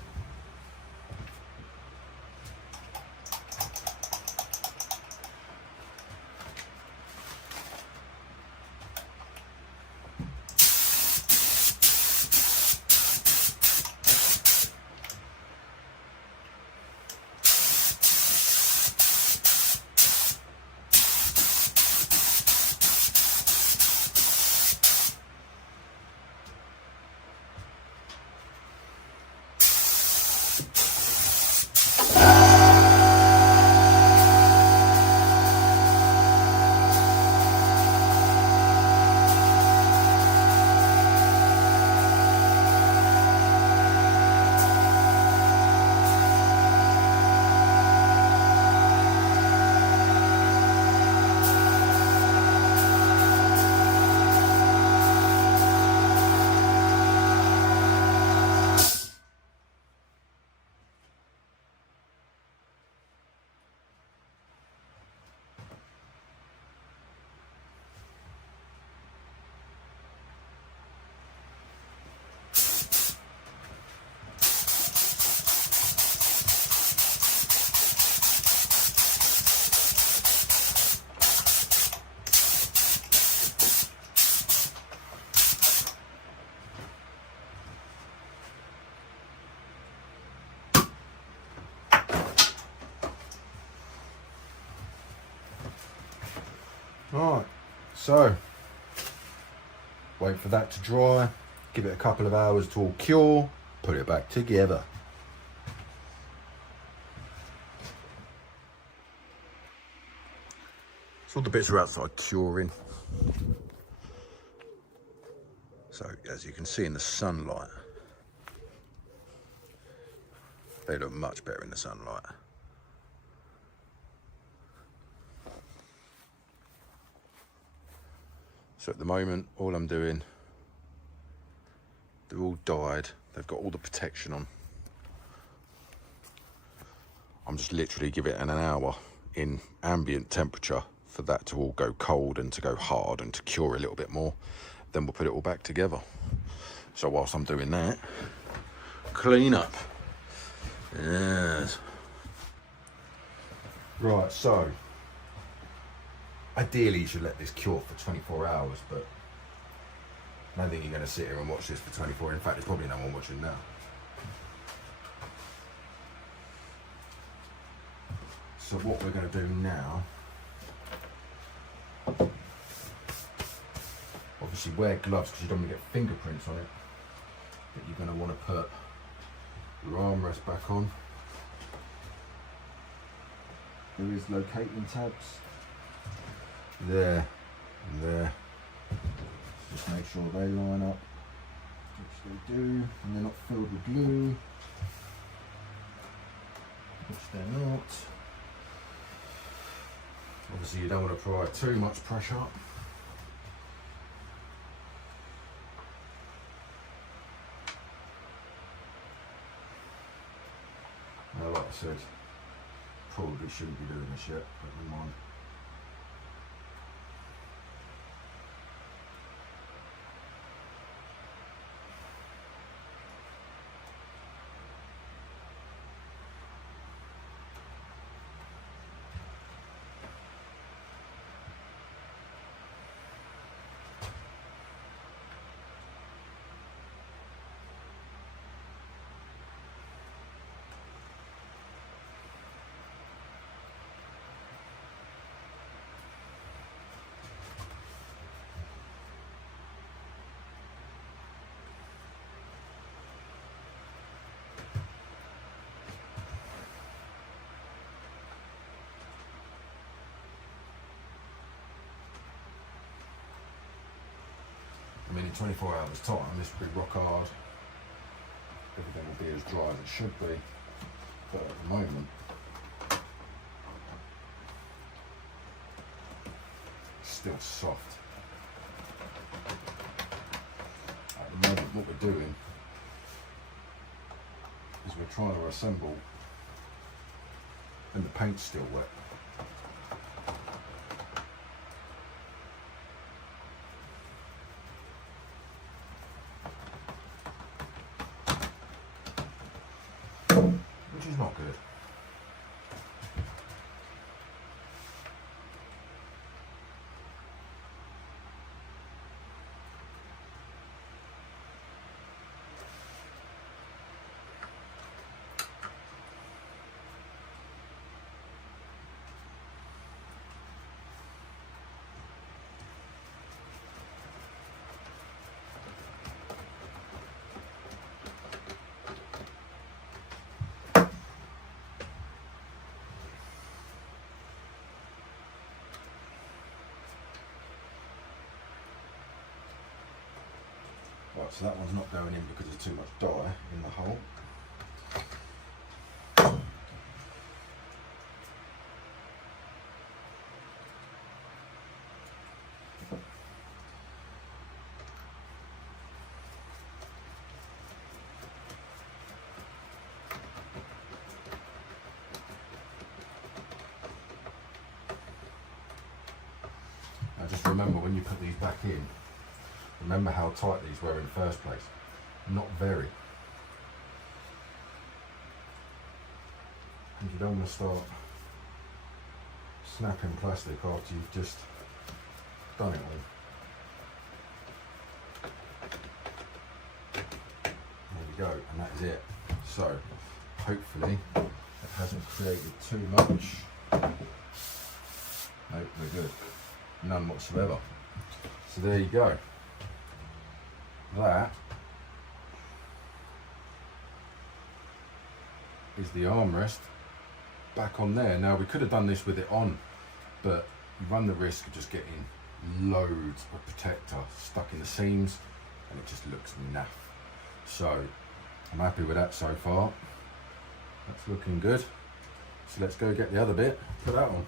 Alright, so wait for that to dry, give it a couple of hours to all cure, put it back together. So all the bits are outside curing. So as you can see in the sunlight, they look much better in the sunlight. So at the moment, all I'm doing, they're all dyed, they've got all the protection on. I'm just literally giving it an hour in ambient temperature for that to all go cold and to go hard and to cure a little bit more. Then we'll put it all back together. So whilst I'm doing that, clean up. Yes. Right, so ideally you should let this cure for 24 hours, but I don't think you're going to sit here and watch this for 24. In fact, there's probably no one watching now. So what we're going to do now, obviously wear gloves because you don't want to get fingerprints on it, but you're going to want to put your armrest back on. There is locating tabs there and there. Just make sure they line up, which they do, and they're not filled with glue, which they're not. Obviously you don't want to apply too much pressure. Now like I said, probably shouldn't be doing this yet, but never mind. I mean, in 24 hours time, this will be rock hard. Everything will be as dry as it should be. But at the moment, it's still soft. At the moment, what we're doing is we're trying to assemble, and the paint's still wet. Which is not good. Right, so that one's not going in because there's too much dye in the hole. Now just remember when you put these back in, remember how tight these were in the first place. Not very. And you don't want to start snapping plastic after you've just done it all. There we go, and that is it. So, hopefully, it hasn't created too much. Nope, we're good. none whatsoever. So there you go. That is the armrest back on there. Now we could have done this with it on, but you run the risk of just getting loads of protector stuck in the seams and it just looks naff. So I'm happy with that so far. That's looking good. So let's go get the other bit, put that on.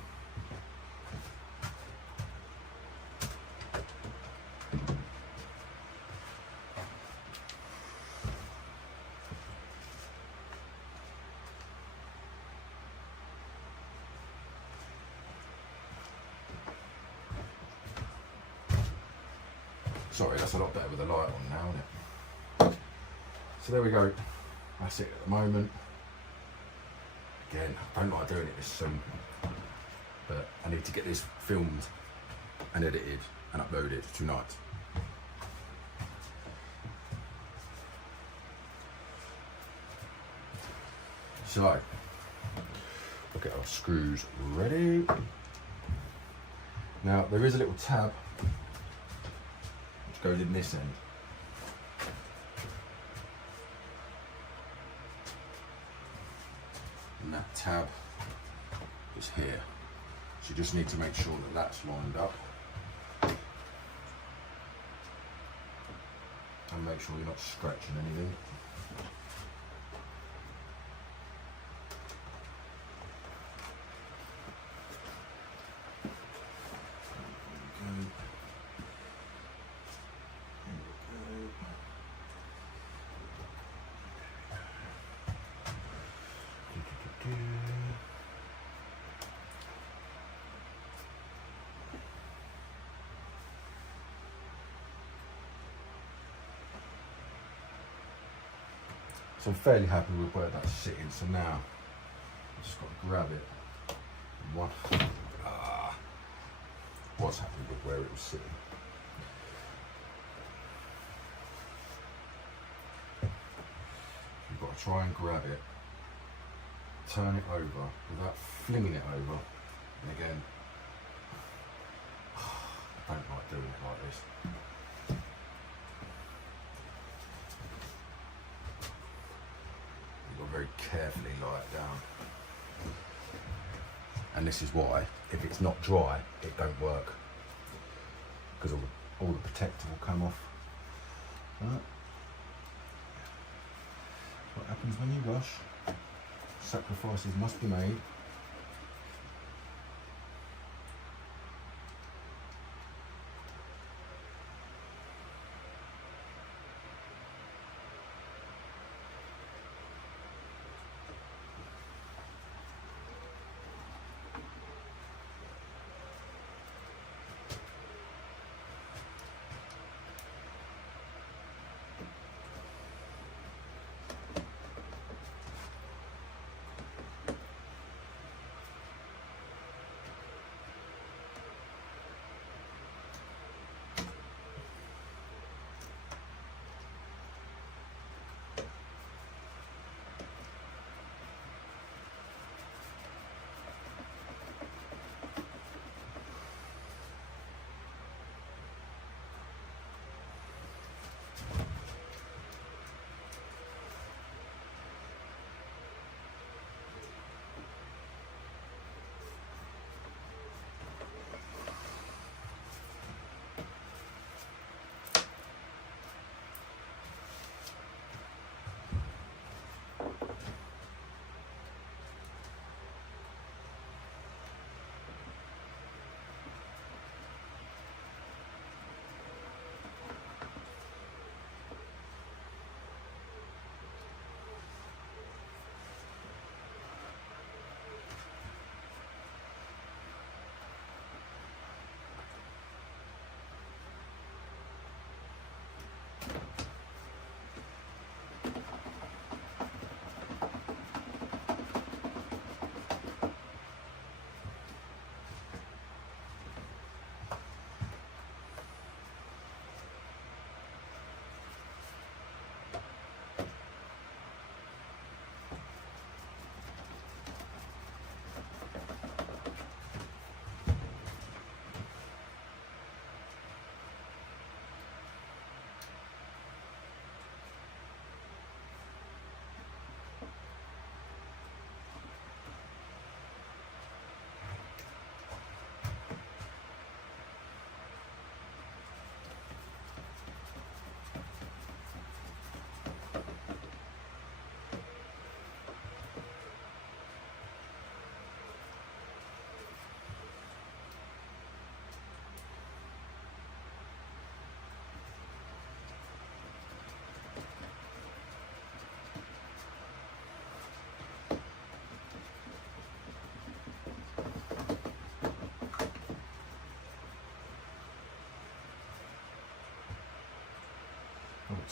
Sorry, that's a lot better with the light on now, isn't it? So there we go. That's it at the moment. Again, I don't like doing it this soon, but I need to get this filmed and edited and uploaded tonight. So, we'll get our screws ready. Now, there is a little tab which goes in this end. And that tab is here. So you just need to make sure that that's lined up. And make sure you're not scratching anything. So I'm fairly happy with where that's sitting. So now I've just got to grab it. Was happy with where it was sitting. You've got to try and grab it, turn it over without flinging it over. And again, I don't like doing it like this. Very carefully lie it down, and this is why if it's not dry it don't work, because all the protector will come off. Right. What happens when you rush? Sacrifices must be made.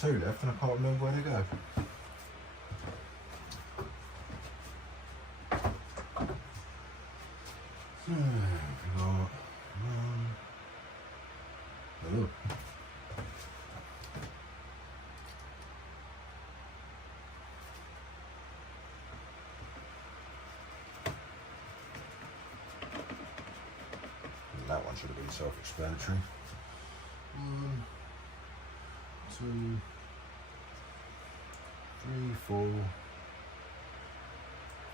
2 left and I can't remember where they go. Hello. That one should have been self-explanatory. 1, 2, 3, 4,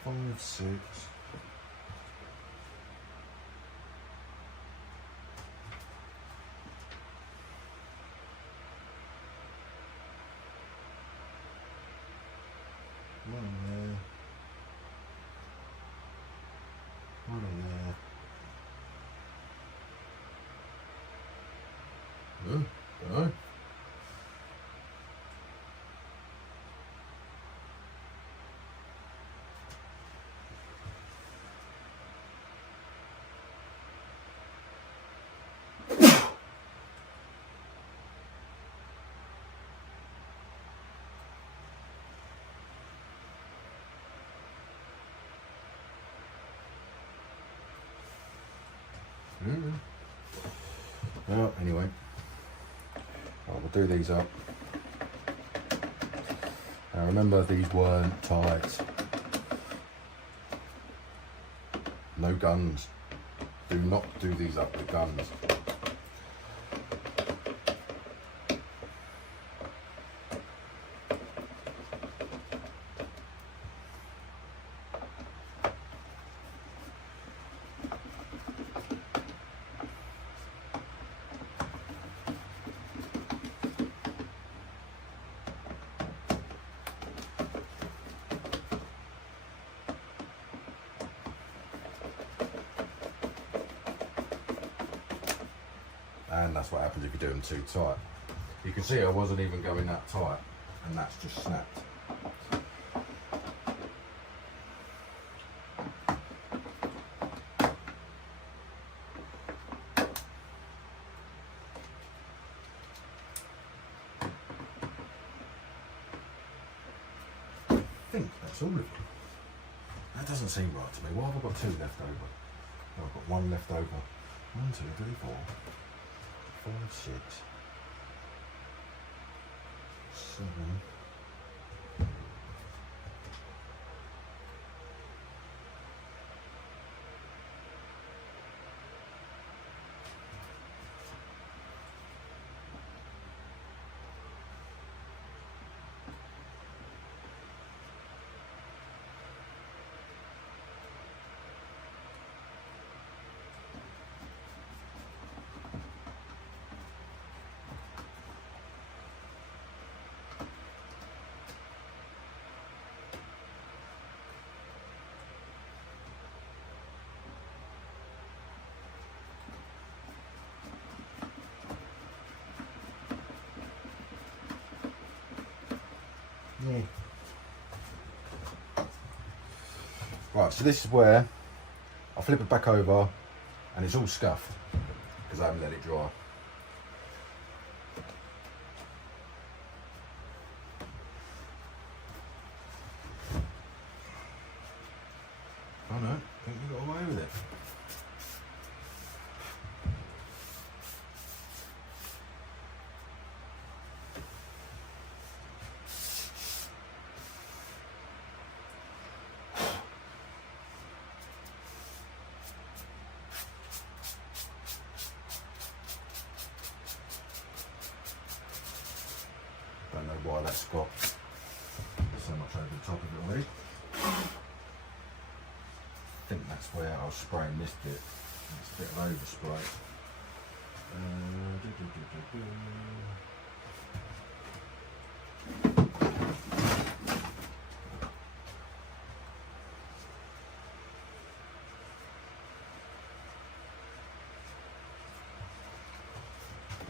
5, 6. One on there. One on there. Dunno. Well, anyway, we'll do these up. Now remember, these weren't tight. No guns. Do not do these up with guns. And that's what happens if you do them too tight. You can see I wasn't even going that tight, and that's just snapped. I think that's all of them. That doesn't seem right to me. Why have I got 2 left over? Oh, I've got 1 left over. 1, 2, 3, 4. 5, 6, 7. Yeah. Right, so this is where I flip it back over and it's all scuffed because I haven't let it dry. Oh no, I think we got away with it. Don't know why that's got so much over the top of it already. I think that's where I was spraying this bit. It's a bit of overspray.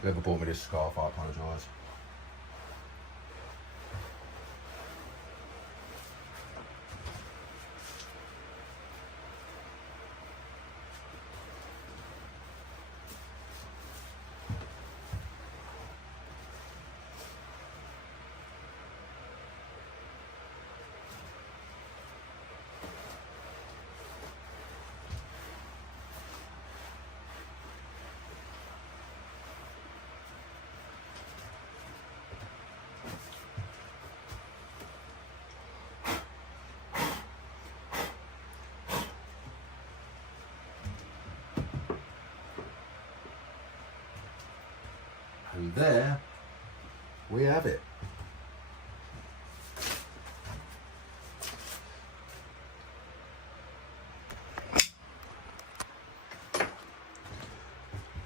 Whoever bought me this scarf, I apologise. there we have it.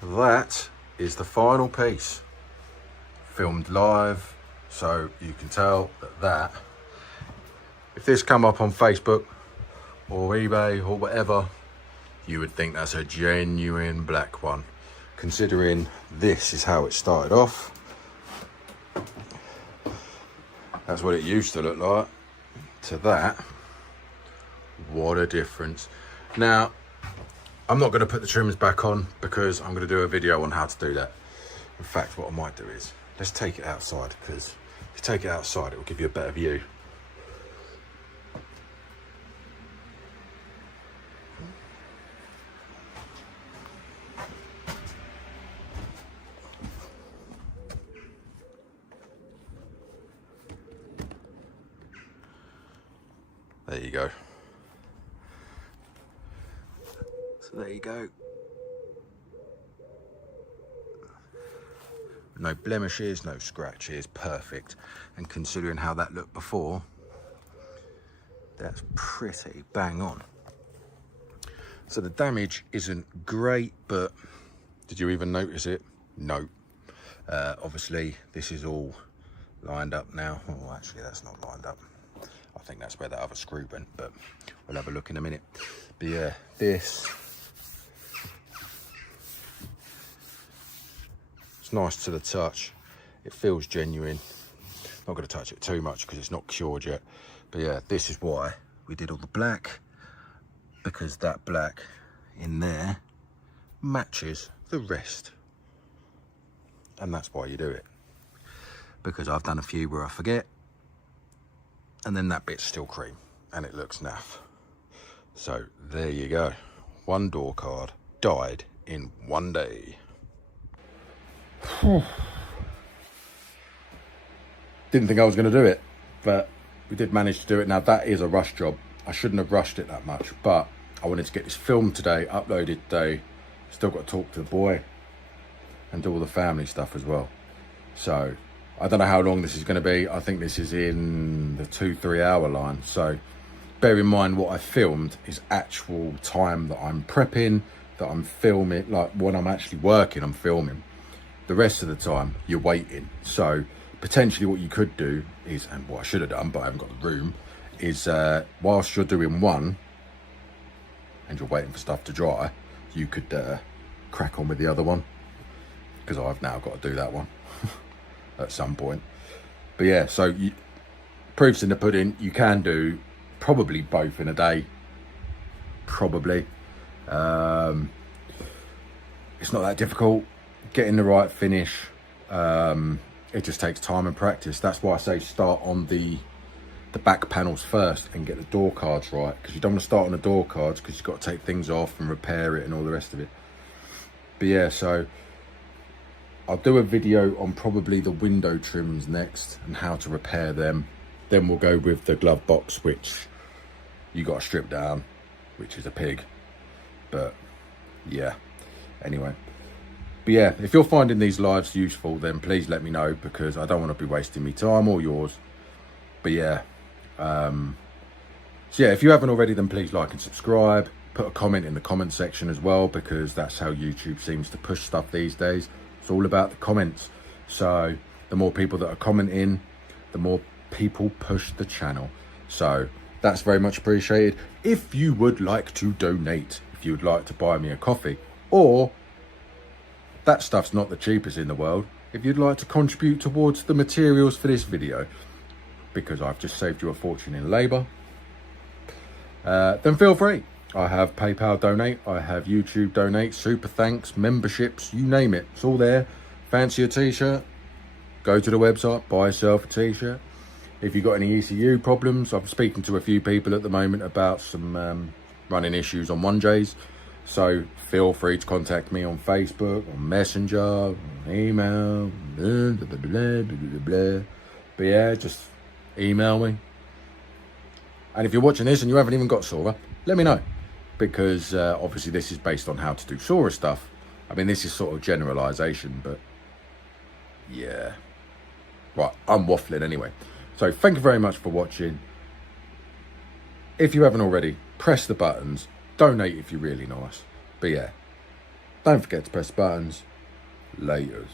That is the final piece, filmed live, so you can tell that if this come up on Facebook or eBay or whatever, you would think that's a genuine black one, considering this is how it started off. That's what it used to look like to that. What a difference. Now, I'm not going to put the trimmers back on because I'm going to do a video on how to do that. In fact, what I might do is, let's take it outside, because if you take it outside, it will give you a better view. There you go. So there you go. No blemishes, no scratches, perfect. And considering how that looked before, that's pretty bang on. So the damage isn't great, but did you even notice it? No. Obviously, this is all lined up now. Oh, actually, that's not lined up. I think that's where that other screw went, but we'll have a look in a minute. But yeah, this, it's nice to the touch. It feels genuine. Not going to touch it too much because it's not cured yet. But yeah, this is why we did all the black, because that black in there matches the rest. And that's why you do it. Because I've done a few where I forget, and then that bit's still cream and it looks naff. So there you go. One door card died in one day. Didn't think I was going to do it, but we did manage to do it. Now that is a rush job. I shouldn't have rushed it that much, but I wanted to get this filmed today, uploaded today. Still got to talk to the boy and do all the family stuff as well. So I don't know how long this is going to be. I think this is in the 2-3 hour line. So bear in mind what I filmed is actual time that I'm prepping, that I'm filming. Like when I'm actually working, I'm filming. The rest of the time you're waiting. So potentially what you could do is, and what I should have done, but I haven't got the room, is whilst you're doing one and you're waiting for stuff to dry, you could crack on with the other one, because I've now got to do that one at some point. But yeah, so proof's in the pudding. You can do probably both in a day, probably. It's not that difficult getting the right finish. It just takes time and practice. That's why I say start on the back panels first and get the door cards right, because you don't want to start on the door cards because you've got to take things off and repair it and all the rest of it. But yeah, so I'll do a video on probably the window trims next and how to repair them. Then we'll go with the glove box, which you got to strip down, which is a pig. But yeah, anyway. But yeah, if you're finding these lives useful, then please let me know, because I don't want to be wasting my time or yours. But yeah, so yeah, if you haven't already, then please like and subscribe. Put a comment in the comment section as well, because that's how YouTube seems to push stuff these days. It's all about the comments. So the more people that are commenting, the more people push the channel. So that's very much appreciated. If you would like to donate, if you would like to buy me a coffee, or that stuff's not the cheapest in the world, if you'd like to contribute towards the materials for this video, because I've just saved you a fortune in labour, then feel free. I have PayPal donate, I have YouTube donate, super thanks, memberships, you name it, it's all there. Fancy a t-shirt? Go to the website, buy yourself a t-shirt. If you've got any ECU problems, I'm speaking to a few people at the moment about some running issues on 1Js. So feel free to contact me on Facebook, on Messenger, on email, blah, blah, blah, blah, blah. But yeah, just email me. And if you're watching this and you haven't even got Sora, let me know. Because obviously this is based on how to do Sora stuff. I mean, this is sort of generalization, but Yeah. Right, I'm waffling anyway. So thank you very much for watching. If you haven't already, press the buttons. Donate if you're really nice. But yeah, don't forget to press buttons. Laters.